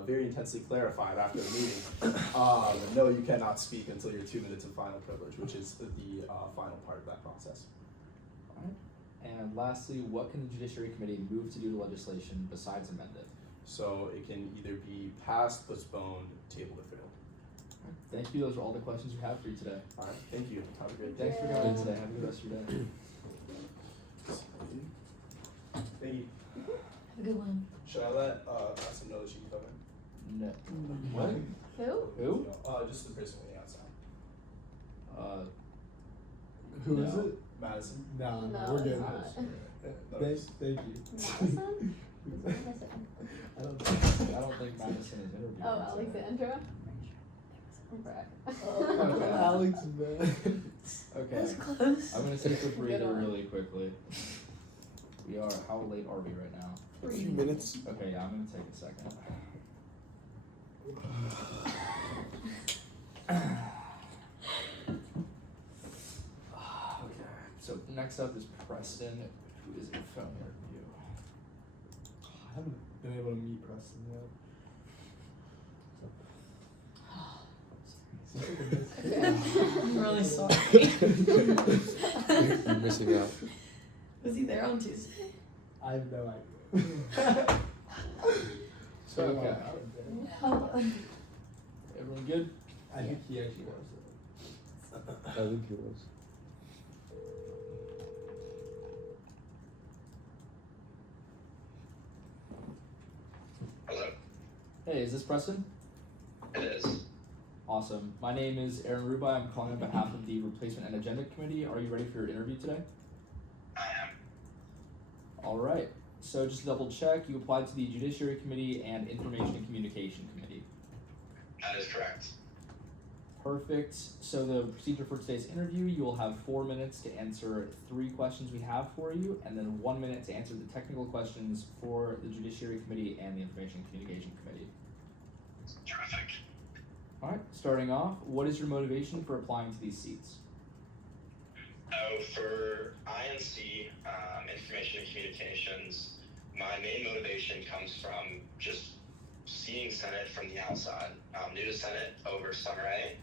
very intensely clarified after the meeting, no, you cannot speak until your 2 minutes of final privilege, which is the final part of that process. Alright. And lastly, what can the Judiciary Committee move to do to legislation besides amend it? So it can either be passed, postponed, tabled, or failed. Thank you. Those are all the questions we have for you today. All right. Thank you. Have a great day. Thanks for coming in today. Have a good rest of your day. Thank you. Have a good one. Should I let Madison know that she can come in? No. What? Who? Just the person waiting outside. Who is it? Madison. No, No, we're good. it's not. Thank you. Madison? Who's Madison? I don't think Madison is interviewing. Oh, today. Alexandra? Brett. Okay. Alex, man. Okay. That was close. I'm gonna take a Good breather one. really quickly. We are, how late are we right now? A few minutes. Okay, yeah, I'm gonna take a second. Okay, so next up is Preston, who is a phone interview. I haven't been able to meet Preston yet. I'm really sorry. You're missing out. Was he there on Tuesday? I have no idea. So Okay. No. Everyone good? I think he actually was. I think he was. Hello? Hey, is this Preston? It is. Awesome. My name is Aaron Rubai. I'm calling on behalf of the Replacement and Agenda Committee. Are you ready for your interview today? I am. All right. So just to double check, you applied to the Judiciary Committee and Information and Communication Committee. That is correct. Perfect. So the procedure for today's interview, you will have 4 minutes to answer 3 questions we have for you, and then 1 minute to answer the technical questions for the Judiciary Committee and the Information and Communication Committee. Terrific. All right. Starting off, what is your motivation for applying to these seats? For INC, Information and Communications, my main motivation comes from just seeing Senate from the outside. I'm new to Senate over summer A,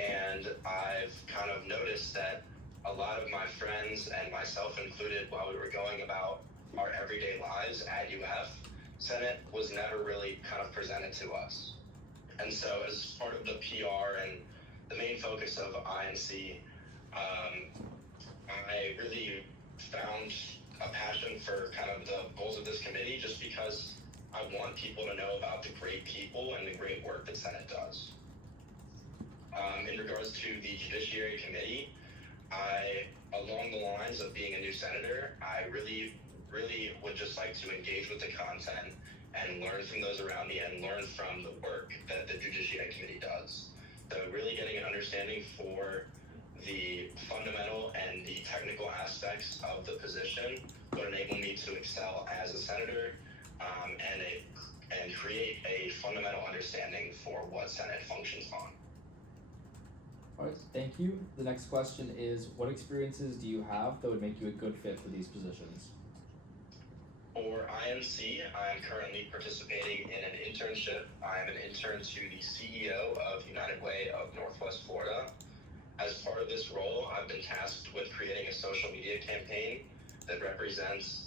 and I've kind of noticed that a lot of my friends, and myself included, while we were going about our everyday lives at UF, Senate was never really kind of presented to us. And so as part of the PR and the main focus of INC, I really found a passion for kind of the goals of this committee just because I want people to know about the great people and the great work that Senate does. In regards to the Judiciary Committee, along the lines of being a new senator, I really would just like to engage with the content and learn from those around me and learn from the work that the Judiciary Committee does. So really getting an understanding for the fundamental and the technical aspects of the position would enable me to excel as a senator and create a fundamental understanding for what Senate functions on. All right, thank you. The next question is, what experiences do you have that would make you a good fit for these positions? For INC, I'm currently participating in an internship. I'm an intern to the CEO of United Way of Northwest Florida. As part of this role, I've been tasked with creating a social media campaign that represents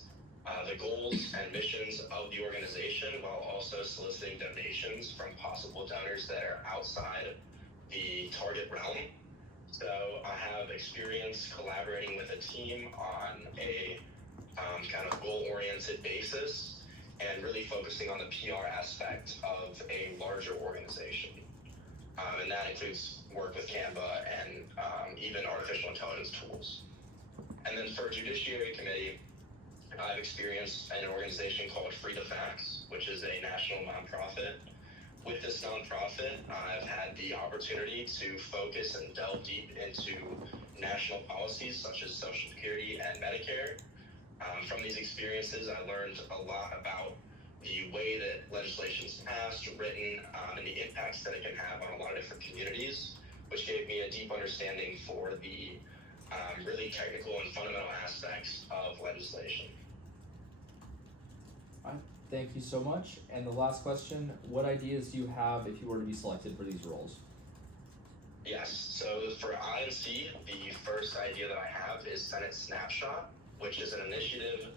the goals and missions of the organization while also soliciting donations from possible donors that are outside the target realm. So I have experience collaborating with a team on a kind of goal-oriented basis and really focusing on the PR aspect of a larger organization. And that includes work with Canva and even artificial intelligence tools. And then for Judiciary Committee, I've experienced an organization called Free to Facts, which is a national nonprofit. With this nonprofit, I've had the opportunity to focus and delve deep into national policies such as Social Security and Medicare. From these experiences, I learned a lot about the way that legislation is passed, written, and the impacts that it can have on a lot of different communities, which gave me a deep understanding for the really technical and fundamental aspects of legislation. All right, thank you so much. And the last question, what ideas do you have if you were to be selected for these roles? Yes, so for INC, the first idea that I have is Senate Snapshot, which is an initiative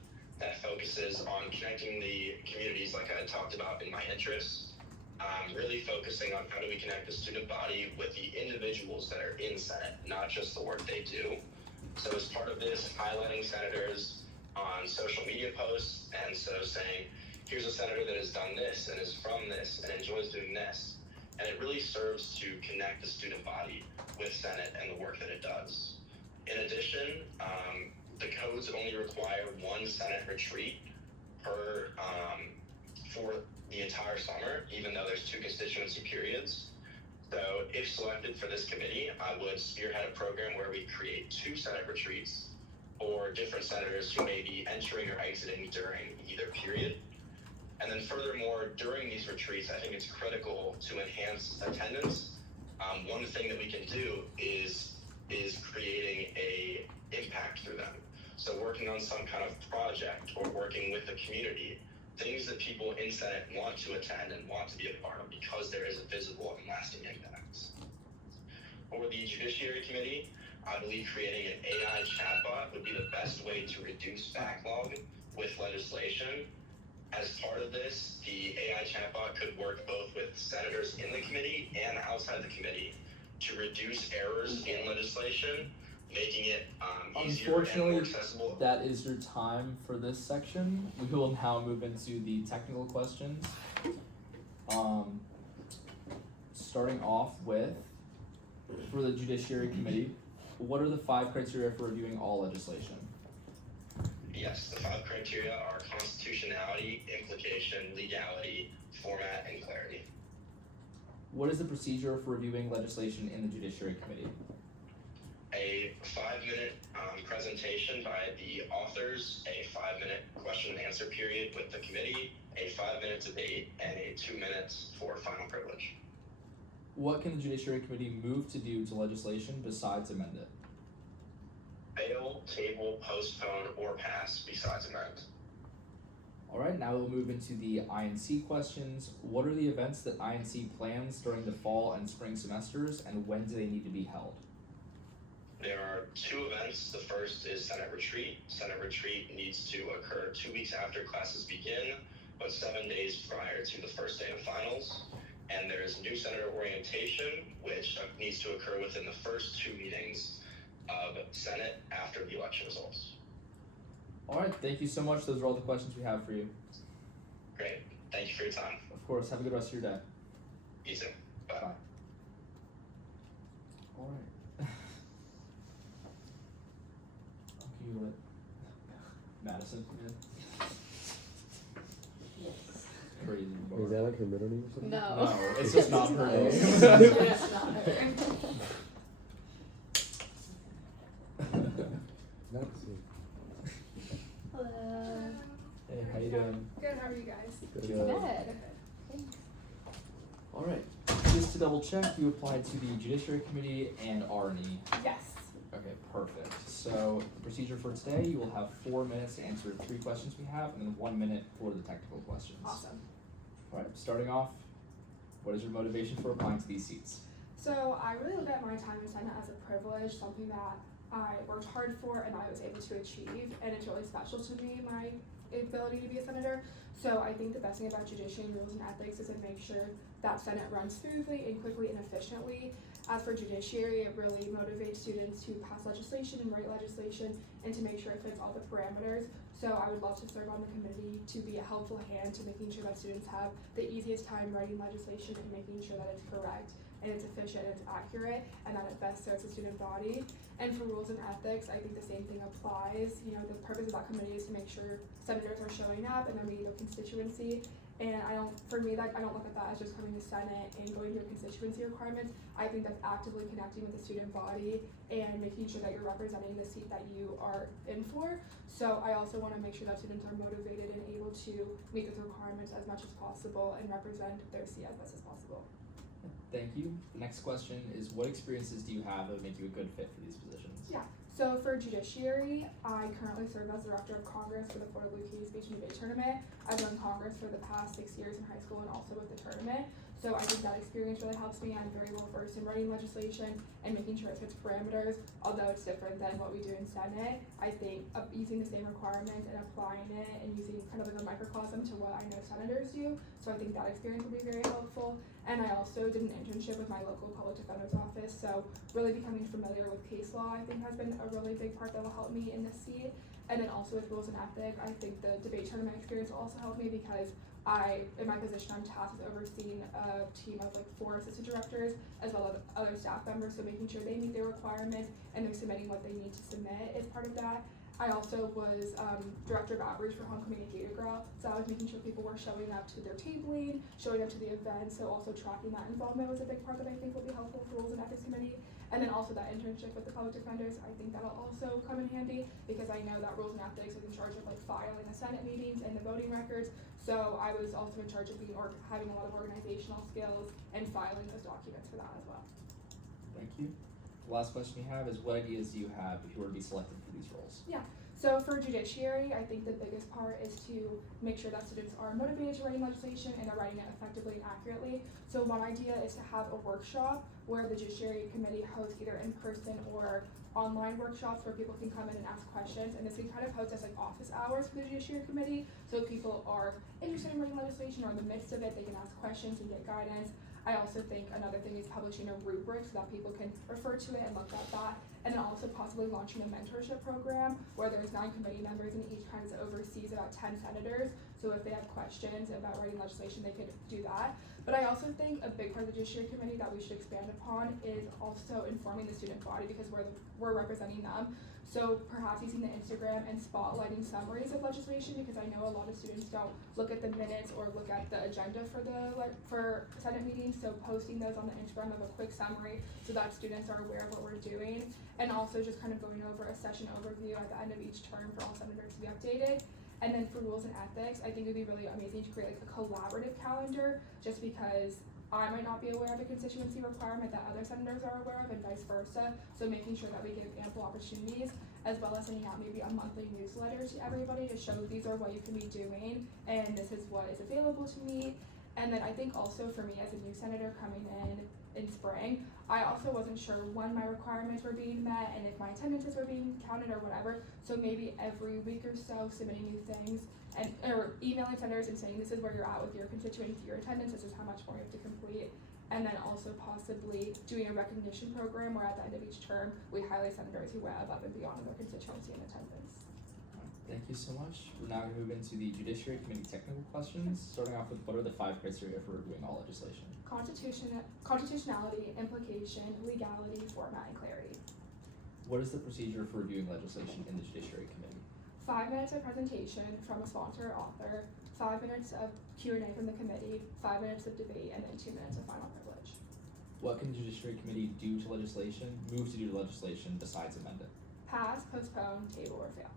that focuses on connecting the communities like I talked about in my interests, really focusing on how do we connect the student body with the individuals that are in Senate, not just the work they do. So as part of this, highlighting senators on social media posts, and so saying, here's a senator that has done this and is from this and enjoys doing this. And it really serves to connect the student body with Senate and the work that it does. In addition, the codes only require one Senate retreat per for the entire summer, even though there's 2 constituency periods. So if selected for this committee, I would spearhead a program where we create 2 Senate retreats for different senators who may be entering or exiting during either period. And then furthermore, during these retreats, I think it's critical to enhance attendance. One thing that we can do is creating a impact through them. So working on some kind of project or working with the community, things that people in Senate want to attend and want to be a part of because there is a visible and lasting impact. For the Judiciary Committee, I believe creating an AI chatbot would be the best way to reduce backlog with legislation. As part of this, the AI chatbot could work both with senators in the committee and outside the committee to reduce errors in legislation, making it easier and more accessible. That is your time for this section. We will now move into the technical questions. Starting off with, for the Judiciary Committee, what are the 5 criteria for reviewing all legislation? Yes, the 5 criteria are constitutionality, implication, legality, format, and clarity. What is the procedure for reviewing legislation in the Judiciary Committee? A 5-minute presentation by the authors, a 5-minute question and answer period with the committee, a 5-minute debate, and a 2 minutes for final privilege. What can the Judiciary Committee move to do to legislation besides amend it? Fail, table, postpone, or pass besides amend. Alright, now we'll move into the INC questions. What are the events that INC plans during the fall and spring semesters, and when do they need to be held? There are 2 events. The first is Senate Retreat. Senate Retreat needs to occur 2 weeks after classes begin, but 7 days prior to the first day of finals. And there is New Senator Orientation, which needs to occur within the first 2 meetings of Senate after the election results. Alright, thank you so much. Those are all the questions we have for you. Great. Thank you for your time. Of course, have a good rest of your day. You too. Bye. Bye. Alright. Okay, what? Madison, man. Yes. Crazy. Is that like her middle name or something? No. No, it's just not her name. It's not her. Not the same. Hello. Hey, how you doing? Good, how are you guys? Good. Thanks. Alright, just to double check, you applied to the Judiciary Committee and R&E. Yes. Okay, perfect. So the procedure for today, you will have 4 minutes to answer 3 questions we have, and then 1 minute for the technical questions. Awesome. Alright, starting off, what is your motivation for applying to these seats? So I really look at my time in Senate as a privilege, something that I worked hard for and I was able to achieve, and it's really special to me, my ability to be a senator. So I think the best thing about judiciary rules and ethics is to make sure that Senate runs smoothly and quickly and efficiently. As for judiciary, it really motivates students to pass legislation and write legislation and to make sure it fits all the parameters. So I would love to serve on the committee to be a helpful hand to making sure that students have the easiest time writing legislation and making sure that it's correct. and it's efficient and it's accurate, and that it best serves the student body. And for rules and ethics, I think the same thing applies. You know, the purpose of that committee is to make sure senators are showing up and they're meeting their constituency. And I don't look at that as just coming to Senate and going to your constituency requirements. I think that's actively connecting with the student body and making sure that you're representing the seat that you are in for. So I also want to make sure that students are motivated and able to meet those requirements as much as possible and represent their seat as best as possible. Thank you. The next question is, what experiences do you have that would make you a good fit for these positions? Yeah. So for judiciary, I currently serve as director of Congress for the Florida Blue Keys Speech and Debate Tournament. I've done Congress for the past 6 years in high school and also with the tournament. So I think that experience really helps me. I'm very well versed in writing legislation and making sure it fits parameters. Although it's different than what we do in Senate, I think using the same requirements and applying it and using kind of like a microcosm to what I know senators do. So I think that experience will be very helpful. And I also did an internship with my local public defender's office. So really becoming familiar with case law, I think, has been a really big part that will help me in this seat. And then also with rules and ethics, I think the debate tournament experience will also help me because in my position, I'm tasked with overseeing a team of like 4 assistant directors as well as other staff members. So making sure they meet their requirements and they're submitting what they need to submit is part of that. I also was director of outreach for Homecoming and Gator Girl, so I was making sure people were showing up to their tabling, showing up to the event, so also tracking that involvement was a big part that I think will be helpful for Rules and Ethics Committee. And then also that internship with the public defenders, I think that'll also come in handy because I know that Rules and Ethics is in charge of like filing the Senate meetings and the voting records, so I was also in charge of having a lot of organizational skills and filing those documents for that as well. Thank you. The last question we have is, what ideas do you have if you were to be selected for these roles? Yeah. So for judiciary, I think the biggest part is to make sure that students are motivated to writing legislation and are writing it effectively and accurately. So one idea is to have a workshop where the judiciary committee hosts either in person or online workshops where people can come in and ask questions, and this can kind of host as like office hours for the judiciary committee. So if people are interested in writing legislation or in the midst of it, they can ask questions and get guidance. I also think another thing is publishing a rubric so that people can refer to it and look at that. And then also possibly launching a mentorship program where there's 9 committee members and each kind of oversees about 10 senators. So if they have questions about writing legislation, they could do that. But I also think a big part of the Judiciary Committee that we should expand upon is also informing the student body because we're representing them. So perhaps using the Instagram and spotlighting summaries of legislation because I know a lot of students don't look at the minutes or look at the agenda for Senate meetings. So posting those on the Instagram of a quick summary so that students are aware of what we're doing. And also just kind of going over a session overview at the end of each term for all senators to be updated. And then for rules and ethics, I think it would be really amazing to create like a collaborative calendar just because I might not be aware of a constituency requirement that other senators are aware of and vice versa. So making sure that we give ample opportunities as well as sending out maybe a monthly newsletter to everybody to show these are what you can be doing and this is what is available to me. And then I think also for me as a new senator coming in spring, I also wasn't sure when my requirements were being met and if my attendances were being counted or whatever. So maybe every week or so submitting new things or emailing senators and saying this is where you're at with your constituency, your attendance, this is how much more you have to complete. And then also possibly doing a recognition program where at the end of each term we highlight senators who went above and beyond in their constituency and attendance. Thank you so much. We're now going to move into the Judiciary Committee technical questions, starting off with what are the 5 criteria for reviewing all legislation? Constitutionality, implication, legality, format, and clarity. What is the procedure for reviewing legislation in the Judiciary Committee? 5 minutes of presentation from a sponsor or author, 5 minutes of Q&A from the committee, 5 minutes of debate, and then 2 minutes of final privilege. What can the Judiciary Committee do to legislation, move to do to legislation besides amend it? Pass, postpone, table, or fail.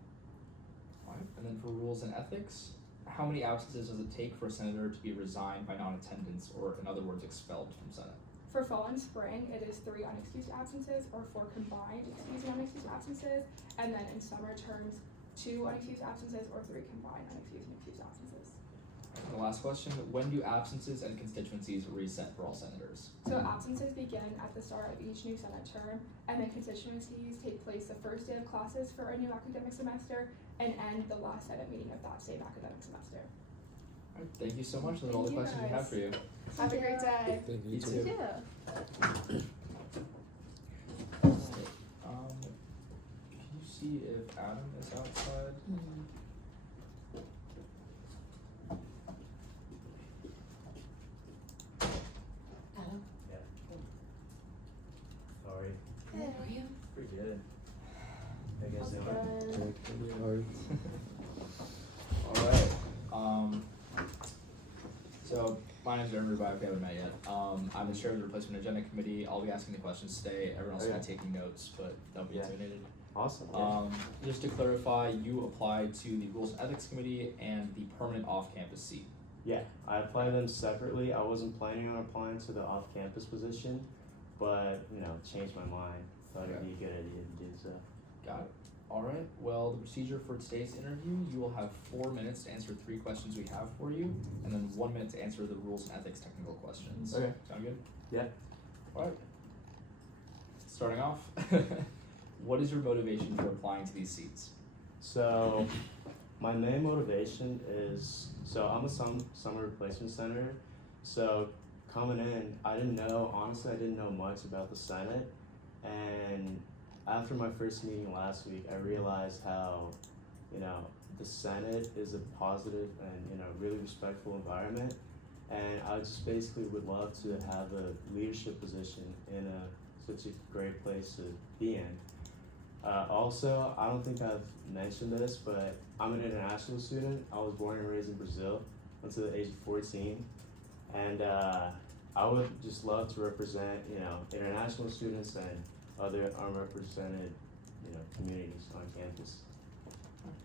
And then for rules and ethics, how many absences does it take for a senator to be resigned by non-attendance, or in other words, expelled from Senate? For fall and spring, it is 3 unexcused absences or 4 combined excused and unexcused absences, and then in summer terms, 2 unexcused absences or 3 combined unexcused and excused absences. And the last question, when do absences and constituencies reset for all senators? So absences begin at the start of each new Senate term, and then constituencies take place the first day of classes for a new academic semester and end the last Senate meeting of that same academic semester. All right, thank you so much. Those are all the questions we have for you. Have a great day. Thank you. You too. Yeah. Can you see if Adam is outside? Adam? So, my name's Jeremy, if we haven't met yet. I'm the chair of the replacement agenda committee. I'll be asking the questions today. Everyone else will be taking notes, but they'll be intimidated. Awesome. Just to clarify, you applied to the rules and ethics committee and the permanent off-campus seat. Yeah, I applied them separately. I wasn't planning on applying to the off-campus position, but changed my mind. Thought it'd be a good idea to do so. Got it. All right. Well, the procedure for today's interview, you will have 4 minutes to answer 3 questions we have for you, and then 1 minute to answer the rules and ethics technical questions. Okay. Sound good? Yeah. All right. Starting off, what is your motivation for applying to these seats? So, my main motivation is, I'm a summer replacement senator. So, coming in, honestly, I didn't know much about the Senate. And after my first meeting last week, I realized how, the Senate is a positive and, really respectful environment. And I just basically would love to have a leadership position in such a great place to be in. Also, I don't think I've mentioned this, but I'm an international student. I was born and raised in Brazil until the age of 14. And I would just love to represent, international students and other unrepresented, communities on campus.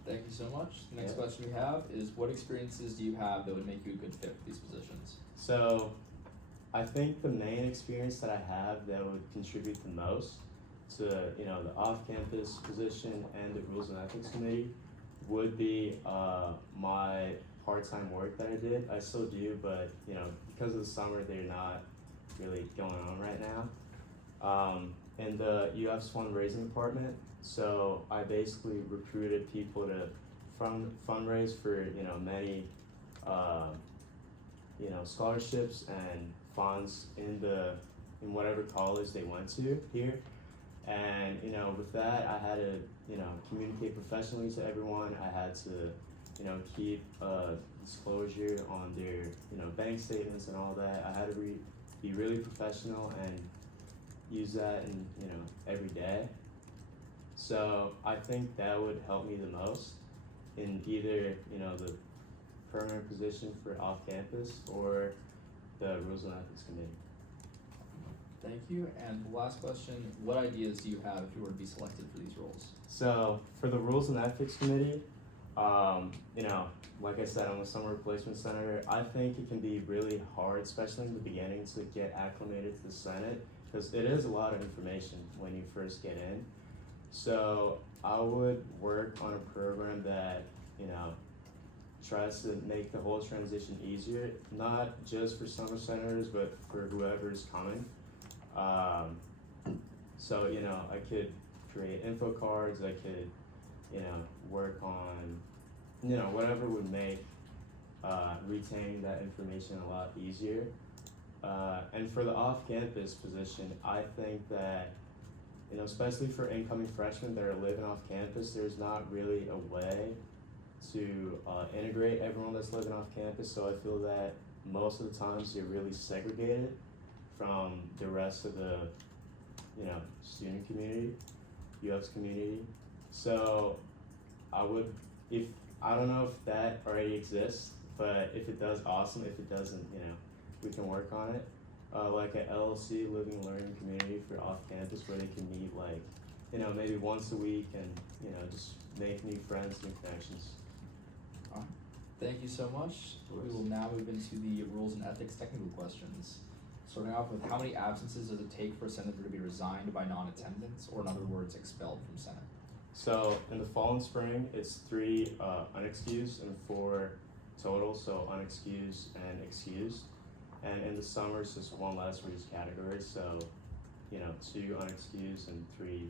Thank you so much. The next question we have is, what experiences do you have that would make you a good fit for these positions? So, I think the main experience that I have that would contribute the most to, the off-campus position and the Rules and Ethics Committee would be my part-time work that I did. I still do, but, because of the summer, they're not really going on right now. In the UF's fundraising department, so I basically recruited people to fundraise for many scholarships and funds in whatever college they went to here, and with that I had to communicate professionally to everyone. I had to keep disclosure on their bank statements and all that. I had to be really professional and use that in every day. So I think that would help me the most in either the permanent position for off campus or the Rules and Ethics Committee. Thank you. And the last question, what ideas do you have if you were to be selected for these roles? So for the Rules and Ethics Committee, like I said, I'm a summer replacement senator. I think it can be really hard, especially in the beginning, to get acclimated to the Senate, because it is a lot of information when you first get in. So I would work on a program that, tries to make the whole transition easier, not just for summer senators, but for whoever's coming. So, I could create info cards, I could, work on, whatever would make retaining that information a lot easier. And for the off-campus position, I think that, especially for incoming freshmen that are living off campus, there's not really a way to integrate everyone that's living off campus. So I feel that most of the times they're really segregated from the rest of the, student community, UF's community. So I don't know if that already exists, but if it does, awesome. If it doesn't, we can work on it. Like an LLC, living and learning community for off campus, where they can meet maybe once a week and, just make new friends, new connections. Thank you so much. We will now move into the rules and ethics technical questions. Starting off with, how many absences does it take for a senator to be resigned by non-attendance, or in other words, expelled from Senate? So in the fall and spring, it's 3 unexcused and 4 total, so unexcused and excused. And in the summer, it's just 1 less for each category, so 2 unexcused and 3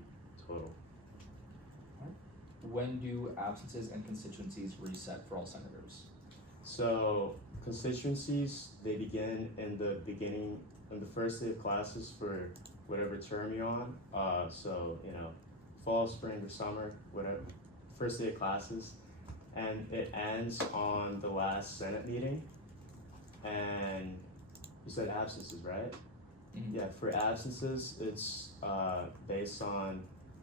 total. When do absences and constituencies reset for all senators? So constituencies, they begin in the first day of classes for whatever term you're on. So fall, spring, or summer, whatever, first day of classes, and it ends on the last Senate meeting. And you said absences, right? Mm-hmm. Yeah, for absences, it's based on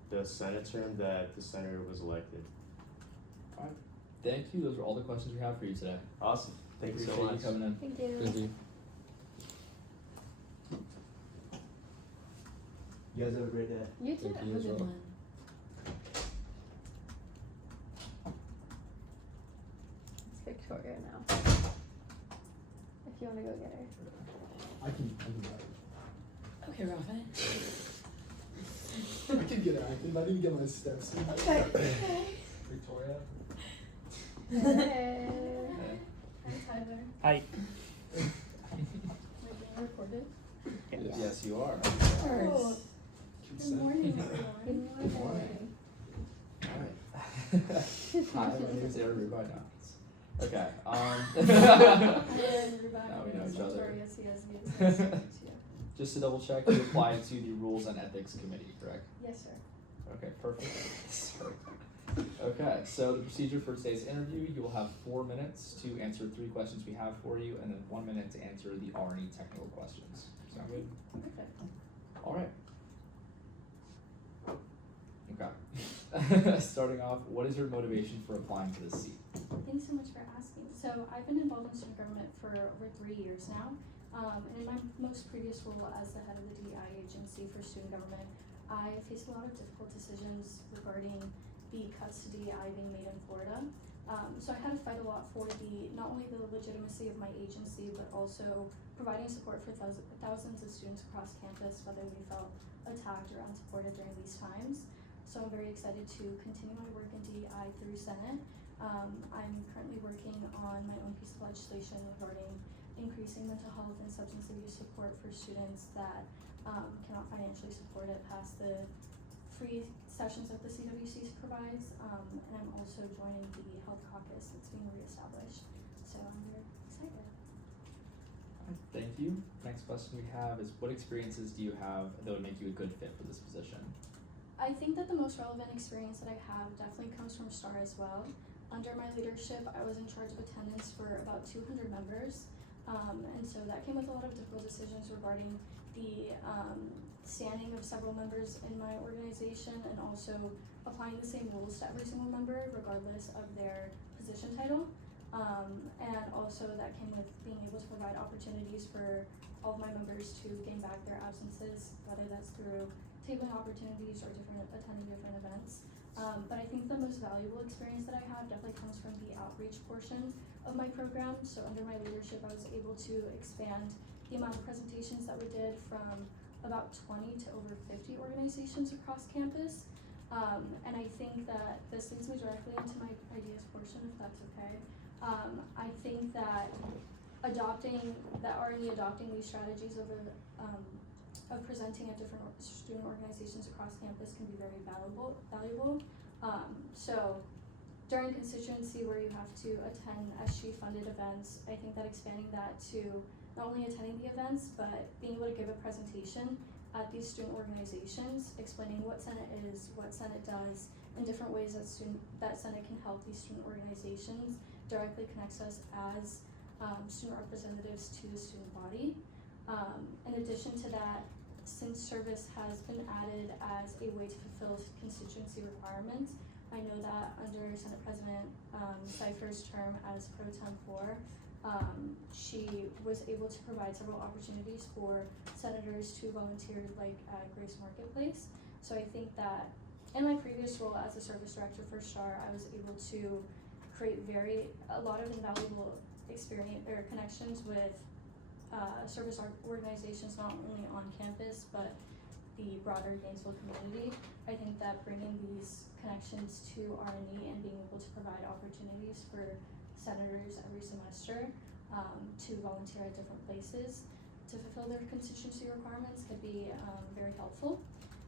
the Senate term that the senator was elected. Alright, thank you. Those are all the questions we have for you today. Awesome. Thank you so Appreciate much. you coming in. Thank you. Thank you. You guys have a great day. You too. Thank you as well. It's Victoria now. If you want to go get her. I can buy Okay, Rafa. it. I can get it. I can not even get my steps in. Okay. Victoria. Hey. Hey. Hi, Tyler. Hi. We're being recorded. Yes, you are. Oh, good morning, everyone. Good morning. Alright. Hi, my name is Aaron Rubina. Okay. Hi, everybody. Now we know each other. Victoria, yes, nice to meet you. Just to double check, you applied to the Rules and Ethics Committee, correct? Yes, sir. Okay, perfect. Sorry. Okay, so the procedure for today's interview, you will have 4 minutes to answer 3 questions we have for you, and then 1 minute to answer the R&E technical questions. Sound good? Perfect. All right. Okay. Starting off, what is your motivation for applying to this seat? Thanks so much for asking. So I've been involved in student government for over 3 years now. And in my most previous role as the head of the DEI agency for student government, I faced a lot of difficult decisions regarding the cuts to DEI being made in Florida. So I had to fight a lot for not only the legitimacy of my agency, but also providing support for thousands of students across campus, whether we felt attacked or unsupported during these times. So I'm very excited to continue my work in DEI through Senate. I'm currently working on my own piece of legislation regarding increasing mental health and substance abuse support for students that cannot financially support it past the free sessions that the CWC provides. And I'm also joining the health caucus that's being reestablished. So I'm very excited. Thank you. Next question we have is, what experiences do you have that would make you a good fit for this position? I think that the most relevant experience that I have definitely comes from STAR as well. Under my leadership, I was in charge of attendance for about 200 members. And so that came with a lot of difficult decisions regarding the standing of several members in my organization, and also applying the same rules to every single member regardless of their position title. And also that came with being able to provide opportunities for all of my members to gain back their absences, whether that's through tabling opportunities or attending different events. But I think the most valuable experience that I have definitely comes from the outreach portion of my program. So under my leadership, I was able to expand the amount of presentations that we did from about 20 to over 50 organizations across campus. And I think that this leads me directly into my ideas portion, if that's okay. I think that R&E adopting these strategies of presenting at different student organizations across campus can be very valuable. So during constituency where you have to attend SG funded events, I think that expanding that to not only attending the events, but being able to give a presentation at these student organizations, explaining what Senate is, what Senate does, and different ways that Senate can help these student organizations directly connects us as student representatives to the student body. In addition to that, since service has been added as a way to fulfill constituency requirements, I know that under Senate President Cipher's term as Pro Tem 4, she was able to provide several opportunities for senators to volunteer, like at Grace Marketplace. So I think that in my previous role as a service director for STAR, I was able to create a lot of invaluable experience or connections with service organizations, not only on campus, but the broader Gainesville community. I think that bringing these connections to R&E and being able to provide opportunities for senators every semester to volunteer at different places to fulfill their constituency requirements could be very helpful.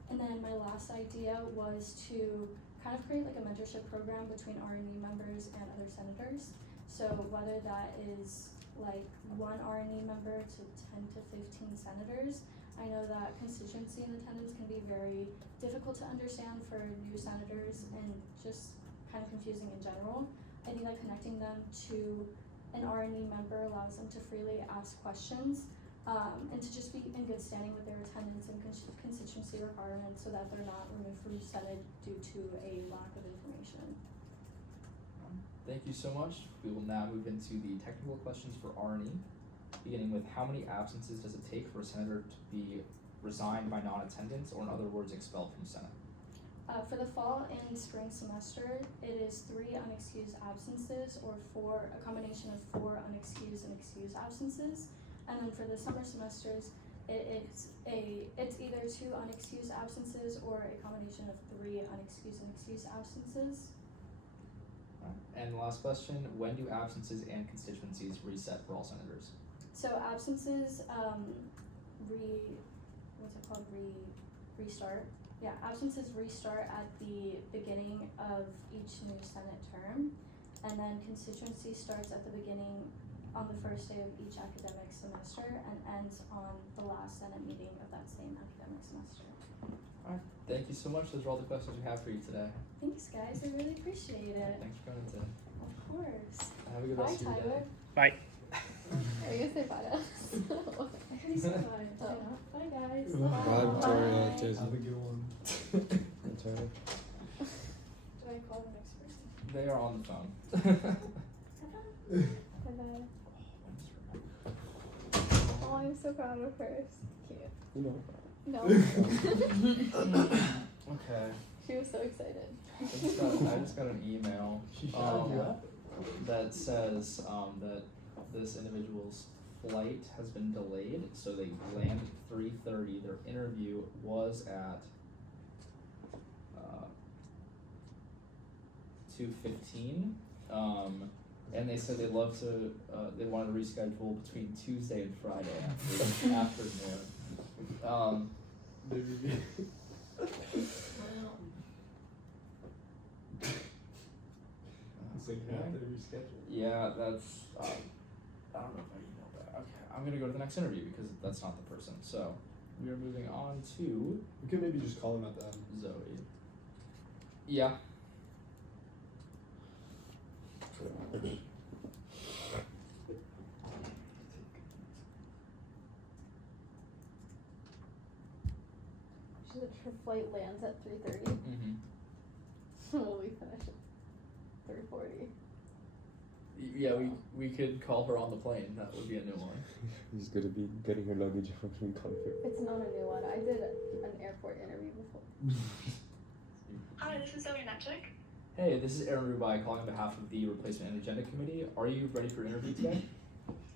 And then my last idea was to kind of create like a mentorship program between R&E members and other senators. So whether that is like one R&E member to 10 to 15 senators, I know that constituency and attendance can be very difficult to understand for new senators and just kind of confusing in general. I think that connecting them to an R&E member allows them to freely ask questions and to just be in good standing with their attendance and constituency requirements so that they're not removed from Senate due to a lack of information. thank you so much. We will now move into the technical questions for R&E, beginning with how many absences does it take for a senator to be resigned by non-attendance, or in other words, expelled from Senate? For the fall and spring semester, it is 3 unexcused absences or a combination of 4 unexcused and excused absences. And then for the summer semesters, it's either 2 unexcused absences or a combination of 3 unexcused and excused absences. And the last question, when do absences and constituencies reset for all senators? So absences, restart. Yeah, absences restart at the beginning of each new Senate term, and then constituency starts at the beginning on the first day of each academic semester and ends on the last Senate meeting of that same academic semester. Alright, thank you so much. Those are all the questions we have for you today. Thanks, guys. I really appreciate it. Thanks for coming today. Of course. Have a good Bye, rest of your Tyler. day. Bye. Are you gonna say bye to us? I heard you say bye. Oh. Bye, guys. Bye, Victoria. Bye. Cheers. Have a good one. Victoria. Do I call the next person? They are on the phone. Bye-bye. Oh, I'm so proud of her. Cute. You know. No. Okay. She was so excited. I just got an email that says that this individual's flight has been delayed, so they land at 3:30. Their interview was at 2:15. And they said they'd love to. They wanted to reschedule between Tuesday and Friday afternoon. So you have to reschedule. Yeah, that's. I don't know if I emailed that. Okay, I'm gonna go to the next interview because that's not the person. So we are moving on to We could maybe just call him at the end. Zoe. Yeah. She said her flight lands at 3:30. Mm-hmm. Will we finish at 3:40? Yeah, we could call her on the plane. That would be a new one. He's gonna be getting her luggage from comfort. It's not a new one. I did an airport interview before. Hi, this is Zoe Netchik. Hey, this is Aaron Rubai calling on behalf of the Replacement and Agenda Committee. Are you ready for an interview today?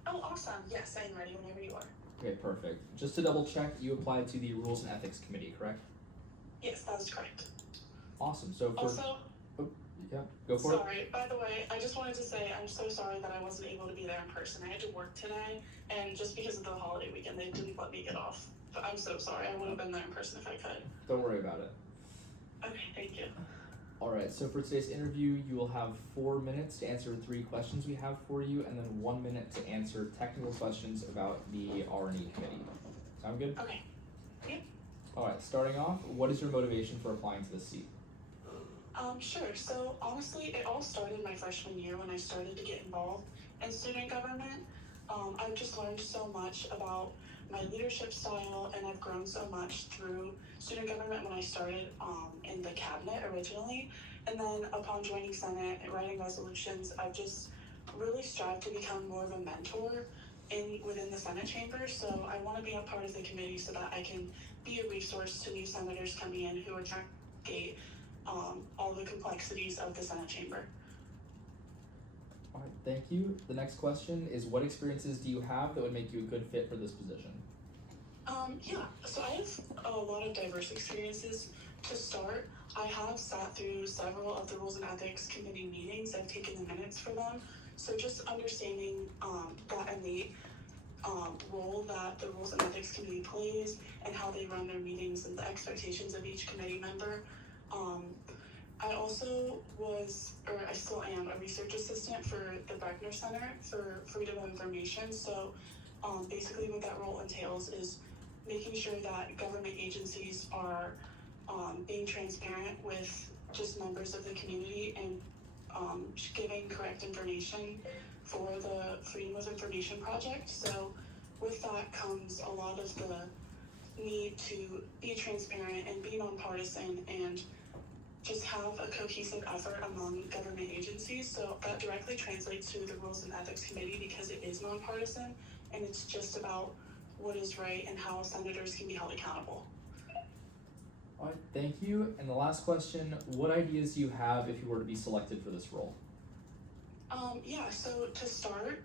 Oh, awesome. Yes, I am ready whenever you are. Okay, perfect. Just to double check, you applied to the Rules and Ethics Committee, correct? Yes, that is correct. Awesome. So for Also, yeah, go for it. sorry, by the way, I just wanted to say I'm so sorry that I wasn't able to be there in person. I had to work today, and just because of the holiday weekend, they didn't let me get off. But I'm so sorry. I would have been there in person if I could. Don't worry about it. Okay, thank you. Alright, so for today's interview, you will have 4 minutes to answer 3 questions we have for you, and then 1 minute to answer technical questions about the R&E committee. Sound good? Okay. Yep. Alright, starting off, what is your motivation for applying to this seat? Sure. So honestly, it all started my freshman year when I started to get involved in student government. I've just learned so much about my leadership style, and I've grown so much through student government when I started in the cabinet originally. And then upon joining Senate and writing resolutions, I've just really strived to become more of a mentor within the Senate chamber. So I want to be a part of the committee so that I can be a resource to new senators coming in who are trying to navigate all the complexities of the Senate chamber. Alright, thank you. The next question is, what experiences do you have that would make you a good fit for this position? Yeah, so I have a lot of diverse experiences. To start, I have sat through several of the Rules and Ethics Committee meetings. I've taken the minutes for them. So just understanding that innate role that the Rules and Ethics Committee plays and how they run their meetings and the expectations of each committee member. I also was, or I still am, a research assistant for the Beckner Center for Freedom of Information. So basically what that role entails is making sure that government agencies are being transparent with just members of the community and giving correct information for the Freedom of Information project. So with that comes a lot of the need to be transparent and be nonpartisan and just have a cohesive effort among government agencies. So that directly translates to the Rules and Ethics Committee because it is nonpartisan and it's just about what is right and how senators can be held accountable. All right, thank you. And the last question, what ideas do you have if you were to be selected for this role? So to start,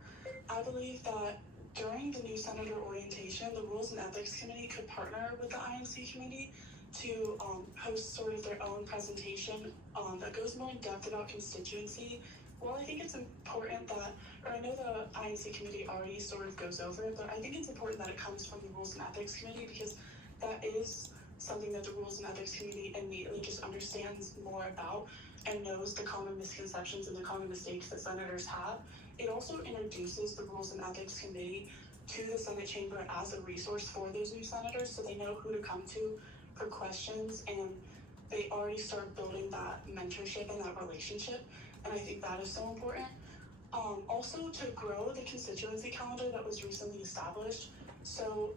I believe that during the new senator orientation, the Rules and Ethics Committee could partner with the INC Committee to host sort of their own presentation that goes more in depth about constituency. Well, I think it's important that, or I know the INC Committee already sort of goes over it, but I think it's important that it comes from the Rules and Ethics Committee because that is something that the Rules and Ethics Committee immediately just understands more about and knows the common misconceptions and the common mistakes that senators have. It also introduces the Rules and Ethics Committee to the Senate chamber as a resource for those new senators so they know who to come to for questions, and they already start building that mentorship and that relationship, and I think that is so important. Also to grow the constituency calendar that was recently established. So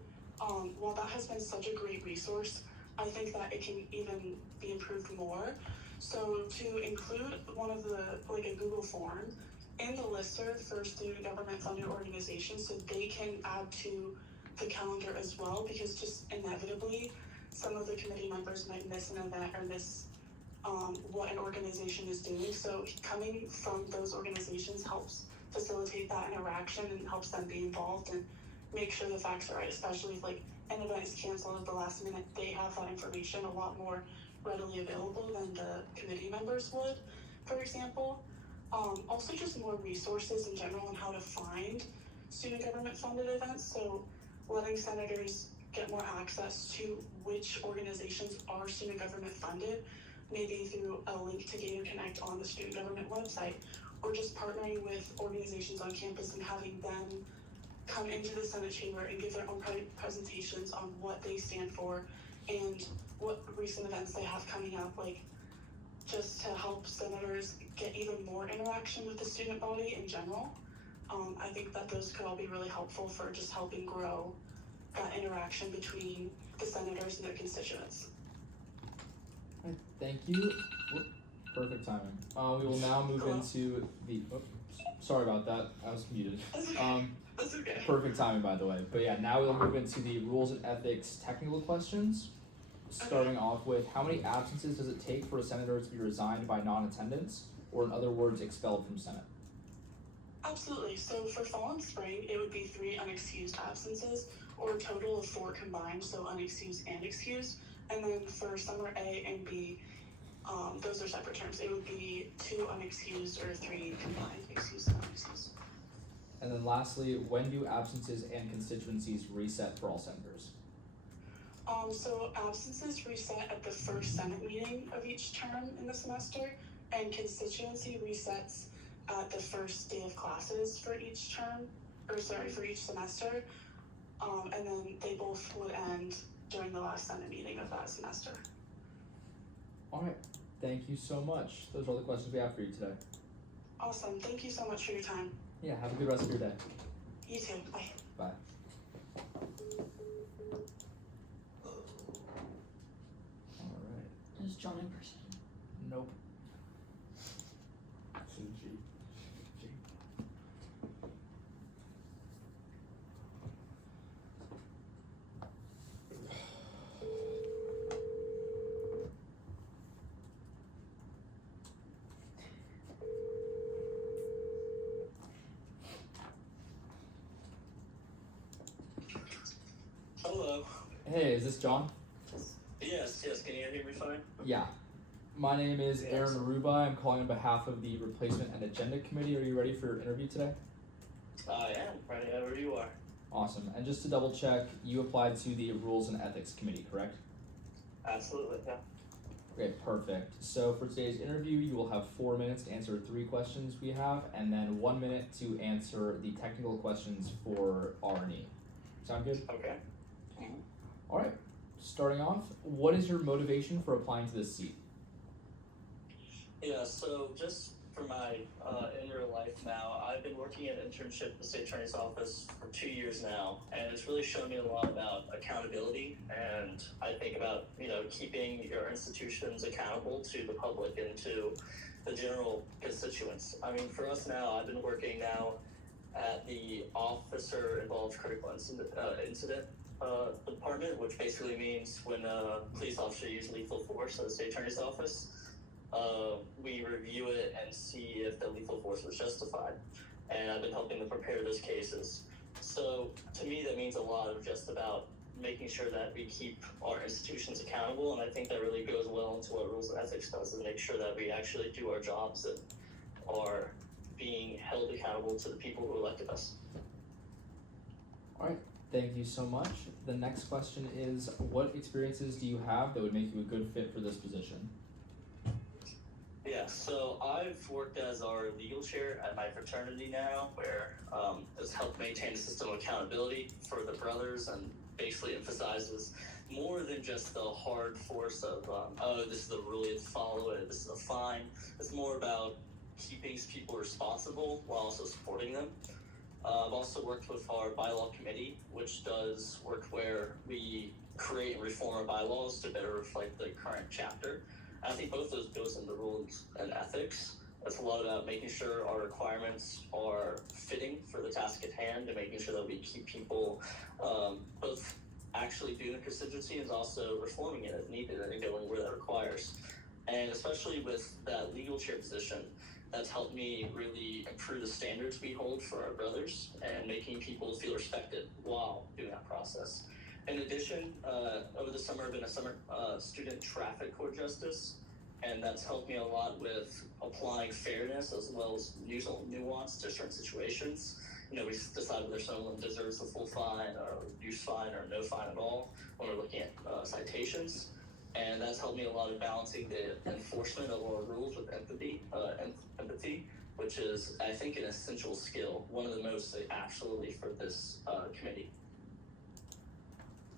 while that has been such a great resource, I think that it can even be improved more. So to include one of the, like a Google form in the listserv for student government funded organizations so they can add to the calendar as well, because just inevitably some of the committee members might miss an event or miss what an organization is doing. So coming from those organizations helps facilitate that interaction and helps them be involved and make sure the facts are right, especially if like an event is canceled at the last minute. They have that information a lot more readily available than the committee members would, for example. Also just more resources in general on how to find student government funded events. So letting senators get more access to which organizations are student government funded, maybe through a link to Gator Connect on the student government website, or just partnering with organizations on campus and having them come into the Senate chamber and give their own presentations on what they stand for and what recent events they have coming up, like just to help senators get even more interaction with the student body in general. I think that those could all be really helpful for just helping grow that interaction between the senators and their constituents. All right, thank you. Whoop, perfect timing. We will now move into the, sorry about that, I was muted. That's okay. Perfect timing, by the way. But yeah, now we'll move into the rules and ethics technical questions. Starting off with, how many absences does it take for a senator to be resigned by non-attendance, or in other words, expelled from Senate? Absolutely. So for fall and spring, it would be 3 unexcused absences, or a total of 4 combined, so unexcused and excused. And then for summer A and B, those are separate terms. It would be 2 unexcused or 3 combined, excused and unexcused. And then lastly, when do absences and constituencies reset for all senators? So absences reset at the first Senate meeting of each term in the semester, and constituency resets at the first day of classes for each term, for each semester. And then they both would end during the last Senate meeting of that semester. All right, thank you so much. Those are all the questions we have for you today. Awesome, thank you so much for your time. Yeah, have a good rest of your day. You too, bye. Bye. Is John in person? Nope. Hello. Hey, is this John? Yes, can you hear me fine? Yeah. My name is Aaron Aruba. I'm calling on behalf of the Replacement and Agenda Committee. Are you ready for your interview today? I am, ready whenever you are. Awesome. And just to double check, you applied to the Rules and Ethics Committee, correct? Absolutely, yeah. Okay, perfect. So for today's interview, you will have 4 minutes to answer 3 questions we have, and then 1 minute to answer the technical questions for R&E. Sound good? Okay. All right. Starting off, what is your motivation for applying to this seat? Yeah, so just for my in real life now, I've been working at internship at the state attorney's office for 2 years now, and it's really shown me a lot about accountability. And I think about keeping your institutions accountable to the public and to the general constituents. I mean, for us now, I've been working now at the officer involved critical incident department, which basically means when a police officer uses lethal force at the state attorney's office, we review it and see if the lethal force was justified. And I've been helping them prepare those cases. So to me, that means a lot of just about making sure that we keep our institutions accountable. And I think that really goes well into what rules and ethics does, is make sure that we actually do our jobs and are being held accountable to the people who elected us. All right, thank you so much. The next question is, what experiences do you have that would make you a good fit for this position? Yeah, so I've worked as our legal chair at my fraternity now, where it's helped maintain a system of accountability for the brothers, and basically emphasizes more than just the hard force of, this is the rule, you have to follow it, this is a fine. It's more about keeping people responsible while also supporting them. I've also worked with our bylaw committee, which does work where we create and reform our bylaws to better reflect the current chapter. I think both those goes into rules and ethics. That's a lot about making sure our requirements are fitting for the task at hand, and making sure that we keep people both actually doing the constituency and also reforming it as needed and going where that requires. And especially with that legal chair position, that's helped me really improve the standards we hold for our brothers and making people feel respected while doing that process. In addition, over the summer, I've been a summer student traffic court justice, and that's helped me a lot with applying fairness as well as nuance to certain situations. We decide whether someone deserves the full fine or reduced fine or no fine at all when we're looking at citations. And that's helped me a lot of balancing the enforcement of our rules with empathy, which is, I think, an essential skill, one of the most absolutely for this committee.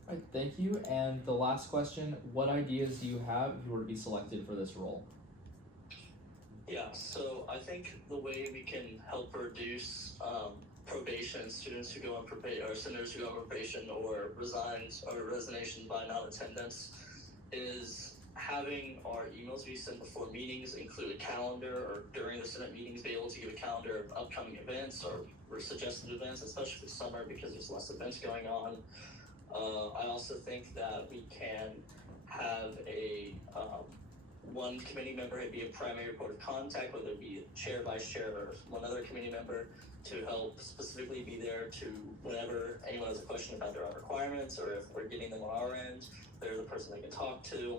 All right, thank you. And the last question, what ideas do you have if you were to be selected for this role? Yeah, so I think the way we can help reduce probation, students who go on probation, or senators who go on probation or resignation by non-attendance, is having our emails we send before meetings include a calendar, or during the Senate meetings be able to give a calendar of upcoming events or suggested events, especially for summer because there's less events going on. I also think that we can have a one committee member be a primary point of contact, whether it be chair, vice chair, or one other committee member, to help specifically be there to whenever anyone has a question about their own requirements, or if we're getting them on our end, they're the person they can talk to,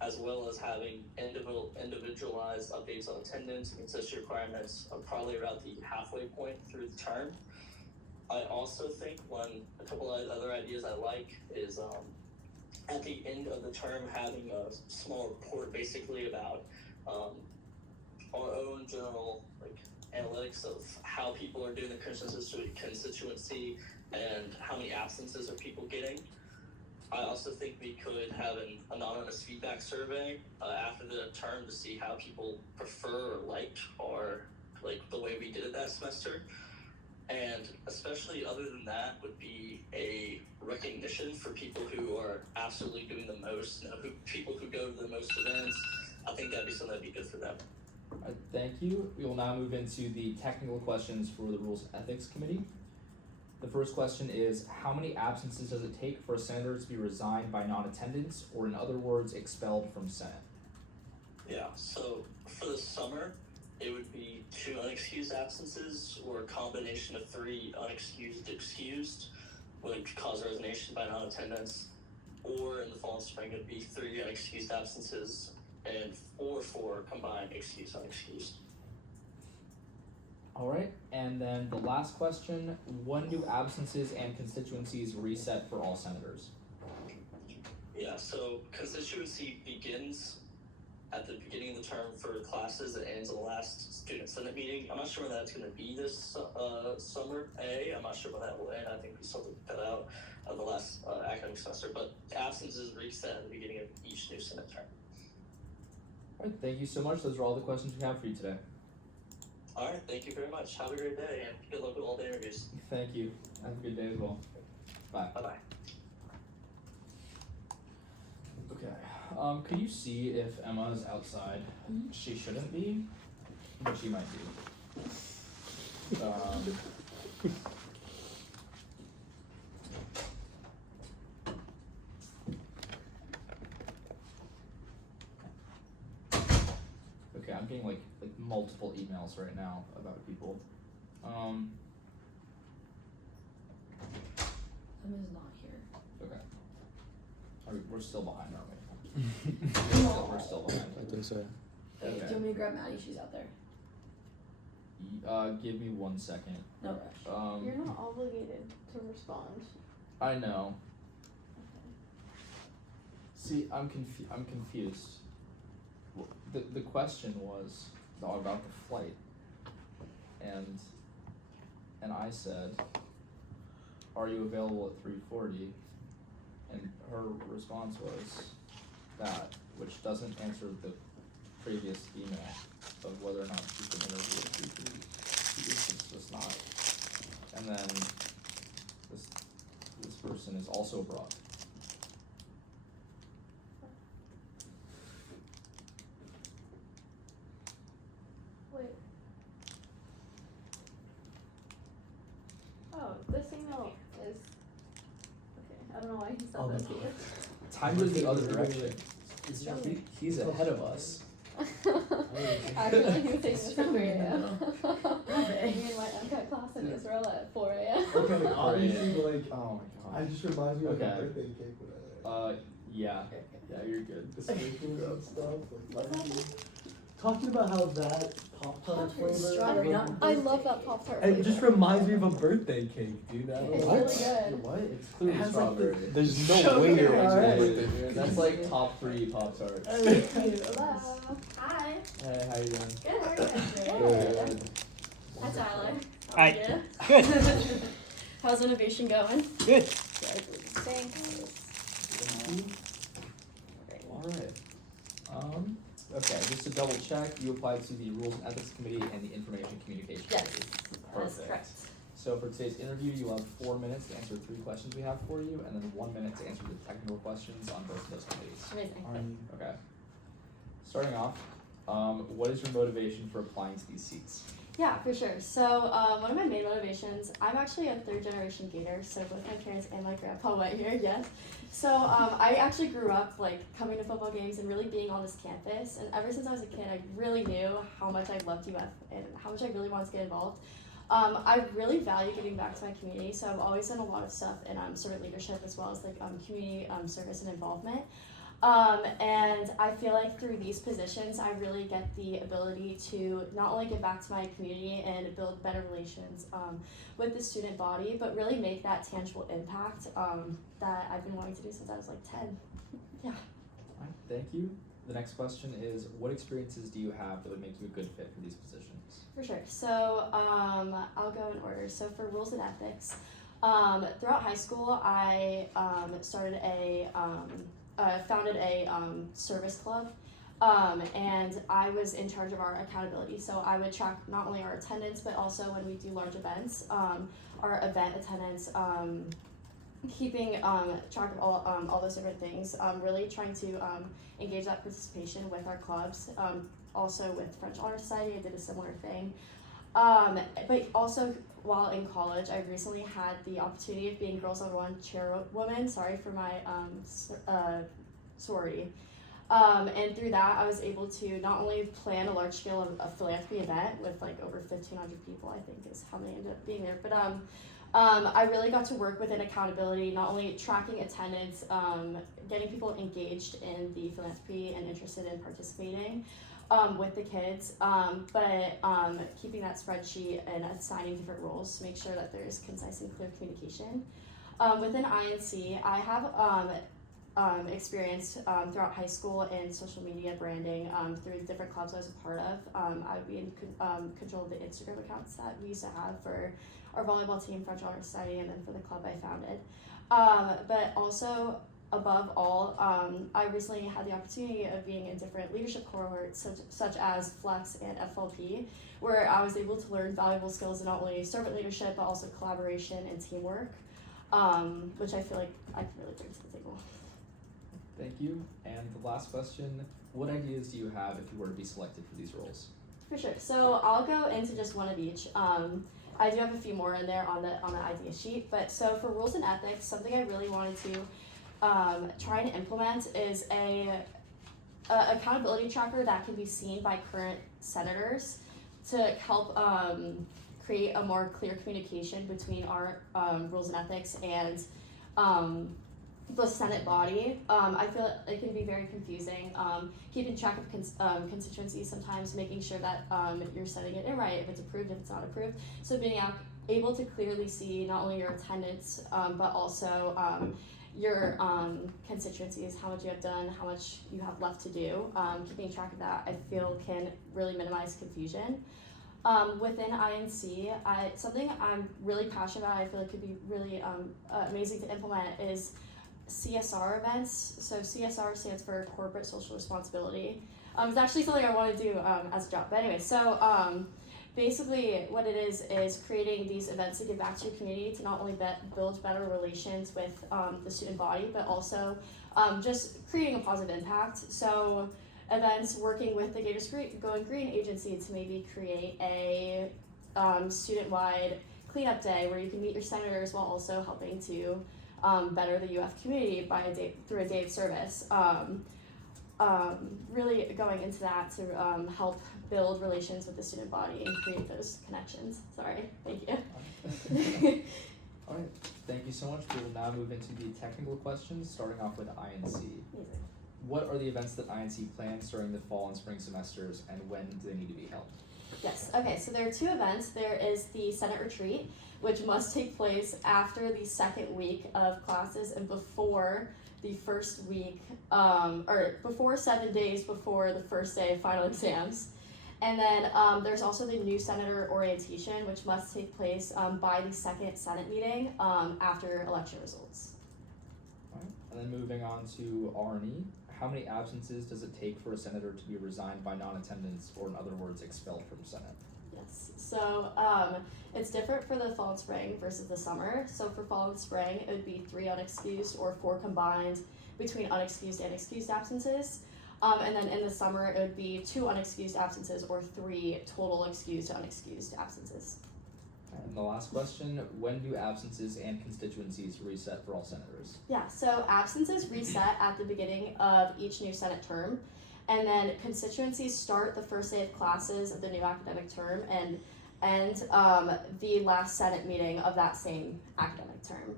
as well as having individualized updates on attendance and consistency requirements probably around the halfway point through the term. I also think a couple of other ideas I like is at the end of the term having a small report basically about our own general analytics of how people are doing the constituency and how many absences are people getting. I also think we could have an anonymous feedback survey after the term to see how people prefer or liked the way we did it that semester. And especially other than that would be a recognition for people who are absolutely doing the most, people who go to the most events. I think that'd be something that'd be good for them. Thank you. We will now move into the technical questions for the Rules and Ethics Committee. The first question is, how many absences does it take for a senator to be resigned by non-attendance, or in other words, expelled from Senate? Yeah, so for the summer, it would be 2 unexcused absences, or a combination of 3 unexcused excused would cause resignation by non-attendance. Or in the fall and spring, it would be 3 unexcused absences and 4 combined excused unexcused. All right, and then the last question, when do absences and constituencies reset for all senators? Yeah, so constituency begins at the beginning of the term for classes. It ends in the last student senate meeting. I'm not sure when that's going to be this summer. I'm not sure when that will end. I think we still have to put that out of the last academic semester. But absences reset at the beginning of each new senate term. All right, thank you so much. Those are all the questions we have for you today. Alright, thank you very much. Have a great day and good luck with all the interviews. Thank you. Have a good day as well. Bye. Bye bye. Okay. Could you see if Emma is outside? She shouldn't be, but she might be. Okay, I'm getting like multiple emails right now about people. Emma's not here. Okay. We're still behind, aren't we? We're still behind. I think so. Okay. Okay. Do you want me to grab Maddie? She's out there. Give me 1 second. No rush. You're not obligated to respond. I know. See, I'm confused. The question was about the flight, and I said, "Are you available at 3:40?" And her response was that, which doesn't answer the previous email of whether or not she can interview at 3:30. It's just not. And then this person is also abroad. Wait. Oh, this email is. Okay, I don't know why he said that to you. Time goes the other direction. He's ahead of us. I feel like he was taking this at 3 a.m. Me and my MCAT class in Israel at 4 a.m. Okay, obviously, but like, oh my god. I just reminds me of Okay. a birthday cake. Yeah. Yeah, you're good. The sprinkles and stuff. Talking about how that Pop-Tart flavor. Strawberry, not I love that Pop-Tart It just reminds me of a birthday cake, dude. It's really good. What? It's It clearly has, like, strawberry. There's no way you're Dude, that's like top 3 Pop-Tarts. Hello. Hi. Hey, how you doing? Good, how are you guys doing? Good. Hi, Tyler. Hi. How are you? Good. How's innovation going? Good. Thanks. Alright. Okay, just to double check, you applied to the Rules and Ethics Committee and the Information Communication Yes, Committee. that's Perfect. correct. So for today's interview, you have 4 minutes to answer 3 questions we have for you, and then 1 minute to answer the technical questions on both of those committees. Amazing. Okay. Starting off, what is your motivation for applying to these seats? Yeah, for sure. So one of my main motivations, I'm actually a 3rd generation Gator, so both my parents and my grandpa went here, yes. So I actually grew up like coming to football games and really being on this campus, and ever since I was a kid, I really knew how much I loved UF and how much I really wanted to get involved. I really value giving back to my community, so I've always done a lot of stuff in servant leadership as well as like community service and involvement. And I feel like through these positions, I really get the ability to not only give back to my community and build better relations with the student body, but really make that tangible impact that I've been wanting to do since I was like 10. Yeah. Alright, thank you. The next question is, what experiences do you have that would make you a good fit for these positions? For sure. So I'll go in order. So for rules and ethics, throughout high school, I founded a service club, and I was in charge of our accountability. So I would track not only our attendance, but also when we do large events, our event attendance, keeping track of all those different things, really trying to engage that participation with our clubs. Also with French Honor Society, I did a similar thing. But also while in college, I recently had the opportunity of being Girls on One chairwoman, for my sorority. And through that, I was able to not only plan a large scale of philanthropy event with like over 1,500 people, I think is how many ended up being there. But I really got to work within accountability, not only tracking attendance, getting people engaged in the philanthropy and interested in participating with the kids, but keeping that spreadsheet and assigning different roles to make sure that there's concise and clear communication. Within INC, I have experience throughout high school in social media branding through the different clubs I was a part of. I would be in control of the Instagram accounts that we used to have for our volleyball team, French Honor Society, and then for the club I founded. But also above all, I recently had the opportunity of being in different leadership cohorts, such as Flex and FLP, where I was able to learn valuable skills in not only servant leadership, but also collaboration and teamwork, which I feel like I can really bring to the table. Thank you. And the last question, what ideas do you have if you were to be selected for these roles? For sure. So I'll go into just one of each. I do have a few more in there on the idea sheet, but so for rules and ethics, something I really wanted to try and implement is a accountability tracker that can be seen by current senators to help create a more clear communication between our rules and ethics and the Senate body. I feel it can be very confusing. Keeping track of constituencies sometimes, making sure that you're setting it in right, if it's approved, if it's not approved. So being able to clearly see not only your attendance, but also your constituencies, how much you have done, how much you have left to do. Keeping track of that, I feel, can really minimize confusion. Within INC, something I'm really passionate about, I feel like could be really amazing to implement is CSR events. So CSR stands for Corporate Social Responsibility. It's actually something I want to do as a job. But anyway, so basically what it is creating these events to give back to your community to not only build better relations with the student body, but also just creating a positive impact. So events working with the Gators Going Green agency to maybe create a student-wide cleanup day where you can meet your senators while also helping to better the UF community through a day of service. Really going into that to help build relations with the student body and create those connections. Sorry, thank you. All right, thank you so much. We will now move into the technical questions, starting off with INC. Amazing. What are the events that INC plans during the fall and spring semesters, and when do they need to be held? Yes, okay, so there are two events. There is the Senate Retreat, which must take place after the second week of classes and before the first week, or before 7 days before the first day of final exams. And then there's also the new senator orientation, which must take place by the second Senate meeting after election results. All right. And then moving on to R&E, how many absences does it take for a senator to be resigned by non-attendance, or in other words, expelled from Senate? Yes, so it's different for the fall and spring versus the summer. So for fall and spring, it would be 3 unexcused or 4 combined between unexcused and excused absences. And then in the summer, it would be 2 unexcused absences or 3 total excused to unexcused absences. And the last question, when do absences and constituencies reset for all senators? Yeah, so absences reset at the beginning of each new Senate term, and then constituencies start the first day of classes of the new academic term and end the last Senate meeting of that same academic term.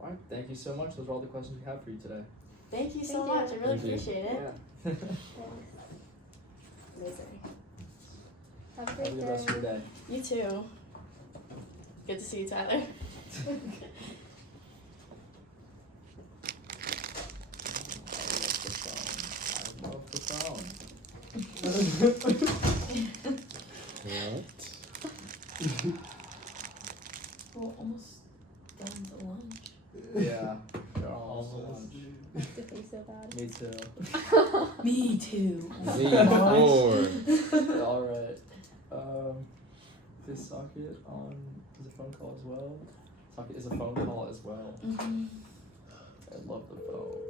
All right, thank you so much. Those are all the questions we have for you today. Thank you so much. I really appreciate it. Yeah. Amazing. Have a Have a great good day. rest of your day. You too. Good to see you, Tyler. I love the phone. We're almost done to lunch. Yeah, they're almost. I have to think so bad. Me too. Me too. All right. This socket on is a phone call as well. Socket is a phone call as well. Mm-hmm. I love the phone.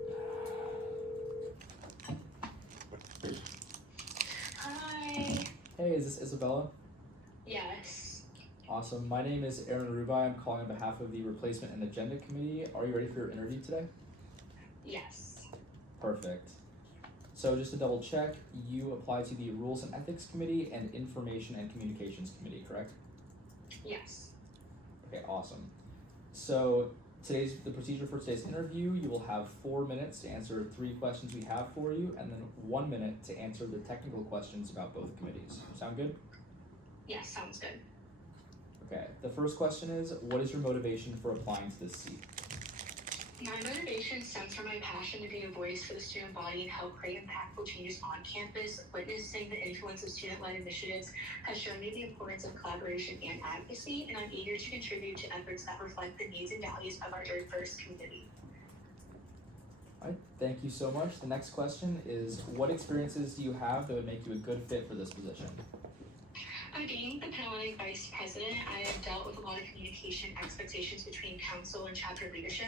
Hi. Hey, is this Isabella? Yes. Awesome. My name is Aaron Rubai. I'm calling on behalf of the Replacement and Agenda Committee. Are you ready for your interview today? Yes. Perfect. So just to double check, you applied to the Rules and Ethics Committee and Information and Communications Committee, correct? Yes. Okay, awesome. So the procedure for today's interview, you will have 4 minutes to answer 3 questions we have for you, and then 1 minute to answer the technical questions about both committees. Sound good? Yes, sounds good. Okay, the first question is, what is your motivation for applying to this seat? My motivation stems from my passion to be a voice for the student body and help create impactful changes on campus. Witnessing the influence of student-led initiatives has shown me the importance of collaboration and advocacy, and I'm eager to contribute to efforts that reflect the needs and values of our diverse community. Alright, thank you so much. The next question is, what experiences do you have that would make you a good fit for this position? Being the Panhellenic Vice President, I have dealt with a lot of communication expectations between council and chapter leadership.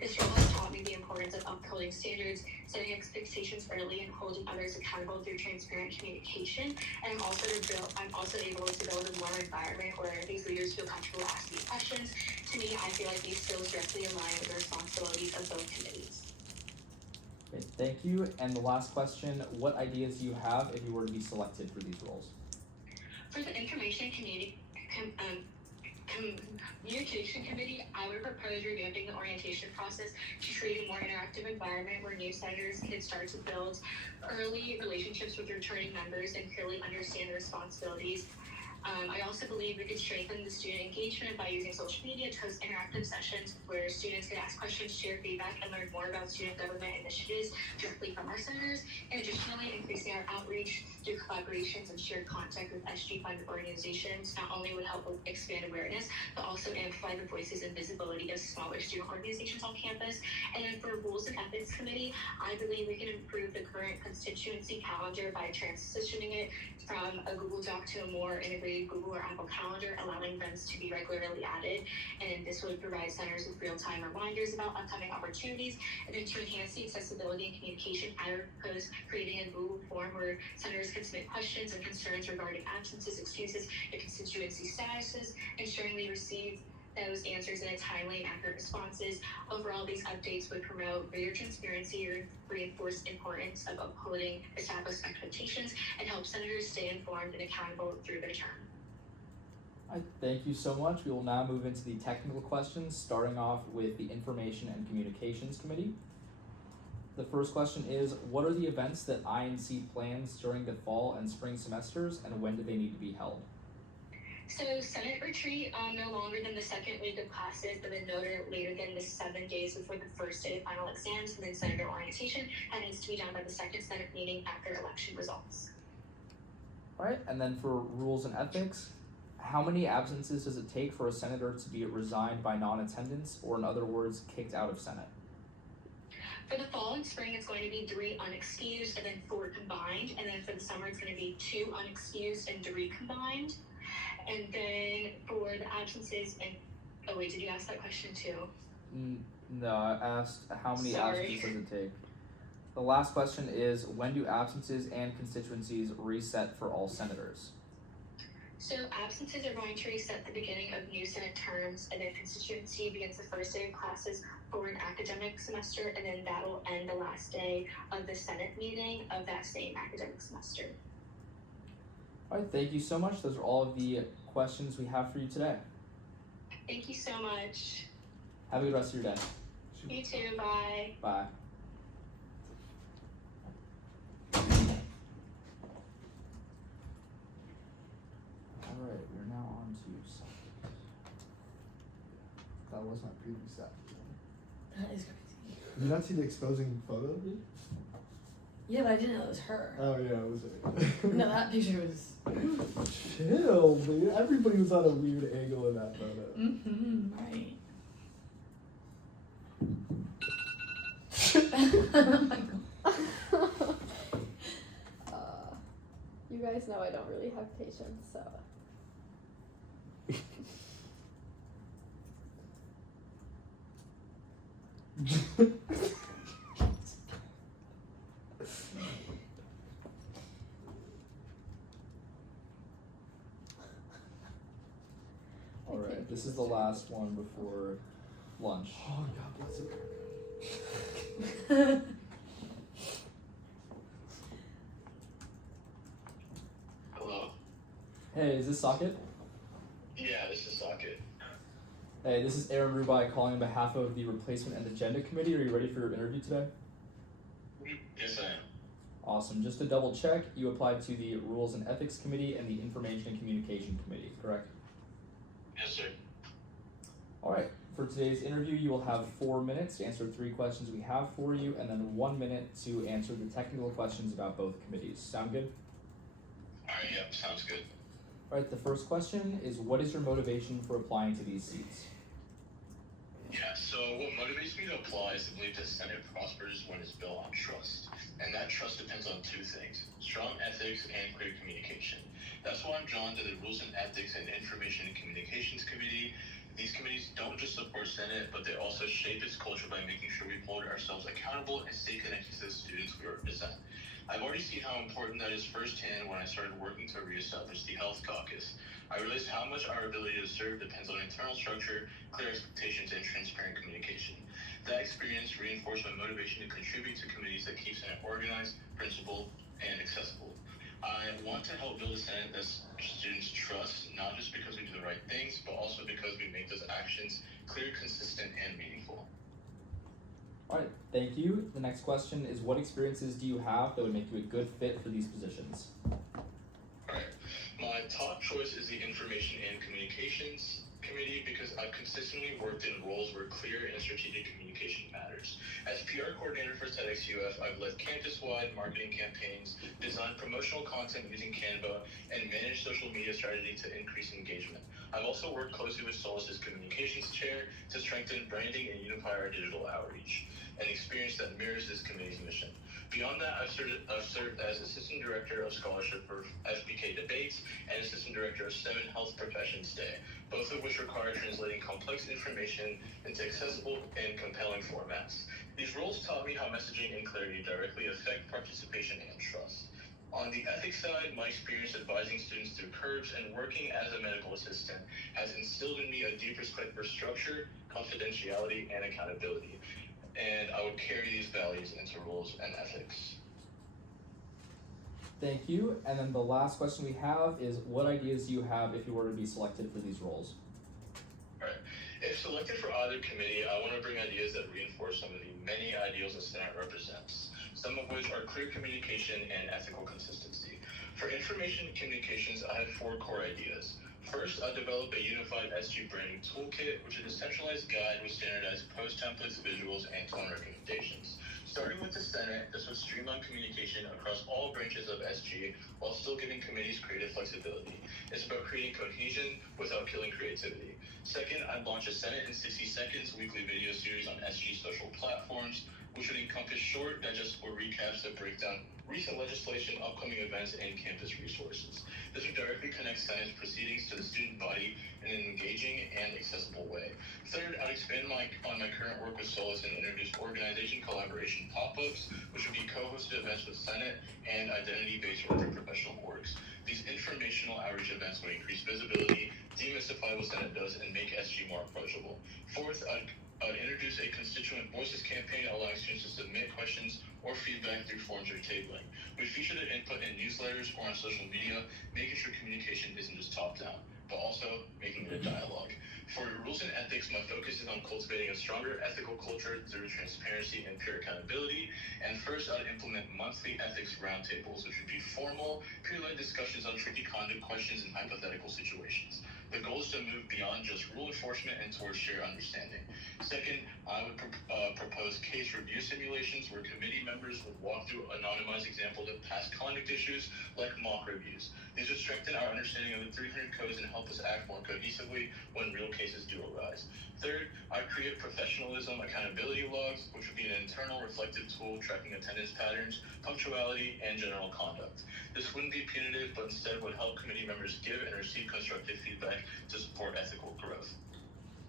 This role has taught me the importance of upholding standards, setting expectations early, and holding others accountable through transparent communication. And I'm also able to build a warm environment where these leaders feel comfortable asking questions. To me, I feel like these skills directly align with the responsibilities of both committees. Great, thank you. And the last question, what ideas do you have if you were to be selected for these roles? For the Information Communication Committee, I would propose revamping the orientation process to create a more interactive environment where new senators can start to build early relationships with returning members and clearly understand the responsibilities. I also believe we could strengthen the student engagement by using social media to host interactive sessions where students could ask questions, share feedback, and learn more about student government initiatives directly from our senators. And additionally, increasing our outreach through collaborations and shared contact with SG-funded organizations not only would help expand awareness, but also amplify the voices and visibility of smaller student organizations on campus. And then for Rules and Ethics Committee, I believe we can improve the current constituency calendar by transitioning it from a Google Doc to a more integrated Google or Apple Calendar, allowing events to be regularly added. And this would provide centers with real-time reminders about upcoming opportunities. And then to enhance the accessibility and communication, I propose creating a Google form where senators can submit questions and concerns regarding absences, excuses, and constituency statuses, ensuring they receive those answers in a timely and accurate responses. Overall, these updates would promote greater transparency, reinforce the importance of upholding established expectations, and help senators stay informed and accountable through their term. Alright, thank you so much. We will now move into the technical questions, starting off with the Information and Communications Committee. The first question is, what are the events that INC plans during the fall and spring semesters, and when do they need to be held? So Senate retreat, no longer than the second week of classes, but then no later than the 7 days before the first day of final exams, and then Senator orientation. That needs to be done by the second Senate meeting after election results. Alright, and then for Rules and Ethics, how many absences does it take for a senator to be resigned by non-attendance, or in other words, kicked out of Senate? For the fall and spring, it's going to be 3 unexcused and then 4 combined. And then for the summer, it's going to be 2 unexcused and 3 combined. And then for the absences and, oh wait, did you ask that question too? No, I asked how many absences does it take? The last question is, when do absences and constituencies reset for all senators? So absences are going to reset at the beginning of new Senate terms, and then constituency begins the first day of classes for an academic semester, and then that'll end the last day of the Senate meeting of that same academic semester. Alright, thank you so much. Those are all of the questions we have for you today. Thank you so much. Have a good rest of your day. You too, bye. Bye. Alright, we're now on to subject. That was my previous app. That is crazy. Did you not see the exposing photo of me? Yeah, but I didn't know it was her. Oh yeah, it was her. No, that picture was. Chill, dude. Everybody was on a weird angle in that photo. Mm-hmm, right. You guys know I don't really have patience, so. Alright, this is the last one before lunch. Oh, God bless it. Hello. Hey, is this Socket? Yeah, this is Socket. Hey, this is Aaron Rubai calling on behalf of the Replacement and Agenda Committee. Are you ready for your interview today? Yes, I am. Awesome. Just to double check, you applied to the Rules and Ethics Committee and the Information and Communication Committee, correct? Yes, sir. Alright, for today's interview, you will have 4 minutes to answer 3 questions we have for you, and then 1 minute to answer the technical questions about both committees. Sound good? Alright, yep, sounds good. Alright, the first question is, what is your motivation for applying to these seats? Yeah, Yeah, so what motivates me to apply is the belief that Senate prospers when it's built on trust. And that trust depends on two things: strong ethics and clear communication. That's why I'm drawn to the Rules and Ethics and Information and Communications Committee. These committees don't just support Senate, but they also shape its culture by making sure we hold ourselves accountable and stay connected to the students we represent. I've already seen how important that is firsthand when I started working to reestablish the Health Caucus. I realized how much our ability to serve depends on internal structure, clear expectations, and transparent communication. That experience reinforced my motivation to contribute to committees that keep Senate organized, principled, and accessible. I want to help build a Senate that students trust, not just because we do the right things, but also because we make those actions clear, consistent, and meaningful. Alright, thank you. The next question is, what experiences do you have that would make you a good fit for these positions? Alright, my top choice is the Information and Communications Committee because I've consistently worked in roles where clear and strategic communication matters. As PR coordinator for TEDxUF, I've led campus-wide marketing campaigns, designed promotional content using Canva, and managed social media strategy to increase engagement. I've also worked closely with Solis's communications chair to strengthen branding and unify our digital outreach, an experience that mirrors this committee's mission. Beyond that, I've served as Assistant Director of Scholarship for FBK Debates and Assistant Director of STEM and Health Professions Day, both of which require translating complex information into accessible and compelling formats. These roles taught me how messaging and clarity directly affect participation and trust. On the ethics side, my experience advising students through curbs and working as a medical assistant has instilled in me a deep respect for structure, confidentiality, and accountability. And I would carry these values into rules and ethics. Thank you. And then the last question we have is, what ideas do you have if you were to be selected for these roles? Alright, if selected for either committee, I want to bring ideas that reinforce some of the many ideals the Senate represents, some of which are clear communication and ethical consistency. For information and communications, I have 4 core ideas. First, I developed a unified SG branding toolkit, which is a centralized guide with standardized post templates, visuals, and tone recommendations. Starting with the Senate, this would streamline communication across all branches of SG while still giving committees creative flexibility. It's about creating cohesion without killing creativity. Second, I'd launch a Senate in 60 Seconds weekly video series on SG social platforms, which would encompass short, digestible recaps that break down recent legislation, upcoming events, and campus resources. This would directly connect Senate's proceedings to the student body in an engaging and accessible way. Third, I'd expand on my current work with Solis and introduce organization collaboration pop-ups, which would be co-hosted events with Senate and identity-based or professional orgs. These informational outreach events would increase visibility, demystify what Senate does, and make SG more approachable. Fourth, I'd introduce a constituent voices campaign allowing students to submit questions or feedback through forms or tabling. We feature their input in newsletters or on social media, making sure communication isn't just top-down, but also making it a dialogue. For rules and ethics, my focus is on cultivating a stronger ethical culture through transparency and peer accountability. And first, I'd implement monthly ethics roundtables, which would be formal, peer-led discussions on tricky conduct questions and hypothetical situations. The goal is to move beyond just rule enforcement and towards shared understanding. Second, I would propose case review simulations where committee members would walk through anonymized examples of past conduct issues like mock reviews. These would strengthen our understanding of the 300 codes and help us act more cohesively when real cases do arise. Third, I'd create professionalism accountability logs, which would be an internal reflective tool tracking attendance patterns, punctuality, and general conduct. This wouldn't be punitive, but instead would help committee members give and receive constructive feedback to support ethical growth.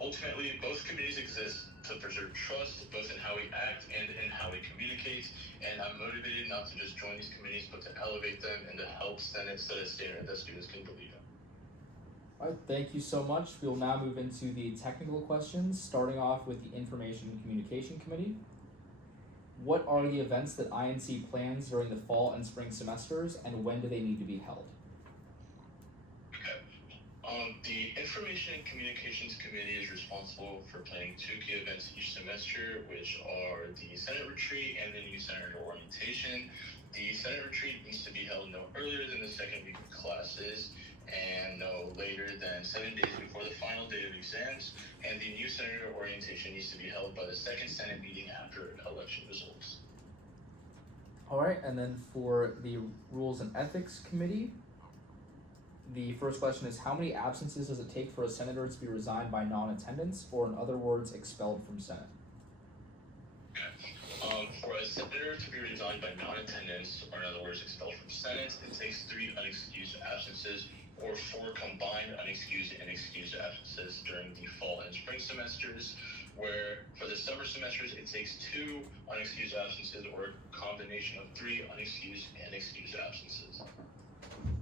Ultimately, both committees exist to preserve trust, both in how we act and in how we communicate, and I'm motivated not to just join these committees, but to elevate them and to help Senate set a standard that students can believe in. Alright, thank you so much. We'll now move into the technical questions, starting off with the Information and Communication Committee. What are the events that INC plans during the fall and spring semesters, and when do they need to be held? The Information and Communications Committee is responsible for planning 2 key events each semester, which are the Senate Retreat and the new Senator Orientation. The Senate Retreat needs to be held no earlier than the second week of classes and no later than 7 days before the final day of exams, and the new Senator Orientation needs to be held by the second Senate meeting after election results. Alright, and then for the Rules and Ethics Committee, The first question is, how many absences does it take for a senator to be resigned by non-attendance, or in other words, expelled from Senate? For a senator to be resigned by non-attendance, or in other words, expelled from Senate, it takes 3 unexcused absences, or 4 combined unexcused and excused absences during the fall and spring semesters, where for the summer semesters, it takes 2 unexcused absences, or a combination of 3 unexcused and excused absences.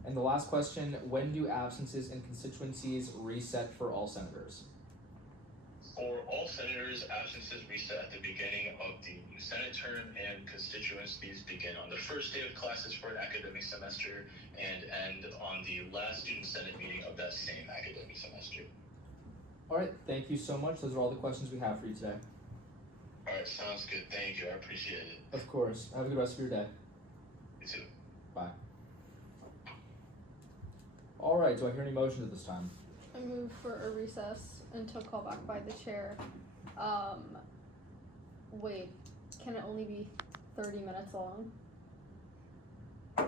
And the last question, when do absences in constituencies reset for all senators? For all senators, absences reset at the beginning of the new Senate term, and constituencies begin on the first day of classes for an academic semester and end on the last student Senate meeting of that same academic semester. Alright, thank you so much. Those are all the questions we have for you today. Alright, sounds good. Thank you. I appreciate it. Of course. Have a good rest of your day. You too. Bye. Alright, do I hear any motions at this time? I move for a recess until called back by the chair. Wait, can it only be 30 minutes long? It'll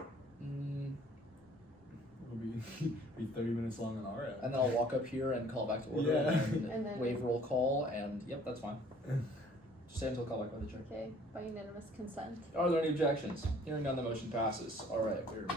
be 30 minutes long on our end. And then I'll walk up here and call back to order Yeah. And then- waive roll call, and yep, that's fine. Just stay until called back by the chair. Okay, by unanimous consent. Are there any objections? Hearing none, the motion passes. Alright, we're